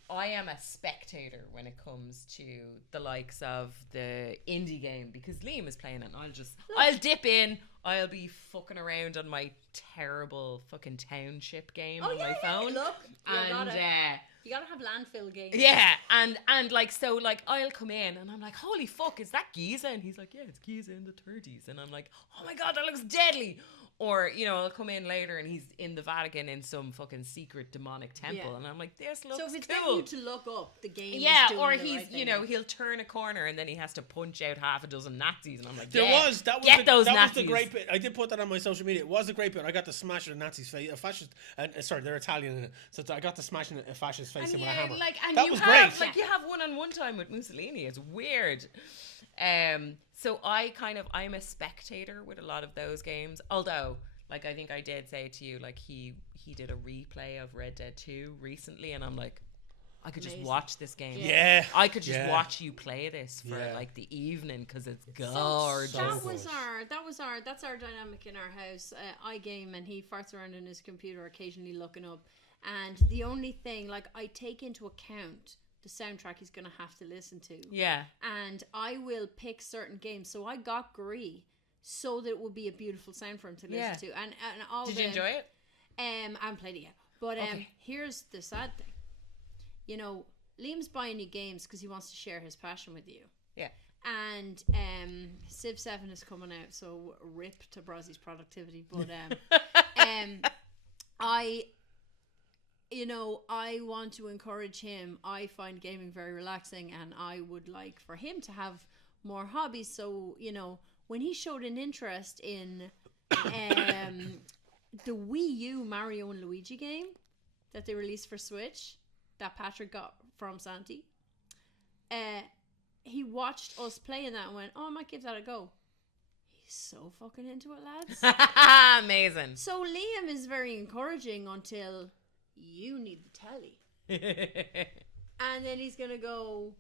I am a spectator when it comes to the likes of the indie game, because Liam is playing it and I'll dip in. I'll be fucking around on my terrible fucking township game on my phone. Look, and you gotta have landfill games. Yeah, and I'll come in and I'm like, holy fuck, is that Giza? And he's like, yeah, it's Giza in the 30s. And I'm like, oh my God, that looks deadly. Or, I'll come in later and he's in the Vatican in some fucking secret demonic temple. And I'm like, this looks cool. So if it's getting you to look up, the game is doing or the he's, right thing. he'll turn a corner and then he has to punch out half a dozen Nazis. And I'm like, that those was Nazis. the great bit. I did put that on my social media. It was a great bit. I got to smash a Nazi's face. A fascist, they're Italian in it. So I got to smash a fascist face in with a hammer. That was great. You have one-on-one time with Mussolini. It's weird. So I'm a spectator with a lot of those games. Although, I think I did say to you, he did a replay of Red Dead 2 recently, and I'm like, I could just watch this game. Yeah. I could just watch you play this for the evening because it's gorgeous. That's our dynamic in our house. I game and he farts around in his computer occasionally looking up. and the only thing, like, I take into account the soundtrack he's going to have to listen to. Yeah. And I will pick certain games. So I got Gree so that it would be a beautiful sound for him to listen to. And all Did you enjoy it? I haven't played it yet. But here's the sad thing. You know, Liam's buying you games because he wants to share his passion with you. Yeah. And Civ 7 is coming out, so rip to Brozzy's productivity. But I want to encourage him. I find gaming very relaxing, and I would like for him to have more hobbies. So, you know, when he showed an interest in the Wii U Mario and Luigi game that they released for Switch, that Patrick got from Santi, he watched us playing that and went, oh, I might give that a go. He's so fucking into it, lads. Amazing. So Liam is very encouraging until you need the telly. And then he's going to go,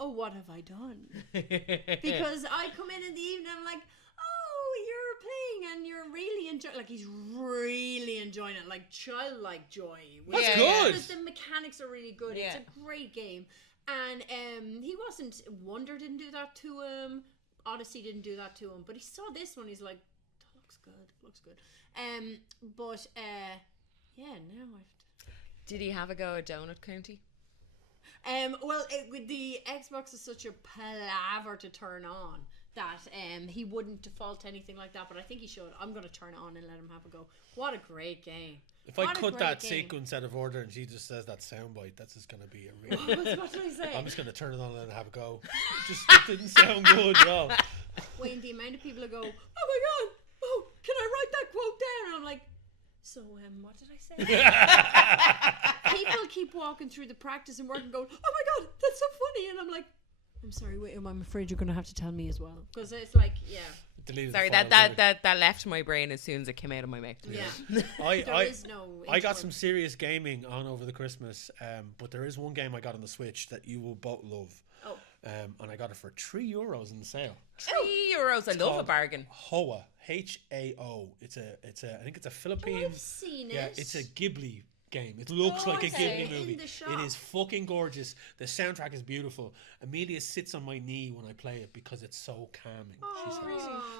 oh, what have I done? Because I come in the evening and I'm like, oh, you're playing and you're really enjoying, like, he's really enjoying it, like childlike joy. That's good. Because the mechanics are really good. Yeah. It's a great game. And he wasn't, Wonder didn't do that to him, Odyssey didn't do that to him, but he saw this one, he's like, that looks good. But yeah, now I've to... Did he have a go at Donut County? Well, with the Xbox is such a palaver to turn on that he wouldn't default to anything like that, but I think he should. I'm going to turn it on and let him have a go. What a great game. If I cut that sequence out of order and she just says that soundbite, that's just going to be a real... What did I say? I'm just going to turn it on and let it have a go. It didn't sound good at all. Wayne, the amount of people who go, oh my god, oh, can I write that quote down? And I'm like, so what did I say? People keep walking through the practice and work and going, oh my god, that's so funny. And I'm like, I'm sorry, wait, I'm afraid you're going to have to tell me as well. Because it's like, yeah. Sorry, that left my brain as soon as it came out of my mouth. Yeah. I is no got some serious gaming on over the Christmas, but there is one game I got on the Switch that you will both love. Oh. And I got it for €3 in the sale. €3, I love a bargain. Hoa, Hao. It's a I think it's a Philippine. I've seen it. Yeah, it's a Ghibli game. It looks like a Ghibli movie. It is fucking gorgeous. The soundtrack is beautiful. Amelia sits on my knee when I play it because it's so calming. She says.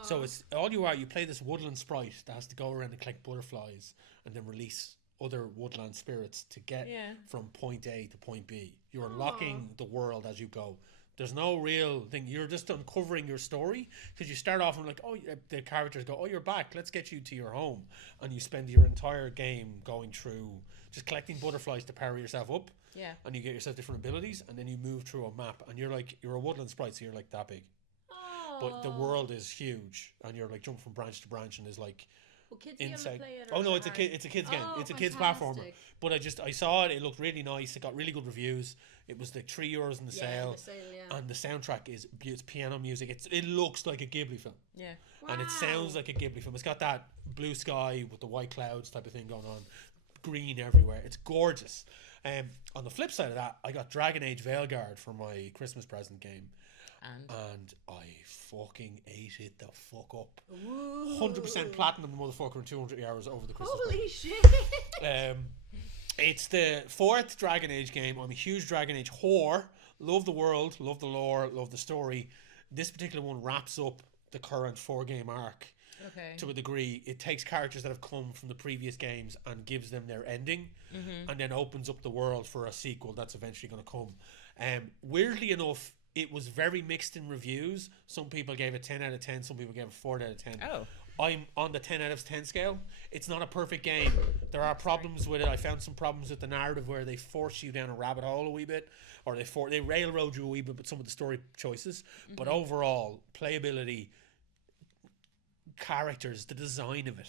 So it's all you play this woodland sprite that has to go around and collect butterflies and then release other woodland spirits to get from point A to point B. You're unlocking the world as you go. There's no real thing. You're just uncovering your story because you start off and like, oh, the characters go, oh, you're back. Let's get you to your home. And you spend your entire game going through just collecting butterflies to power yourself up. Yeah. And you get yourself different abilities and then you move through a map and you're a woodland sprite, so you're like that big. But the world is huge and you're like jumping from branch to branch and there's like inside. It's a kid's game. It's a kid's platformer. But I saw it. It looked really nice. It got really good reviews. It was like €3 in the sale. And the soundtrack is it's piano music. It looks like a Ghibli film. Yeah. And it sounds like a Ghibli film. It's got that blue sky with the white clouds type of thing going on. Green everywhere. It's gorgeous. On the flip side of that, I got Dragon Age Veilguard for my Christmas present game. And I fucking ate it the fuck up. 100% platinum the motherfucker in 200 hours over the Christmas break. Shit. It's the 4th Dragon Age game. I'm a huge Dragon Age whore. Love the world, love the lore, love the story. This particular one wraps up the current 4-game arc to a degree. It takes characters that have come from the previous games and gives them their ending and then opens up the world for a sequel that's eventually going to come. Weirdly enough, it was very mixed in reviews. Some people gave it 10 out of 10. Some people gave it 4 out of 10. Oh. I'm on the 10 out of 10 scale. It's not a perfect game. There are problems with it. I found some problems with the narrative where they force you down a rabbit hole a wee bit, or they railroad you a wee bit with some of the story choices. But overall, playability, characters, the design of it,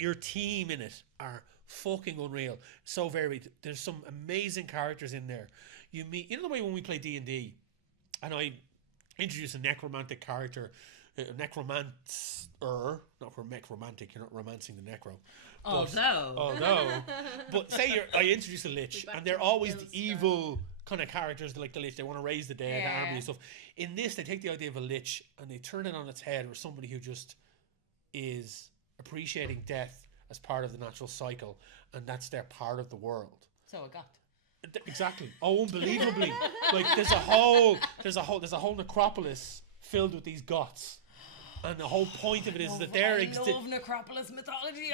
your team in it are fucking unreal. So varied. There's some amazing characters in there. You know the way when we play D&D and I introduce a necromantic character, a necromancer, not necromantic, you're not romancing the necro. Oh no. But say I introduce a lich and they're always the evil kind of characters like the lich. They want to raise the dead, army and stuff. In this, they take the idea of a lich and they turn it on its head, or somebody who just is appreciating death as part of the natural cycle, and that's their part of the world. So it got. Exactly. Oh, unbelievably! Like there's a whole necropolis filled with these goths, and the whole point of it is that I love necropolis mythology.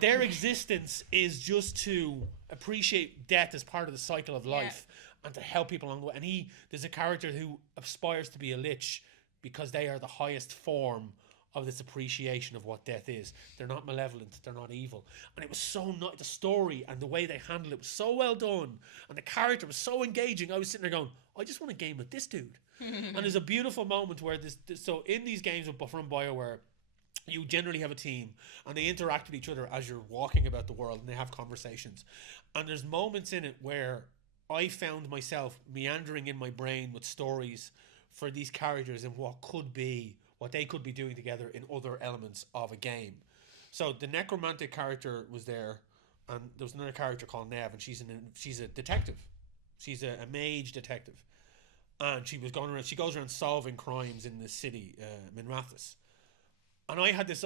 their existence is just to appreciate death as part of the cycle of life and to help people along the way. And there's a character who aspires to be a lich because they are the highest form of this appreciation of what death is. They're not malevolent, they're not evil. And it was so not the story and the way they handled it was so well done, and the character was so engaging. I was sitting there going, I just want a game with this dude. And there's a beautiful moment where so in these games from BioWare, you generally have a team and they interact with each other as you're walking about the world, and they have conversations. And there's moments in it where I found myself meandering in my brain with stories for these characters and what they could be doing together in other elements of a game. So the necromantic character was there, and there was another character called Nev, and she's a detective. She's a mage detective, and she goes around solving crimes in the city, Minrathis. And I had this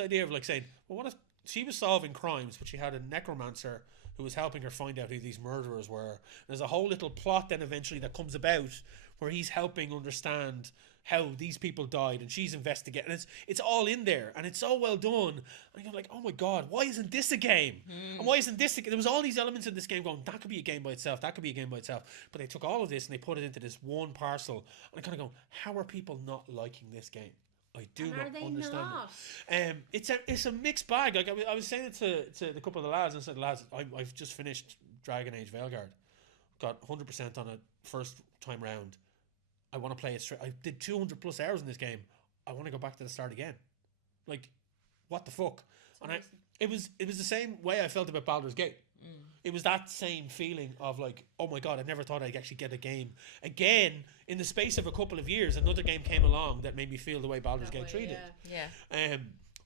idea of like saying, well, what if she was solving crimes, but she had a necromancer who was helping her find out who these murderers were. There's a whole little plot then eventually that comes about where he's helping understand how these people died, and she's investigating. And it's all in there, and it's so well done. And you're like, oh my god, why isn't this a game? And why isn't this there was all these elements in this game going, that could be a game by itself, that could be a game by itself. But they took all of this and they put it into this one parcel, and I kind of go, how are people not liking this game? I do not understand it. It's a mixed bag. Like I was saying it to a couple of the lads, and I said, lads, I've just finished Dragon Age Veilguard, got 100% on it first time round. I want to play it straight. I did 200 plus hours in this game. I want to go back to the start again. Like, what the fuck? It was the same way I felt about Baldur's Gate. It was that same feeling of like, oh my god, I never thought I'd actually get a game again. In the space of a couple of years, another game came along that made me feel the way Baldur's Gate 3 did. Yeah.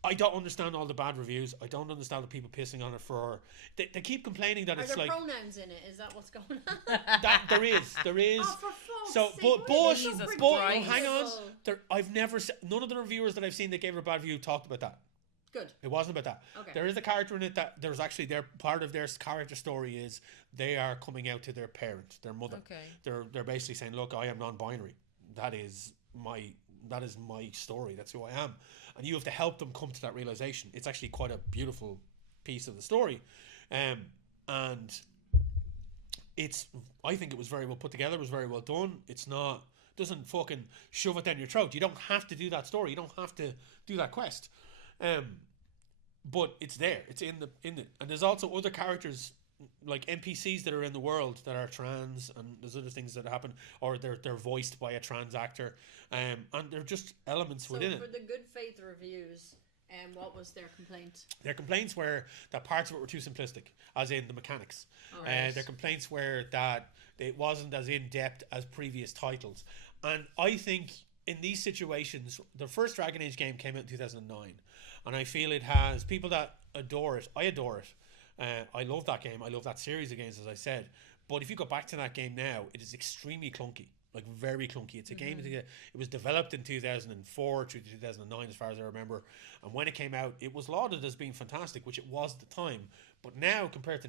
I don't understand all the bad reviews. I don't understand the people pissing on it for. They keep complaining that it's like. Are there pronouns in it? Is that what's going on? That there is. Oh, for fuck's So, sake, but hang on. I've never none of the reviewers that I've seen that gave it a bad review talked about that. Good. It wasn't about that. Okay. There is a character in it that there's actually part of their character story is they are coming out to their parent, their mother. Okay. They're basically saying, look, I am non-binary. That is my story. That's who I am. And you have to help them come to that realization. It's actually quite a beautiful piece of the story. And I think it was very well put together. It was very well done. Doesn't fucking shove it down your throat. You don't have to do that story. You don't have to do that quest. But it's there. It's in it. And there's also other characters like NPCs that are in the world that are trans, and there's other things that happen, or they're voiced by a trans actor, and they're just elements within it. So for the good faith reviews, what was their complaint? Their complaints were that parts of it were too simplistic, as in the mechanics. Right. Their complaints were that it wasn't as in depth as previous titles, and I think in these situations, the first Dragon Age game came out in 2009, and I feel it has people that adore it. I adore it. I love that game. I love that series of games, as I said. But if you go back to that game now, it is extremely clunky, like very clunky. It's a game. It was developed in 2004 through 2009, as far as I remember. And when it came out, it was lauded as being fantastic, which it was at the time. But now, compared to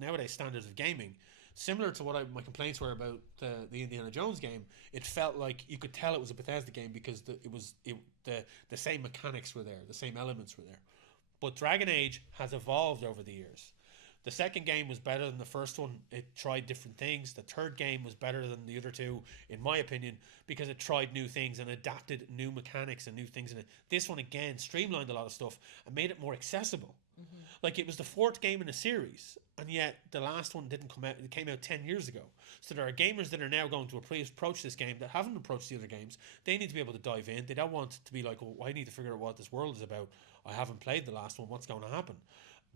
nowadays standards of gaming, similar to what my complaints were about the Indiana Jones game, it felt like you could tell it was a Bethesda game because the same mechanics were there, the same elements were there. But Dragon Age has evolved over the years. The second game was better than the first one. It tried different things. The third game was better than the other two, in my opinion, because it tried new things and adapted new mechanics and new things in it. This one, again, streamlined a lot of stuff and made it more accessible. Like, it was the fourth game in a series, and yet the last one didn't come out. It came out 10 years ago. So there are gamers that are now going to approach this game that haven't approached the other games. They need to be able to dive in. They don't want to be like, oh, I need to figure out what this world is about. I haven't played the last one. What's going to happen?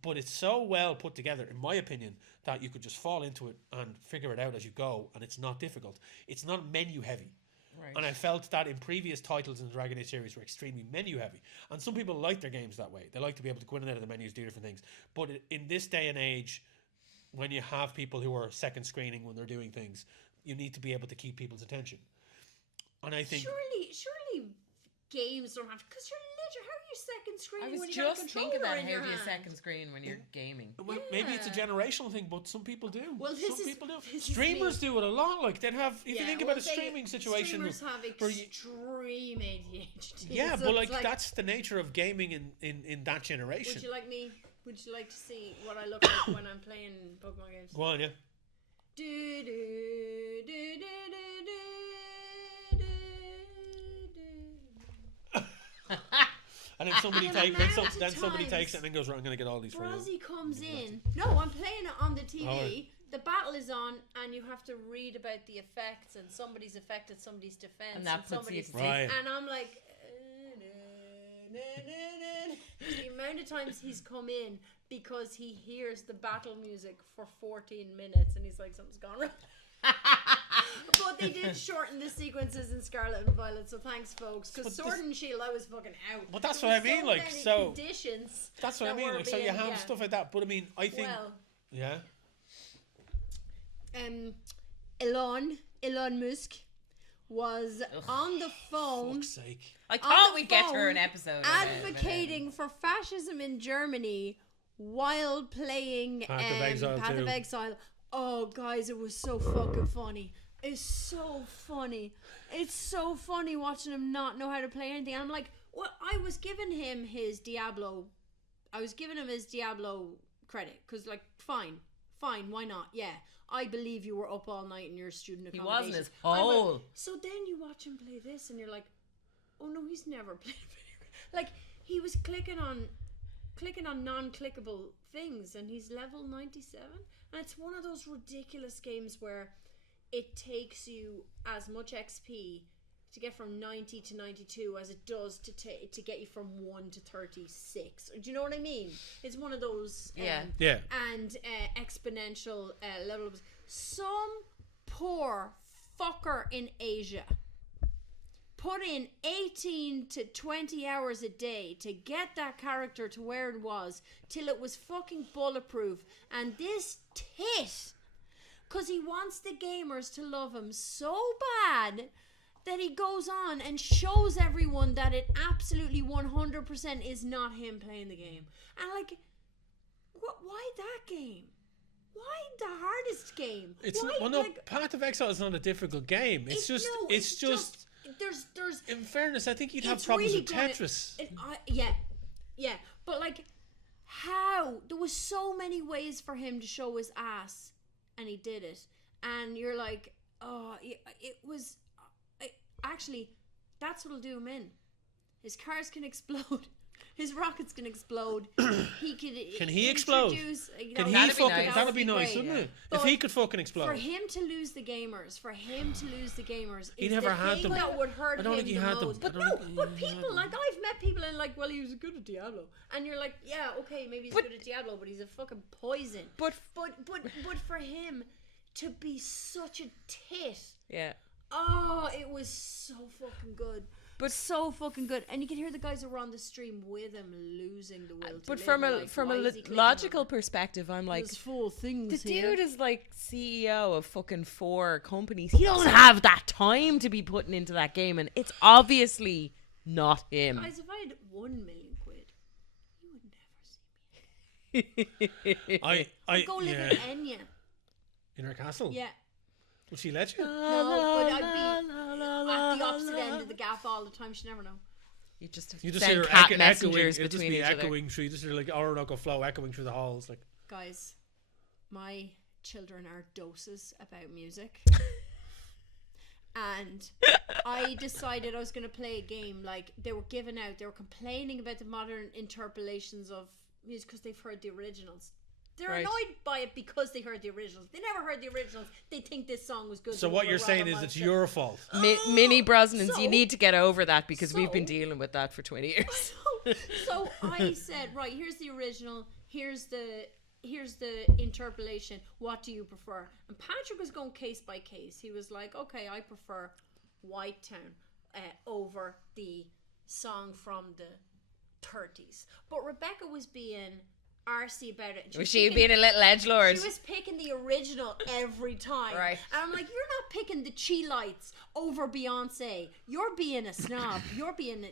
But it's so well put together, in my opinion, that you could just fall into it and figure it out as you go, and it's not difficult. It's not menu heavy. Right. And I felt that in previous titles in the Dragon Age series were extremely menu heavy. And some people like their games that way. They like to be able to go in and out of the menus, do different things. But in this day and age, when you have people who are second screening when they're doing things, you need to be able to keep people's attention. And I think... Surely games don't have... Because how are you second screen I when was you got a just thinking controller that. in How your do you hand? second screen when you're gaming? Well, maybe it's a generational thing, but some people do. Well, some people do. this is Streamers me. do it a lot. Like they'd have, if you think about a they- streaming situation, streamers have where you- extreme ADHD. yeah, so but it's like that's the nature of gaming in that generation. Would you like me? Would you like to see what I look like when I'm playing Pokemon games? Go on, yeah. Do, do, do, do, do, do, do, do. And then somebody And takes, amount of then somebody times takes it and then goes, right, I'm gonna get all these for you. Brazzy comes in. No, I'm playing it on the TV. Oh, right. The battle is on, and you have to read about the effects, and somebody's affected somebody's defense, And that puts you somebody's to Right. and I'm like, the amount of times he's come in because he hears the battle music for 14 minutes, and he's like, something's gone wrong. But they did shorten the sequences in Scarlet and Violet, so thanks, folks. Because But Sword and Shield, I was fucking out. But that's There what I was mean, like, many so- conditions. That's what I that mean. were Like, so you being- have yeah. stuff like that. But I mean, I think, Well, yeah. Elon Musk was on the phone Fuck's sake. I on thought the we'd get to phone an episode advocating for fascism in Germany while playing Path of Exile Path of 2. Exile. Oh, guys, it was so fucking funny. It's so funny. It's so funny watching him not know how to play anything. And I'm like, well, I was giving him his Diablo credit because, like, fine, why not? Yeah, I believe you were up all night in your student He accommodation. wasn't as I went, whole. so then you watch him play this, and you're like, oh no, he's never played a video game. Like, he was clicking on non-clickable things, and he's level 97, and it's one of those ridiculous games where it takes you as much XP to get from 90 to 92 as it does to get you from 1 to 36. Do you know what I mean? It's one of those Yeah. Yeah. and exponential levels. Some poor fucker in Asia put in 18 to 20 hours a day to get that character to where it was till it was fucking bulletproof, and this tit, because he wants the gamers to love him so bad that he goes on and shows everyone that it absolutely 100% is not him playing the game. And like, why that game? Why the hardest game? It's why, not, well, no, like, Path of Exile is not a difficult game. It's just, there's in fairness, I think you'd have it's problems really with gonna- Tetris. yeah, but like, how there was so many ways for him to show his ass, and he did it, and you're like, oh, it was actually, that's what'll do him in. His cars can explode. His rockets can explode. He could. Can he explode? Can he That'd be fucking? nice. That'd be nice, great. wouldn't it? But If he could fucking explode. For him to lose the gamers, He is never the had thing them. that would hurt I don't him think he the had them. most. I But don't no, think but he had people, them. like, I've met people and like, well, he was good at Diablo, and you're like, yeah, okay, maybe he's good at Diablo, but he's a fucking poison. But for him to be such a tit, Yeah. oh, it was so fucking good. But so fucking good, and you can hear the guys who were on the stream with him losing the will. To But live, from a like, from why a is he clicking logical on it? perspective, I'm like, There's full things the here. dude is like CEO of fucking 4 companies. He doesn't have that time to be putting into that game, and it's obviously not him. Guys, if I had 1 million quid, you would never see me. I Go live yeah. in Enya. In her castle. Yeah. Would she let you? No, but I'd be at the opposite end of the gap all the time. She'd never know. You just You just send hear cat echoing. messengers It'd just between be each other. echoing through. You just hear like Orlok flow echoing through the halls. Like, Guys, my children are doses about music. And I decided I was going to play a game. Like, they were giving out, they were complaining about the modern interpolations of music because they've heard the originals. They're Right. annoyed by it because they heard the originals. They never heard the originals. They think this song was good. so they what were you're saying rather is it's monster. your fault. Mini Brosnans, So- you need to get over that because we've been so- dealing with that for 20 years. So I said, right, here's the original, here's the interpolation. What do you prefer? And Patrick was going case by case. He was like, okay, I prefer White Town over the song from the 30s. But Rebecca was being arsey about it. Was she being a little edgelord? She was picking the original every time. Right. And I'm like, you're not picking the Chi Lights over Beyonce. You're being a snob. You're being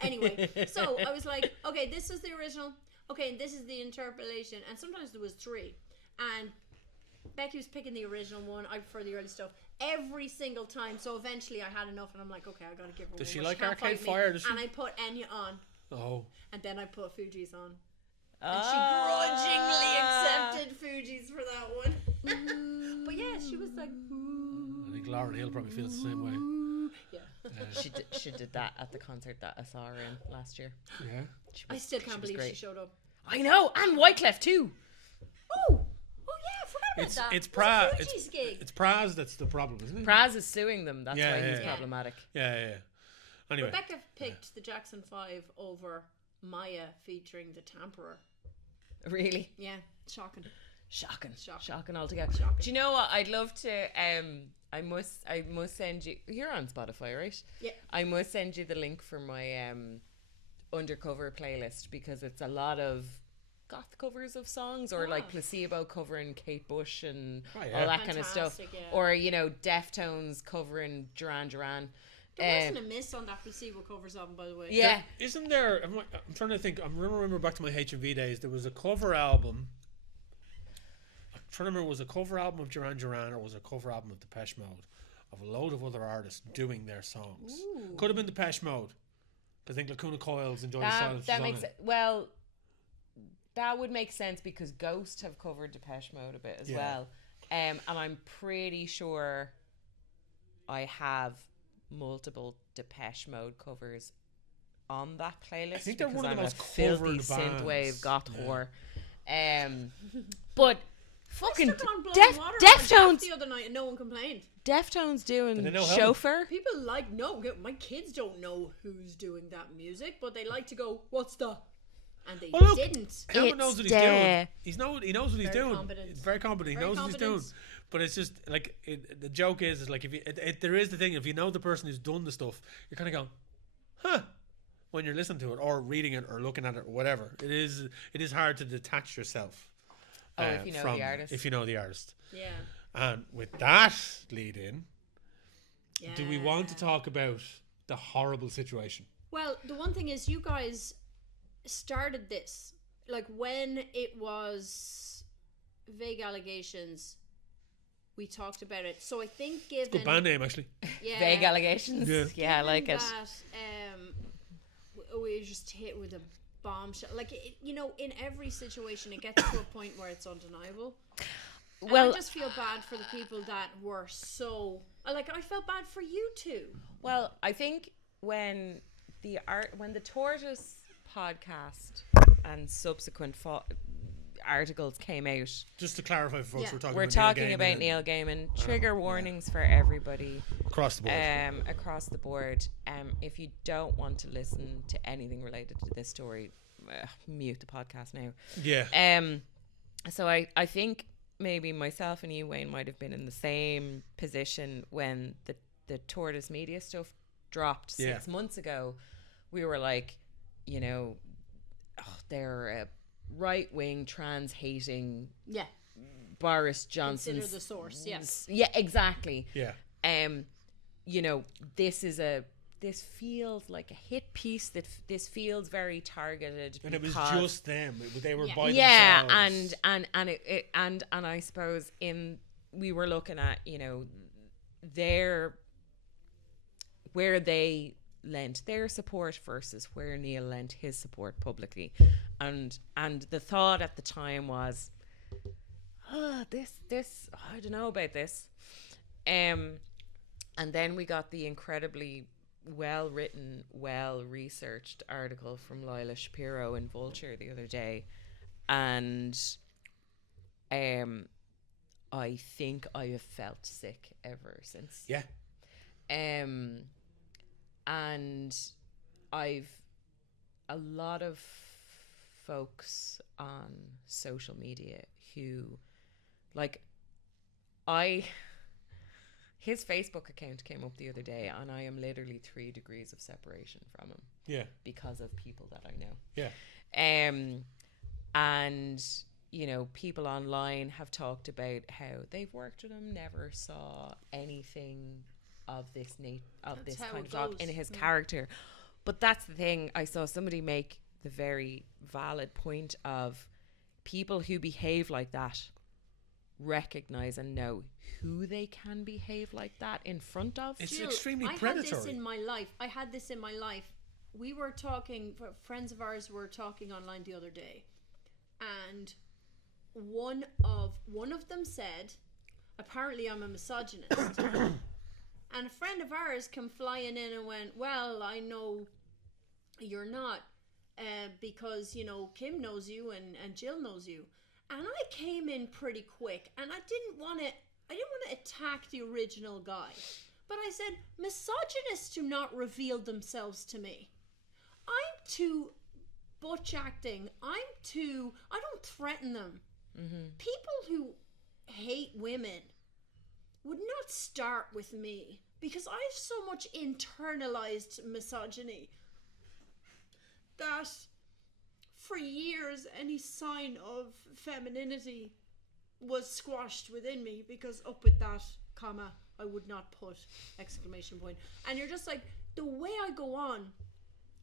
anyway. So I was like, okay, this is the original. Okay, this is the interpolation. And sometimes there was 3. And Becky was picking the original one. I prefer the early stuff. Every single time. So eventually I had enough and I'm like, okay, I gotta give her Does one she more. like can't Arcade fight me. Fire? Does she? And I put Enya on. Oh. And then I put Fuji's on. And she grudgingly accepted Fuji's for that one. But yeah, she was like, I think Lauren Hill probably feels the same way. yeah. She did that at the concert that I saw her in last year. Yeah. I still can't believe great. she showed up. I know, and Wyclef too. Oh yeah, I forgot about that. It's Praz. Fuji's gig. It's Praz that's the problem, isn't it? Praz is suing them. That's Yeah, why yeah, he's yeah. problematic. Yeah. Anyway. Rebecca picked the Jackson 5 over Maya featuring the Tamperer. Really? Yeah, shocking. Shocking altogether. Shocking. Do you know what? I'd love to. I must send you. You're on Spotify, right? Yeah. I must send you the link for my undercover playlist because it's a lot of goth covers of songs or like Placebo covering Kate Bush and all that kind of stuff, Fantastic, yeah. or Deftones covering Duran Duran. There wasn't a miss on that Placebo covers album, by the way. Yeah. Isn't there? I'm trying to think. I remember back to my HMV days. There was a cover album. I'm trying to remember. Was a cover album of Duran Duran or was it a cover album of Depeche Mode of a load of other artists doing their songs? Ooh. Could have been Depeche Mode. I think Lacuna Coil's Enjoy the Silence. That was on makes it. well. That would make sense because Ghost have covered Depeche Mode a bit as well, and I'm pretty sure I have multiple Depeche Mode covers on that playlist. I think they're one of I'm the most a filthy covered bands. synthwave goth whore. But fucking Stuck on Blowing Water on Deftones. the other night and no one complained. Deftones doing they know how? chauffeur. People like my kids don't know who's doing that music, but they like to go, "What's that?" And they Well, look, didn't. Helmut knows what he's doing. He knows what he's Very doing. competent. He's very competent. He Very knows what he's competent. doing. But it's just like the joke is like if you there is the thing if you know the person who's done the stuff, you're kind of going, huh, when you're listening to it or reading it or looking at it or whatever. It is hard to detach yourself. If you know from the artist. If you know the artist. Yeah. And with that lead in, Yeah. do we want to talk about the horrible situation? Well, the one thing is, you guys started this like when it was vague allegations. We talked about it, so I think given Good band name actually. yeah, Vague allegations. Yeah, I like it. that, we just hit with a bombshell. Like in every situation, it gets to a point where it's undeniable. And Well, I just feel bad for the people that were so. Like, I felt bad for you too. Well, I think when the Tortoise podcast and subsequent articles came out, Just to clarify for folks, Yeah. we're talking about Neil Neil Gaiman. Trigger warnings for everybody Gaiman across the board. across the board. If you don't want to listen to anything related to this story, mute the podcast now. Yeah. So I think maybe myself and you, Wayne, might have been in the same position when the Tortoise Media stuff dropped 6 months ago. We were like, they're a right-wing, trans-hating Yeah. Boris Johnson. Consider the source. Yes. Yeah, exactly. Yeah. This feels like a hit piece. This feels very targeted. And it was because- just them. They were by yeah, themselves. and I suppose we were looking at where they lent their support versus where Neil lent his support publicly, and the thought at the time was, this I don't know about this, and then we got the incredibly well-written, well-researched article from Lila Shapiro in Vulture the other day, and I think I have felt sick ever since. Yeah. And I've a lot of folks on social media who, like, his Facebook account came up the other day, and I am literally 3 degrees of separation from him. Yeah. Because of people that I know. Yeah. And, you know, people online have talked about how they've worked with him, never saw anything of this this kind of dog in his character. But that's the thing. I saw somebody make the very valid point of people who behave like that recognize and know who they can behave like that in front of. It's Jill, extremely I predatory. had this in my life. We were talking, friends of ours were talking online the other day, and one of them said, apparently I'm a misogynist. And a friend of ours came flying in and went, well, I know you're not, because, you know, Kim knows you and Jill knows you. And I came in pretty quick, and I didn't want to attack the original guy. But I said, misogynists do not reveal themselves to me. I'm too butch acting. I don't threaten them. Mm-hmm. People who hate women would not start with me because I have so much internalized misogyny that for years any sign of femininity was squashed within me, because up with that, comma, I would not put exclamation point. And you're just like, the way I go on,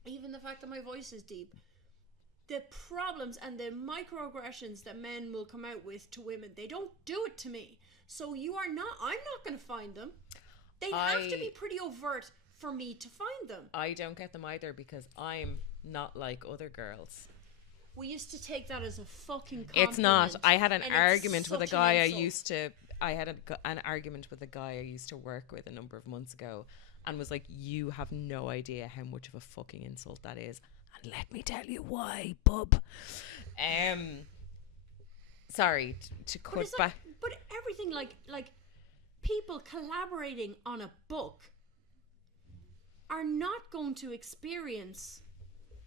even the fact that my voice is deep, the problems and the microaggressions that men will come out with to women, they don't do it to me. So I'm not going to find them. They have to be pretty overt for me to find them. I don't get them either, because I'm not like other girls. We used to take that as a fucking compliment. It's not. I had an argument with a guy an argument with a guy I used to work with a number of months ago, and was like, you have no idea how much of a fucking insult that is. And let me tell you why, bub. Sorry to cut back. But everything like people collaborating on a book are not going to experience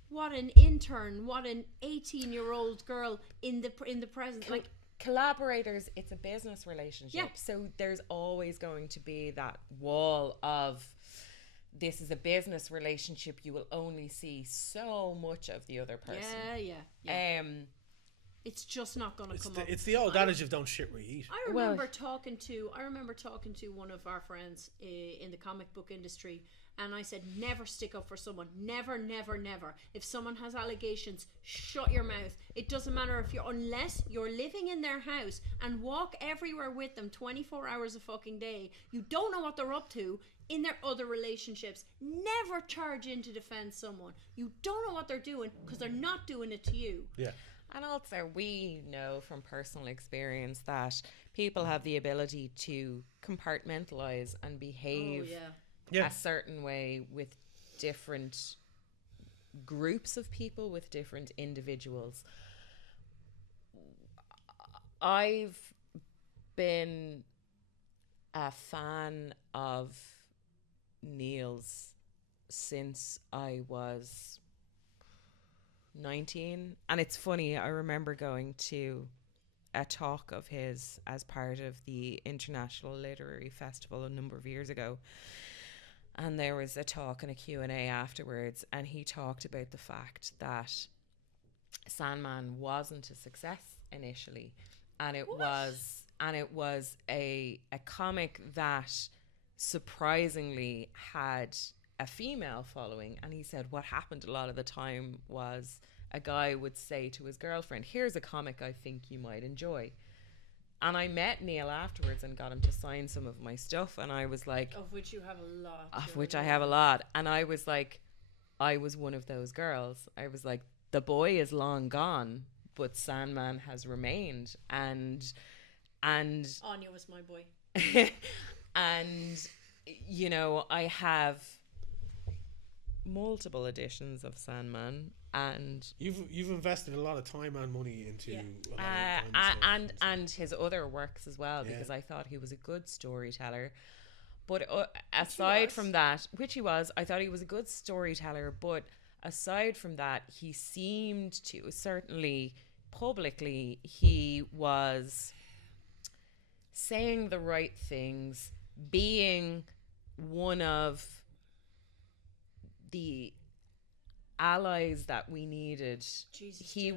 what an 18-year-old girl in the present, like collaborators, it's a business relationship. Yeah. So there's always going to be that wall of, this is a business relationship, you will only see so much of the other person. Yeah. It's just not going to come up. It's the old adage of don't shit where you eat. I remember talking to one of our friends in the comic book industry, and I said, never stick up for someone. Never, never, never. If someone has allegations, shut your mouth. It doesn't matter unless you're living in their house and walk everywhere with them 24 hours a fucking day. You don't know what they're up to in their other relationships. Never charge in to defend someone. You don't know what they're doing because they're not doing it to you. Yeah. And also, we know from personal experience that people have the ability to compartmentalize and behave a certain way with different groups of people, with different individuals. I've been a fan of Neil's since I was 19, and it's funny, I remember going to a talk of his as part of the International Literary Festival a number of years ago, and there was a talk and a Q&A afterwards, and he talked about the fact that Sandman wasn't a success initially, and it was a comic that surprisingly had a female following. And he said what happened a lot of the time was a guy would say to his girlfriend, here's a comic I think you might enjoy. And I met Neil afterwards and got him to sign some of my stuff, and I was like, of which you have a lot. Of which I have a lot. And I was like, I was one of those girls. I was like, the boy is long gone, but Sandman has remained. And Anya was my boy. And you know, I have multiple editions of Sandman, and you've invested a lot of time and money into and his other works as well, because I thought he was a good storyteller. But aside from that, which he was, I thought he was a good storyteller. But aside from that, he seemed to, certainly publicly, he was saying the right things, being one of the allies that we needed. Jesus, He Jill,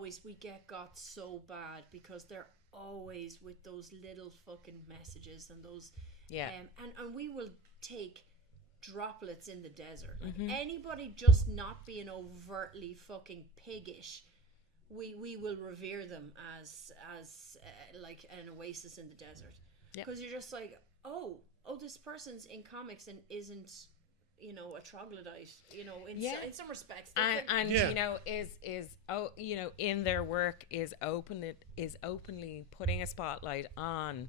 was. we get got so bad because they're always with those little fucking messages and those Yeah. and we will take droplets in the desert. Like Mm-hmm. anybody just not being overtly fucking piggish, we will revere them as like an oasis in the desert. Yeah. Because you're just like, oh, this person's in comics and isn't, you know, a troglodyte, you know, in some respects. And Yeah. you know, is you know, in their work is openly putting a spotlight on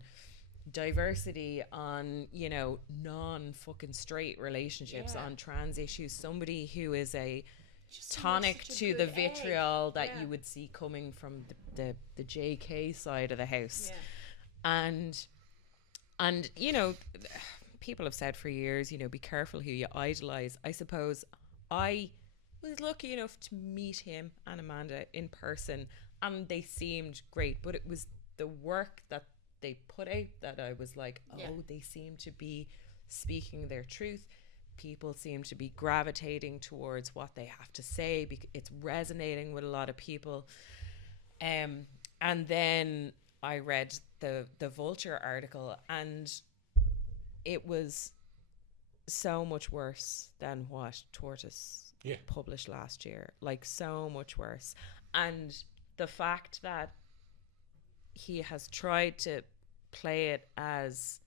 diversity, on, you know, non fucking straight relationships, Yeah. on trans issues. Somebody who is a Just seems tonic such a to good the egg. vitriol that Yeah. you would see coming from the JK side of the house. Yeah. And you know, people have said for years, you know, be careful who you idolize. I suppose I was lucky enough to meet him and Amanda in person, and they seemed great, but it was the work that they put out that I was like, oh, Yeah. they seem to be speaking their truth. People seem to be gravitating towards what they have to say because it's resonating with a lot of people. And then I read the Vulture article, and it was so much worse than what Tortoise Yeah. published last year. Like, so much worse. And the fact that he has tried to play it as,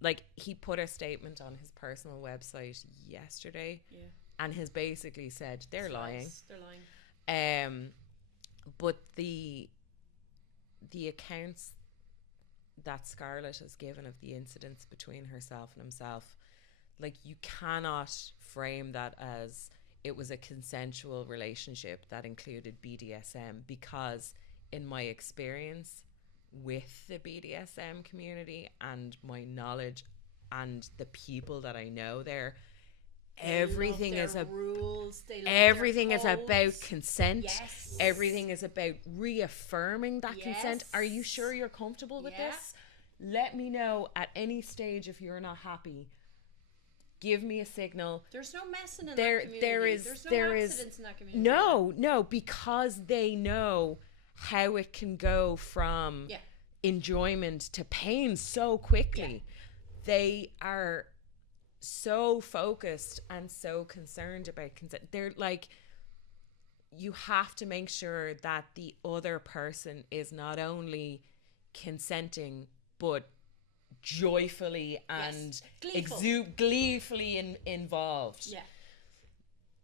like, he put a statement on his personal website yesterday Yeah. and has basically said they're lying. Lies. They're lying. But the accounts that Scarlett has given of the incidents between herself and himself, like, you cannot frame that as it was a consensual relationship that included BDSM, because in my experience with the BDSM community and my knowledge and the people that I know there, everything They love is their a rules. They love everything their is about codes. consent. Yes. Everything is about reaffirming that consent. Are you Yes. sure you're comfortable with Yeah. this? Let me know at any stage if you're not happy. Give me a signal. There's no messing in There- that community. there is- There's no there is- accidents in that community. No, because they know how it can go from Yeah. enjoyment to pain so quickly. They are so focused and so concerned about consent. They're like, you have to make sure that the other person is not only consenting but joyfully and Gleeful. gleefully involved. Yeah.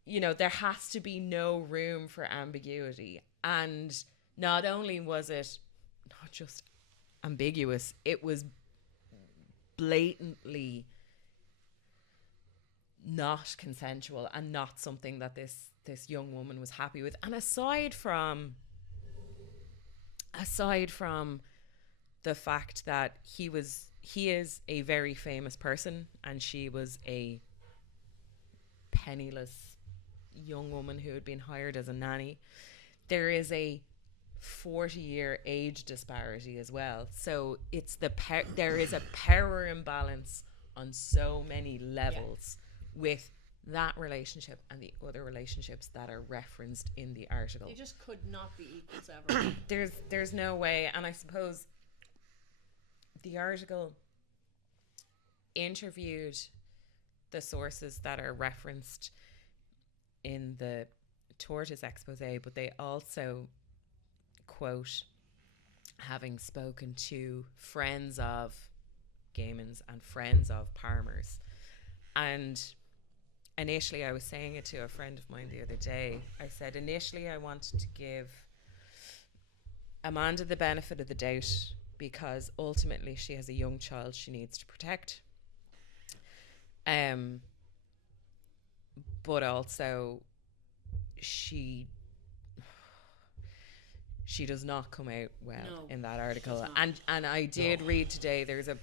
You know, there has to be no room for ambiguity. And not only was it not just ambiguous, it was blatantly not consensual and not something that this young woman was happy with. And aside from the fact that he is a very famous person and she was a penniless young woman who had been hired as a nanny, there is a 40-year age disparity as well. So it's there is a power imbalance on so many levels with that relationship and the other relationships that are referenced in the article. They just could not be equals ever. There's no way. And I suppose the article interviewed the sources that are referenced in the Tortoise expose, but they also quote having spoken to friends of Gaiman's and friends of Palmer's. And initially, I was saying it to a friend of mine the other day, I said, initially I wanted to give Amanda the benefit of the doubt because ultimately she has a young child she needs to protect. But also she does not come out well in that article. And I did read today there's a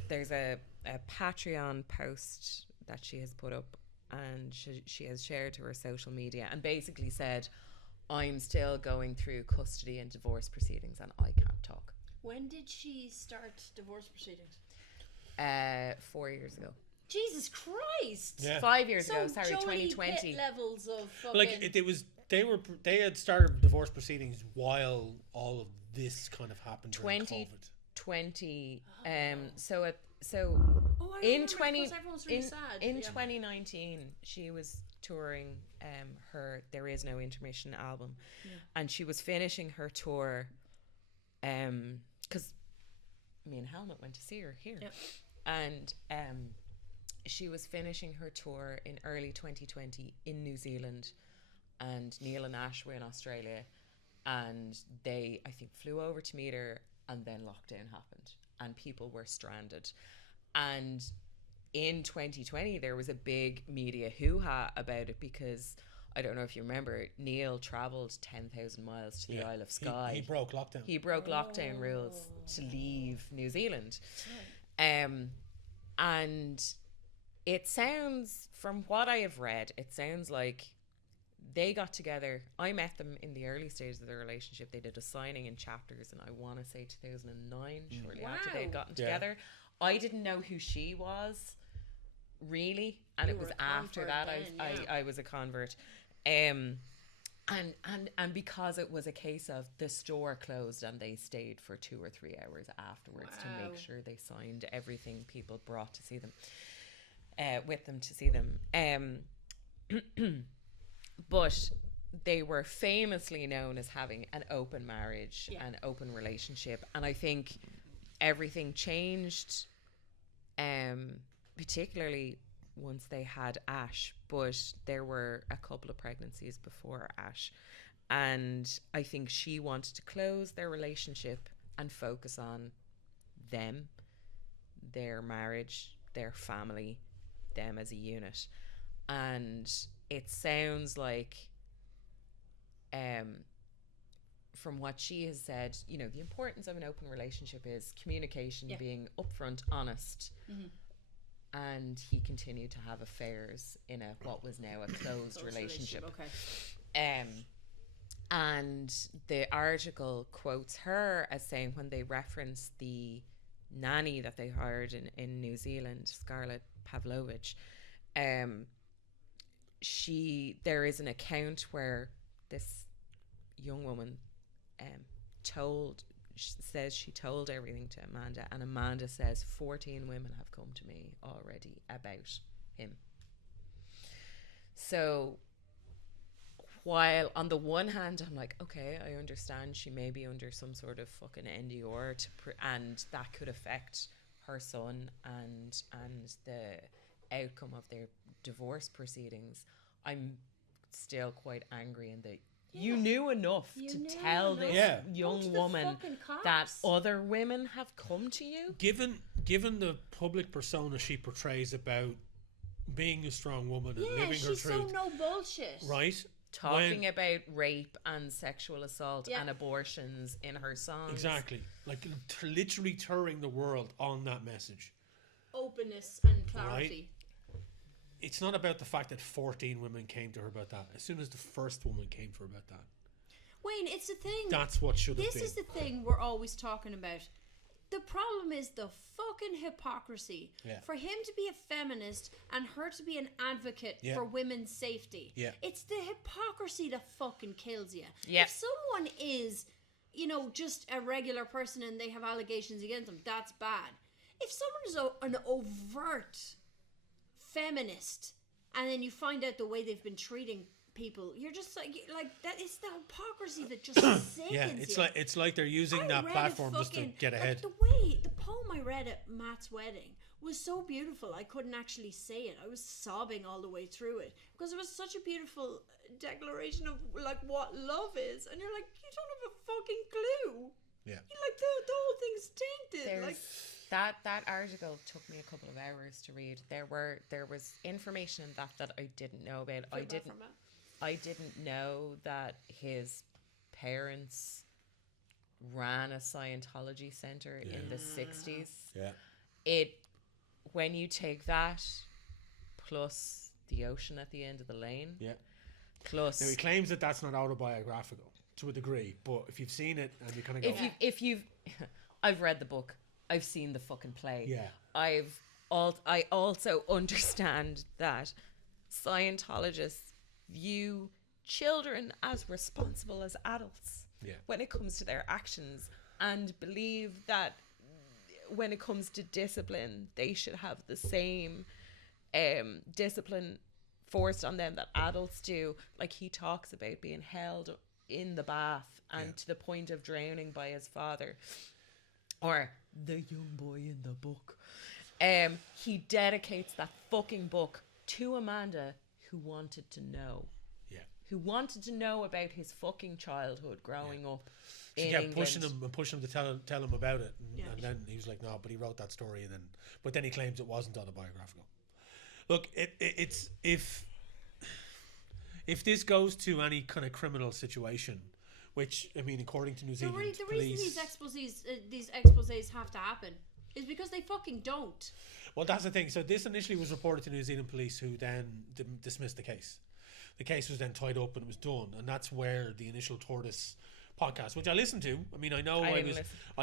Patreon post that she has put up, and she has shared to her social media and basically said, I'm still going through custody and divorce proceedings and I can't talk. When did she start divorce proceedings? 4 years ago. Jesus Christ. Yeah. 5 years So ago, sorry, Joey 2020. Pitt levels of fucking... Like they had started divorce proceedings while all of this kind of happened during COVID. 2020. Oh, I In remember, 20 because everyone's really sad. in Yeah. 2019 she was touring her There Is No Intermission album, and she was finishing her tour because me and Helmut went to see her here, and she was finishing her tour in early 2020 in New Zealand, and Neil and Ash were in Australia, and they, I think, flew over to meet her, and then lockdown happened and people were stranded. And in 2020 there was a big media hoo-ha about it, because I don't know if you remember, Neil travelled 10,000 miles to the Isle of Skye. He broke lockdown. He broke lockdown rules to leave New Zealand. And it sounds, from what I have read, it sounds like they got together. I met them in the early stages of their relationship. They did a signing in Chapters, and I want to say 2009, shortly after they'd gotten together. I didn't know who she was, really, and it was after that I was a convert. And because it was a case of the store closed and they stayed for 2 or 3 hours afterwards to make sure they signed everything people brought to see them, with them to see them. But they were famously known as having an open marriage, an open relationship, and I think everything changed, particularly once they had Ash, but there were a couple of pregnancies before Ash, and I think she wanted to close their relationship and focus on them, their marriage, their family, them as a unit. And it sounds like, from what she has said, you know, the importance of an open relationship is communication, being upfront, honest. And he continued to have affairs in what was now a closed relationship. And the article quotes her as saying, when they reference the nanny that they hired in New Zealand, Scarlett Pavlovich, there is an account where this young woman says she told everything to Amanda, and Amanda says 14 women have come to me already about him. So while on the one hand I'm like, okay, I understand she may be under some sort of fucking NDR and that could affect her son and the outcome of their divorce proceedings, I'm still quite angry in that you knew enough to tell this young woman that other women have come to you. Given the public persona she portrays about being a strong woman and living her she's truth, so no bullshit, right? Talking about rape and sexual assault and abortions in her songs. Exactly. Like literally touring the world on that message. Openness and clarity. Right? It's not about the fact that 14 women came to her about that. As soon as the first woman came to her about that. Wayne, it's the thing. That's what should have been. This is the thing we're always talking about. The problem is the fucking hypocrisy. For him to be a feminist and her to be an advocate for women's safety. It's the hypocrisy that fucking kills you. If someone is, you know, just a regular person and they have allegations against them, that's bad. If someone is an overt feminist and then you find out the way they've been treating people, you're just like that is the hypocrisy that just sickens you. It's like they're using that platform just to get ahead. Like the poem I read at Matt's wedding was so beautiful I couldn't actually say it. I was sobbing all the way through it because it was such a beautiful declaration of like what love is, and you're like, you don't have a fucking clue. You're like the whole thing's tainted. That article took me a couple of hours to read. There was information in that I didn't know about. I didn't know that his parents ran a Scientology center in the 60s. When you take that plus the ocean at the end of the lane. Plus, now he claims that that's not autobiographical to a degree, but if you've seen it and you kind of go, if you've I've read the book. I've seen the fucking play. I've I also understand that Scientologists view children as responsible as adults when it comes to their actions, and believe that when it comes to discipline, they should have the same discipline forced on them that adults do. Like, he talks about being held in the bath and to the point of drowning by his father, or the young boy in the book. He dedicates that fucking book to Amanda, who wanted to know. Yeah. Who wanted to know about his fucking childhood growing up in England. Pushing him to tell him about it. And then he was like, no, but he wrote that story. But then he claims it wasn't autobiographical. Look, it's if this goes to any kind of criminal situation, which, I mean, according to New Zealand the police, reason these exposés have to happen is because they fucking don't. Well, that's the thing. So this initially was reported to New Zealand police, who then dismissed the case. The case was then tied up and it was done, and that's where the initial Tortoise podcast, which I listened to. I mean, I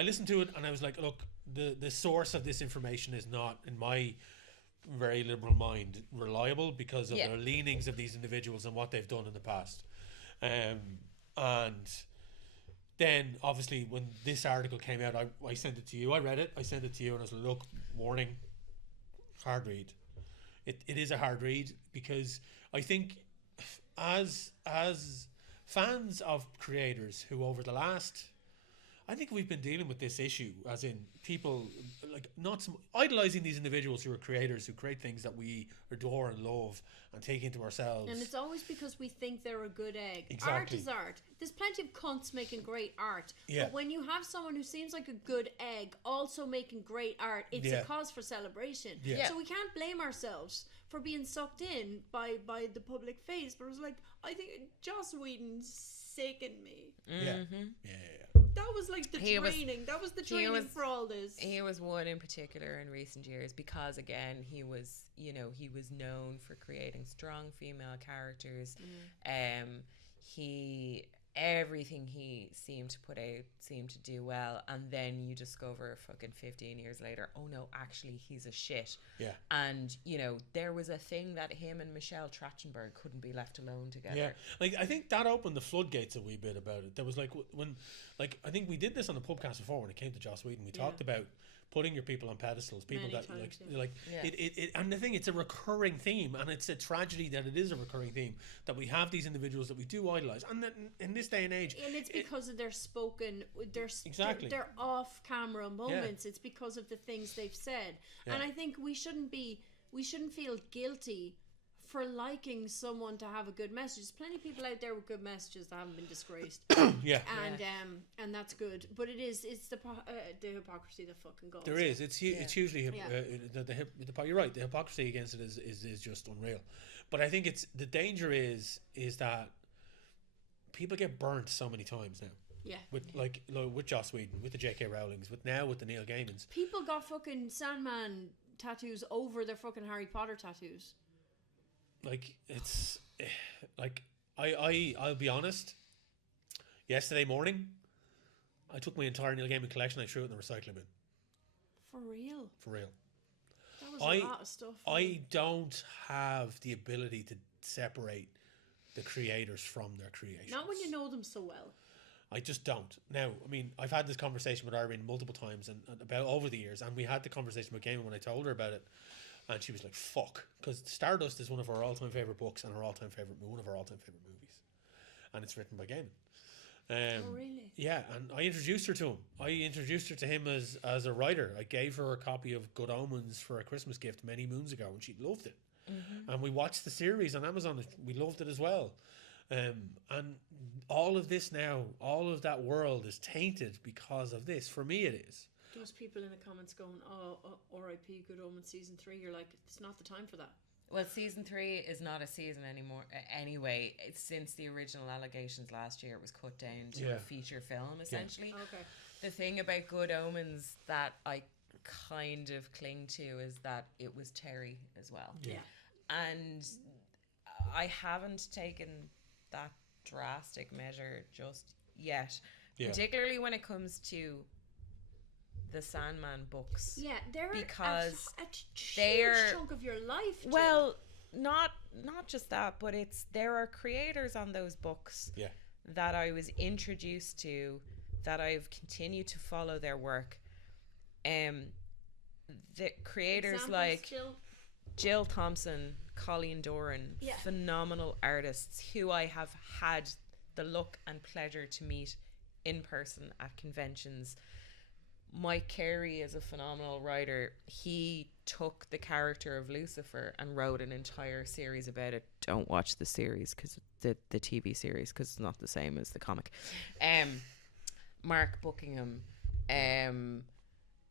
listened to it, and I was like, look, the source of this information is not, in my very liberal mind, reliable, because of the leanings of these individuals and what they've done in the past. And then obviously when this article came out, I sent it to you. I read it. I sent it to you, and I was like, look, warning, hard read. It is a hard read, because I think as fans of creators who over the last, I think we've been dealing with this issue, as in people like idolizing these individuals who are creators, who create things that we adore and love and take into ourselves. And it's always because we think they're a good egg. Exactly. Art is art. There's plenty of cunts making great art. Yeah. But when you have someone who seems like a good egg also making great art, it's a cause for celebration. Yeah. So we can't blame ourselves for being sucked in by the public face. But it was like, I think Joss Whedon sickened me. Mm-hmm. That was like the training. That was the training for all this. He was one in particular in recent years, because again, he was known for creating strong female characters. Everything he seemed to put out seemed to do well, and then you discover fucking 15 years later, oh no, actually he's a shit. Yeah. And there was a thing that him and Michelle Trachtenberg couldn't be left alone together. Yeah, like I think that opened the floodgates a wee bit about it. There was like when, like, I think we did this on the Pubcast before when it came to Joss Whedon. We talked about putting your people on pedestals, people Many that times, it and the thing, it's a recurring theme, and it's a tragedy that it is a recurring theme, that we have these individuals that we do idolize, and then in this day and age, and it's because of their spoken, exactly, their off-camera moments. It's because of the things they've said, and I think we shouldn't feel guilty for liking someone to have a good message. There's plenty of people out there with good messages that haven't been disgraced. And that's good. But it's the hypocrisy that fucking goes. There is. It's hugely you're right. The hypocrisy against it is just unreal. But I think it's the danger is that people get burnt so many times now. Yeah. With Joss Whedon, with the J.K. Rowlings, with the Neil Gaimans. People got fucking Sandman tattoos over their fucking Harry Potter tattoos. Like, it's like I'll be honest. Yesterday morning, I took my entire Neil Gaiman collection. I threw it in the recycling bin. For real. That was a lot of stuff. I don't have the ability to separate the creators from their creations. Not when you know them so well. I just don't. Now, I mean, I've had this conversation with Irene multiple times and about over the years, and we had the conversation with Gaiman when I told her about it. And she was like, fuck. Because Stardust is one of our all-time favourite books and one of our all-time favourite movies. And it's written by Gaiman. Oh, really? Yeah, and I introduced her to him. I introduced her to him as a writer. I gave her a copy of Good Omens for a Christmas gift many moons ago, and she loved it. Mm-hmm. And we watched the series on Amazon. We loved it as well. And all of this now, all of that world is tainted because of this. For me, it is. Those people in the comments going, R.I.P. Good Omens season 3. You're like, it's not the time for that. Well, season 3 is not a season anymore. Anyway, since the original allegations last year, it was cut down to a feature film, essentially. Yeah. Okay. The thing about Good Omens that I kind of cling to is that it was Terry as well. Yeah. And I haven't taken that drastic measure just yet. Yeah. Particularly when it comes to the Sandman books. Yeah, they're because a they're huge chunk of your life. Jim. well, not just that, but there are creators on those books that I was introduced to, that I've continued to follow their work. The creators Examples, like Jill? Jill Thompson, Colleen Doran, phenomenal artists who I have had the luck and pleasure to meet in person at conventions. Mike Carey is a phenomenal writer. He took the character of Lucifer and wrote an entire series about it. Don't watch the series, because the TV series, because it's not the same as the comic. Mark Buckingham.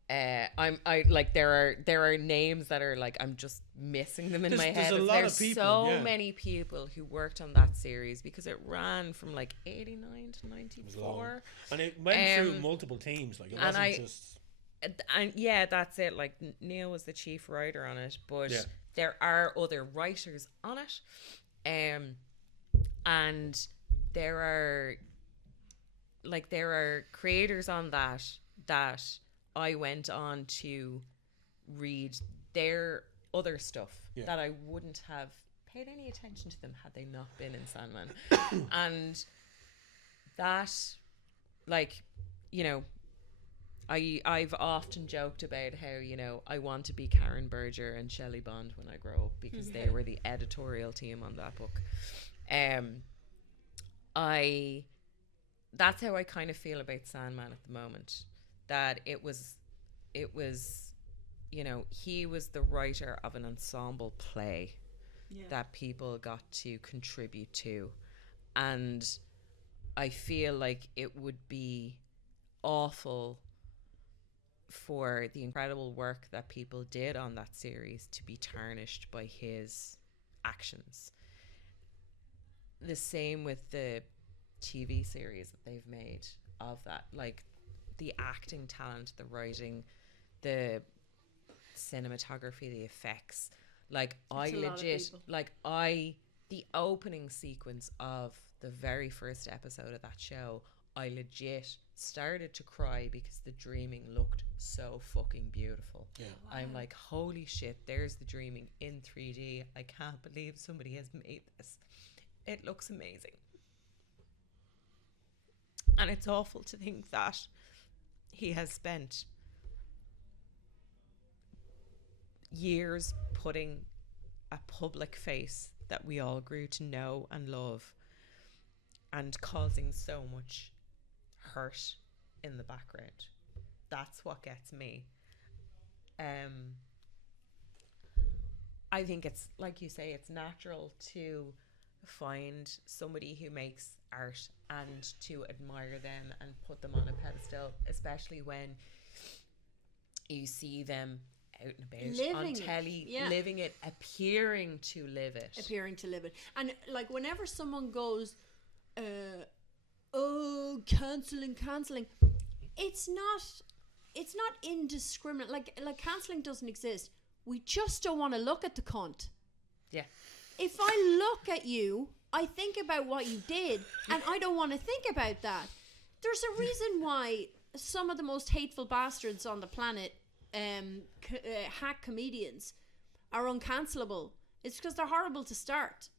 I like there are names that are like I'm just missing them in my head. There's a lot of people. So many people who worked on that series, because it ran from like 89 to 94, and it went through multiple teams. Like it wasn't just. And yeah, that's it. Like Neil was the chief writer on it, but there are other writers on it, and there are creators on that I went on to read their other stuff that I wouldn't have paid any attention to them had they not been in Sandman. And that, like, you know, I've often joked about how, you know, I want to be Karen Berger and Shelley Bond when I grow up, because they were the editorial team on that book. That's how I kind of feel about Sandman at the moment. That it was, you know, he was the writer of an ensemble play that people got to contribute to. And I feel like it would be awful for the incredible work that people did on that series to be tarnished by his actions. The same with the TV series that they've made of that. Like, the acting talent, the writing, the cinematography, the effects. Like, the opening sequence of the very first episode of that show, I legit started to cry because the dreaming looked so fucking beautiful. Yeah. Wow. I'm like, holy shit, there's the dreaming in 3D. I can't believe somebody has made this. It looks amazing. And it's awful to think that he has spent years putting a public face that we all grew to know and love, and causing so much hurt in the background. That's what gets me. I think it's, like you say, it's natural to find somebody who makes art and to admire them and put them on a pedestal, especially when you see them out and about living on telly, living it, appearing to live it. And like, whenever someone goes, cancelling, it's not indiscriminate. Like cancelling doesn't exist. We just don't want to look at the cunt. Yeah. If I look at you, I think about what you did, and I don't want to think about that. There's a reason why some of the most hateful bastards on the planet, hack comedians, are uncancelable. It's because they're horrible to start.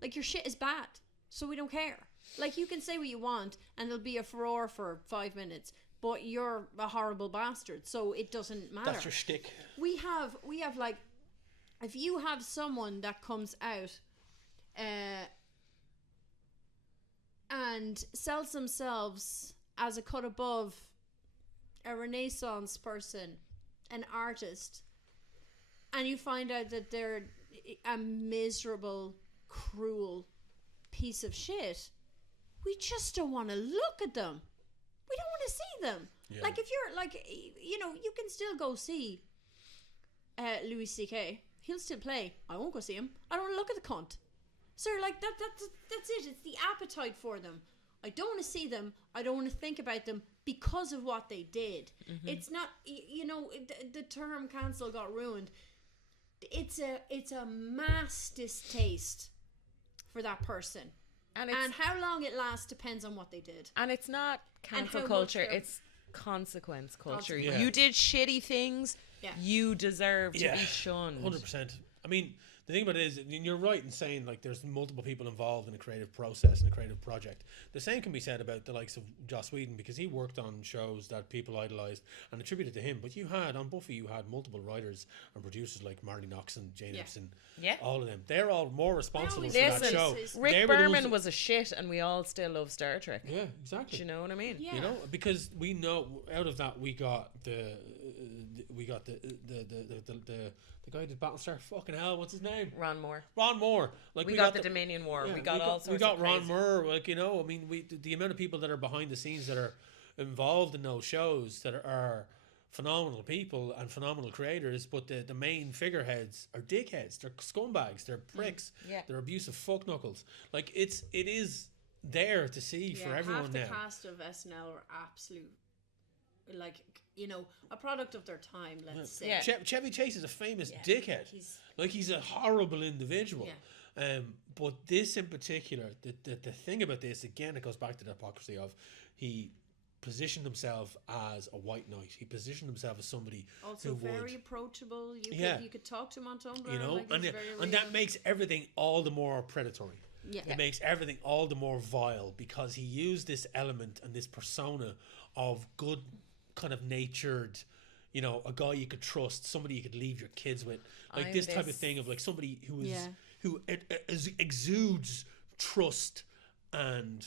Like, your shit is bad, so we don't care. Like, you can say what you want, and it'll be a furore for 5 minutes, but you're a horrible bastard, so it doesn't matter. That's your shtick. We have like, if you have someone that comes out and sells themselves as a cut above, a Renaissance person, an artist, and you find out that they're a miserable, cruel piece of shit, we just don't want to look at them. We don't want to see them. Yeah. Like, if you're like, you know, you can still go see Louis C.K. He'll still play. I won't go see him. I don't want to look at the cunt. So like that's it. It's the appetite for them. I don't want to see them. I don't want to think about them because of what they did. Mm-hmm. It's not, you know, the term cancel got ruined. It's a mass distaste for that person. And how long it lasts depends on what they did. And it's not cancel culture. consequence culture. Yeah. You did shitty things. Yeah. You deserve to be shunned. 100%. I mean, the thing about it is, I mean, you're right in saying like there's multiple people involved in a creative process and a creative project. The same can be said about the likes of Joss Whedon, because he worked on shows that people idolized and attributed to him. But you had on Buffy, you had multiple writers and producers like Marty Noxon, Jane Ibsen, all of them. They're all more responsible for that show. Rick Berman was a shit, and we all still love Star Trek. Yeah, exactly. Do you know what I mean? Yeah. You know, because we know out of that we got the guy who did Battlestar. Fucking hell, what's his name? Ron Moore. Ron Moore. Like we got the Dominion War. Yeah, we got all sorts. We got of Ron crazy. Moore. Like, you know, I mean, the amount of people that are behind the scenes that are involved in those shows that are phenomenal people and phenomenal creators, but the main figureheads are dickheads. They're scumbags. They're pricks. Yeah. They're abusive fuck knuckles. Like it is there to see for everyone half now. the cast of SNL are absolute, like, you know, a product of their time, let's say. Yeah. Chevy Chase is a famous dickhead. He's a horrible individual. Yeah. But this in particular, the thing about this, again, it goes back to the hypocrisy of he positioned himself as a white knight. He positioned himself as somebody Also who very would, approachable. You could talk to him on Tumblr. you know, like and that makes everything all the more predatory. Yeah. It makes everything all the more vile because he used this element and this persona of good, kind of natured, you know, a guy you could trust, somebody you could leave your kids with, like this type of thing of like somebody who is who exudes trust and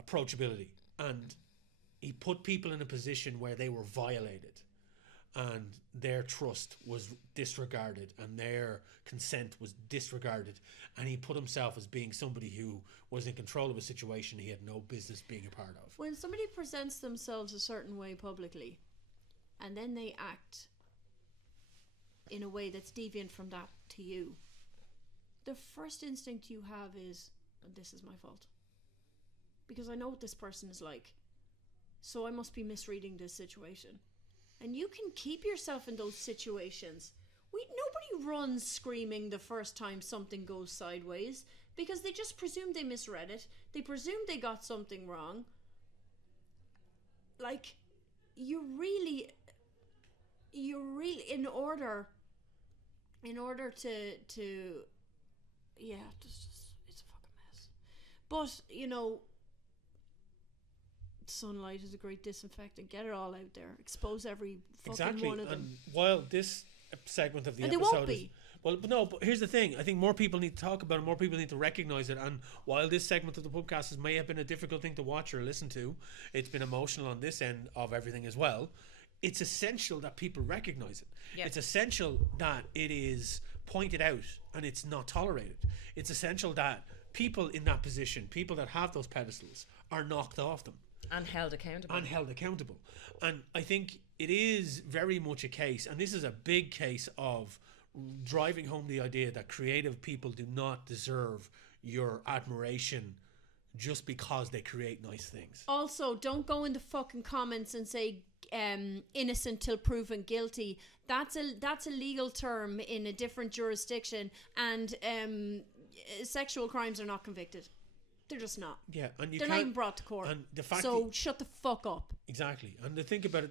approachability, and he put people in a position where they were violated and their trust was disregarded and their consent was disregarded, and he put himself as being somebody who was in control of a situation he had no business being a part of. When somebody presents themselves a certain way publicly and then they act in a way that's deviant from that to you, the first instinct you have is, this is my fault, because I know what this person is like, so I must be misreading this situation. And you can keep yourself in those situations. Nobody runs screaming the first time something goes sideways, because they just presume they misread it. They presume they got something wrong. Like, you really, in order to yeah, it's a fucking mess. But, you know, sunlight is a great disinfectant. Get it all out there. Expose every fucking one of them. And while this segment of the And episode they won't be. But here's the thing. I think more people need to talk about it. More people need to recognize it. And while this segment of the Pubcasters may have been a difficult thing to watch or listen to, it's been emotional on this end of everything as well. It's essential that people recognize it. Yep. It's essential that it is pointed out and it's not tolerated. It's essential that people in that position, people that have those pedestals, are knocked off them. And held accountable. And I think it is very much a case, and this is a big case of driving home the idea that creative people do not deserve your admiration just because they create nice things. Also, don't go in the fucking comments and say innocent till proven guilty. That's a legal term in a different jurisdiction, and sexual crimes are not convicted. They're just not. Yeah, and they're not even brought to court. And the fact so shut the fuck up. Exactly. And the thing about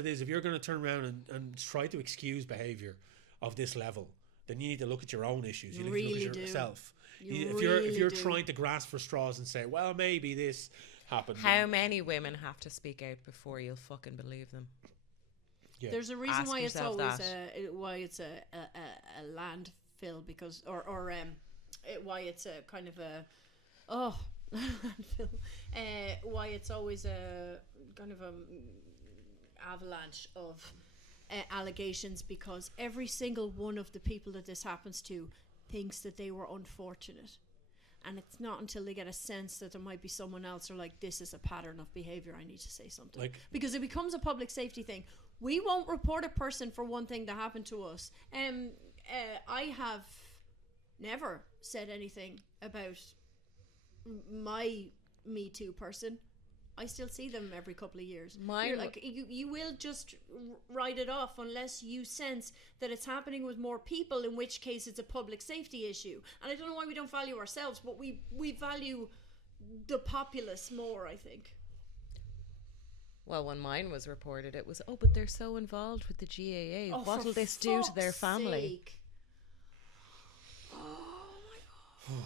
it is, if you're going to turn around and try to excuse behavior of this level, then you need to look at your own issues. You need to look at yourself. If you're trying to grasp for straws and say, well, maybe this happened. How many women have to speak out before you'll fucking believe them? Yeah. There's a reason Ask why it's yourself always a landfill, because why it's a kind of a landfill. Why it's always a kind of a avalanche of allegations, because every single one of the people that this happens to thinks that they were unfortunate, and it's not until they get a sense that there might be someone else, or like, this is a pattern of behavior, I need to say something, because it becomes a public safety thing. We won't report a person for one thing that happened to us. I have never said anything about my Me Too person. I still see them every couple of years. You will just write it off unless you sense that it's happening with more people, in which case it's a public safety issue. And I don't know why we don't value ourselves, but we value the populace more, I think. Well, when mine was reported, it was, but they're so involved with the GAA. Oh, What'll for this do to their fuck's family? sake. Oh my god.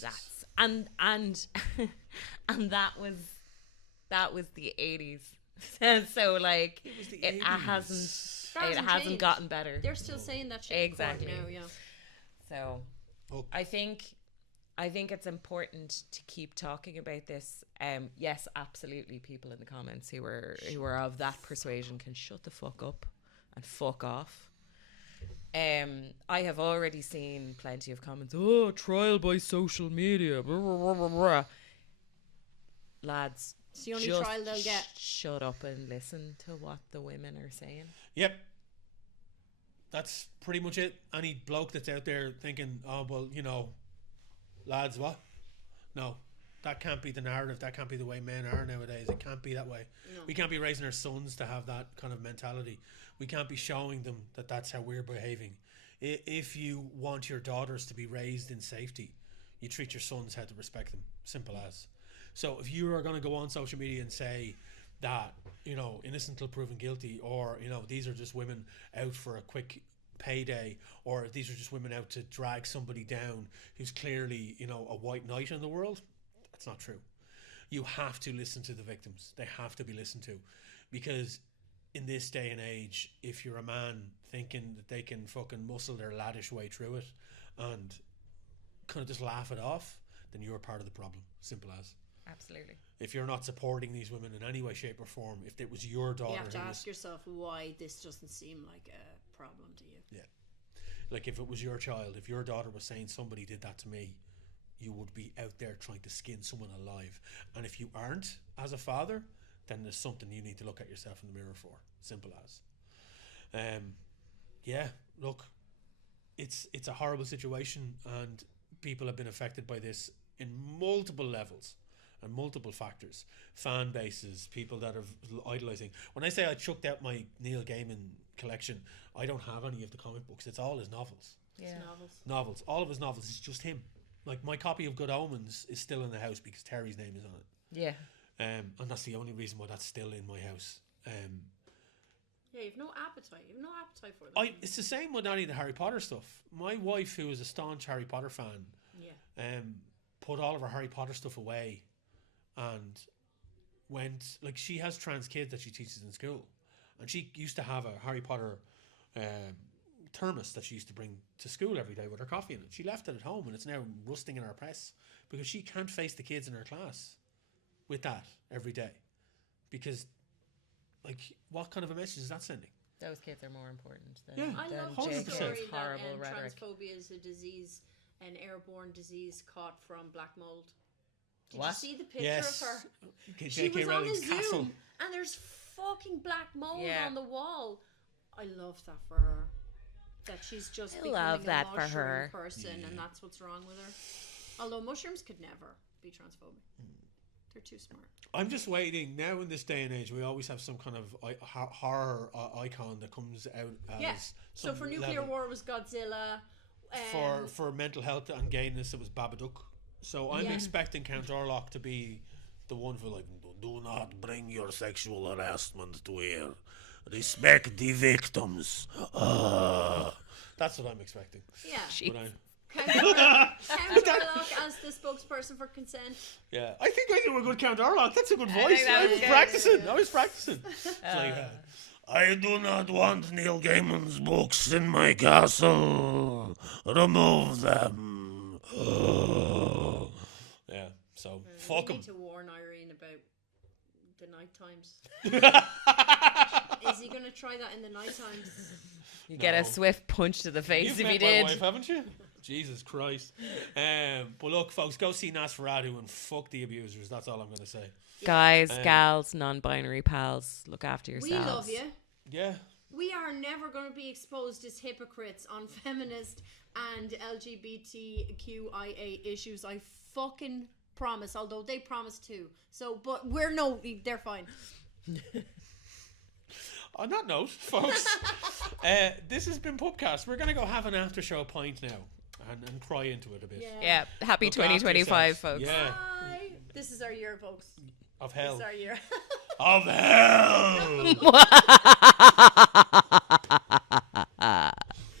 That's and and that was the 80s. So like it hasn't gotten better. They're still saying that shit. Exactly. Now, yeah. So I think it's important to keep talking about this. Yes, absolutely. People in the comments who are of that persuasion can shut the fuck up and fuck off. I have already seen plenty of comments. Oh, trial by social media. Blah, blah, blah, blah. Lads, It's the only just trial they'll get. shut up and listen to what the women are saying. Yep. That's pretty much it. Any bloke that's out there thinking, oh, well, lads, what? No. That can't be the narrative. That can't be the way men are nowadays. It can't be that way. No. We can't be raising our sons to have that kind of mentality. We can't be showing them that that's how we're behaving. If you want your daughters to be raised in safety, you treat your sons how to respect them. Simple as. So if you are going to go on social media and say that, innocent till proven guilty, or, these are just women out for a quick payday, or these are just women out to drag somebody down who's clearly, a white knight in the world, that's not true. You have to listen to the victims. They have to be listened to, because in this day and age, if you're a man thinking that they can fucking muscle their laddish way through it and kind of just laugh it off, then you're part of the problem. Simple as. Absolutely. If you're not supporting these women in any way, shape or form, if it was your daughter, you have to ask yourself why this doesn't seem like a problem to you. Yeah. Like if it was your child, if your daughter was saying somebody did that to me, you would be out there trying to skin someone alive. And if you aren't as a father, then there's something you need to look at yourself in the mirror for. Simple as. Yeah, look, it's a horrible situation, and people have been affected by this in multiple levels and multiple factors. Fan bases, people that are idolizing. When I say I chucked out my Neil Gaiman collection, I don't have any of the comic books. It's all his novels. Yeah. Novels. All of his novels. It's just him. Like my copy of Good Omens is still in the house because Terry's name is on it. Yeah. And that's the only reason why that's still in my house. Yeah, you've no appetite. You have no appetite for them. It's the same with any of the Harry Potter stuff. My wife, who is a staunch Harry Potter fan, put all of her Harry Potter stuff away, and went, like, she has trans kids that she teaches in school, and she used to have a Harry Potter thermos that she used to bring to school every day with her coffee in it. She left it at home, and it's now rusting in her press because she can't face the kids in her class with that every day, because, like, what kind of a message is that sending? Those kids are more important than I love the 100%. story horrible that rhetoric. transphobia is a disease, an airborne disease caught from black mold. Did What? you see the picture Yes. of her? She J.K. was on a Rowling's castle. Zoom, and there's fucking black mold Yeah. on the wall. I love that for her. That she's just becoming love that a for mushroom her. person, and that's what's wrong with her. Although mushrooms could never be transphobic. They're too smart. I'm just waiting now in this day and age. We always have some kind of horror icon that comes out as Yes. So some for nuclear level. war, it was Godzilla. For mental health and gayness, it was Babadook. So I'm expecting Count Orlok to be the one for, like, Do not bring your sexual harassment to here. Respect the victims. that's what I'm expecting. Yeah. But Count Orlok as the spokesperson for consent. yeah, I think I do a good Count Orlok. That's a good voice. think that I was was good. practicing. I was practicing. It's like, I do not want Neil Gaiman's books in my castle. Remove them. yeah. So fuck We him. need to warn Irene about the night times. Is he going to try that in the night times? You get a swift punch to the face You've if met you my did. wife, haven't you? Jesus Christ. But look, folks, go see Nosferatu and fuck the abusers. That's all I'm going to say. Guys, gals, non-binary pals, look after yourselves. We love you. Yeah. We are never going to be exposed as hypocrites on feminist and LGBTQIA issues. I fucking promise, although they promise too. So, but they're fine. On that note, folks, this has been Pubcast. We're going to go have an after show pint now and cry into it a bit. Yeah, happy Look after 2025, yourselves. folks. Yeah. Bye. This is our year, folks. Of This hell. is our year. of hell.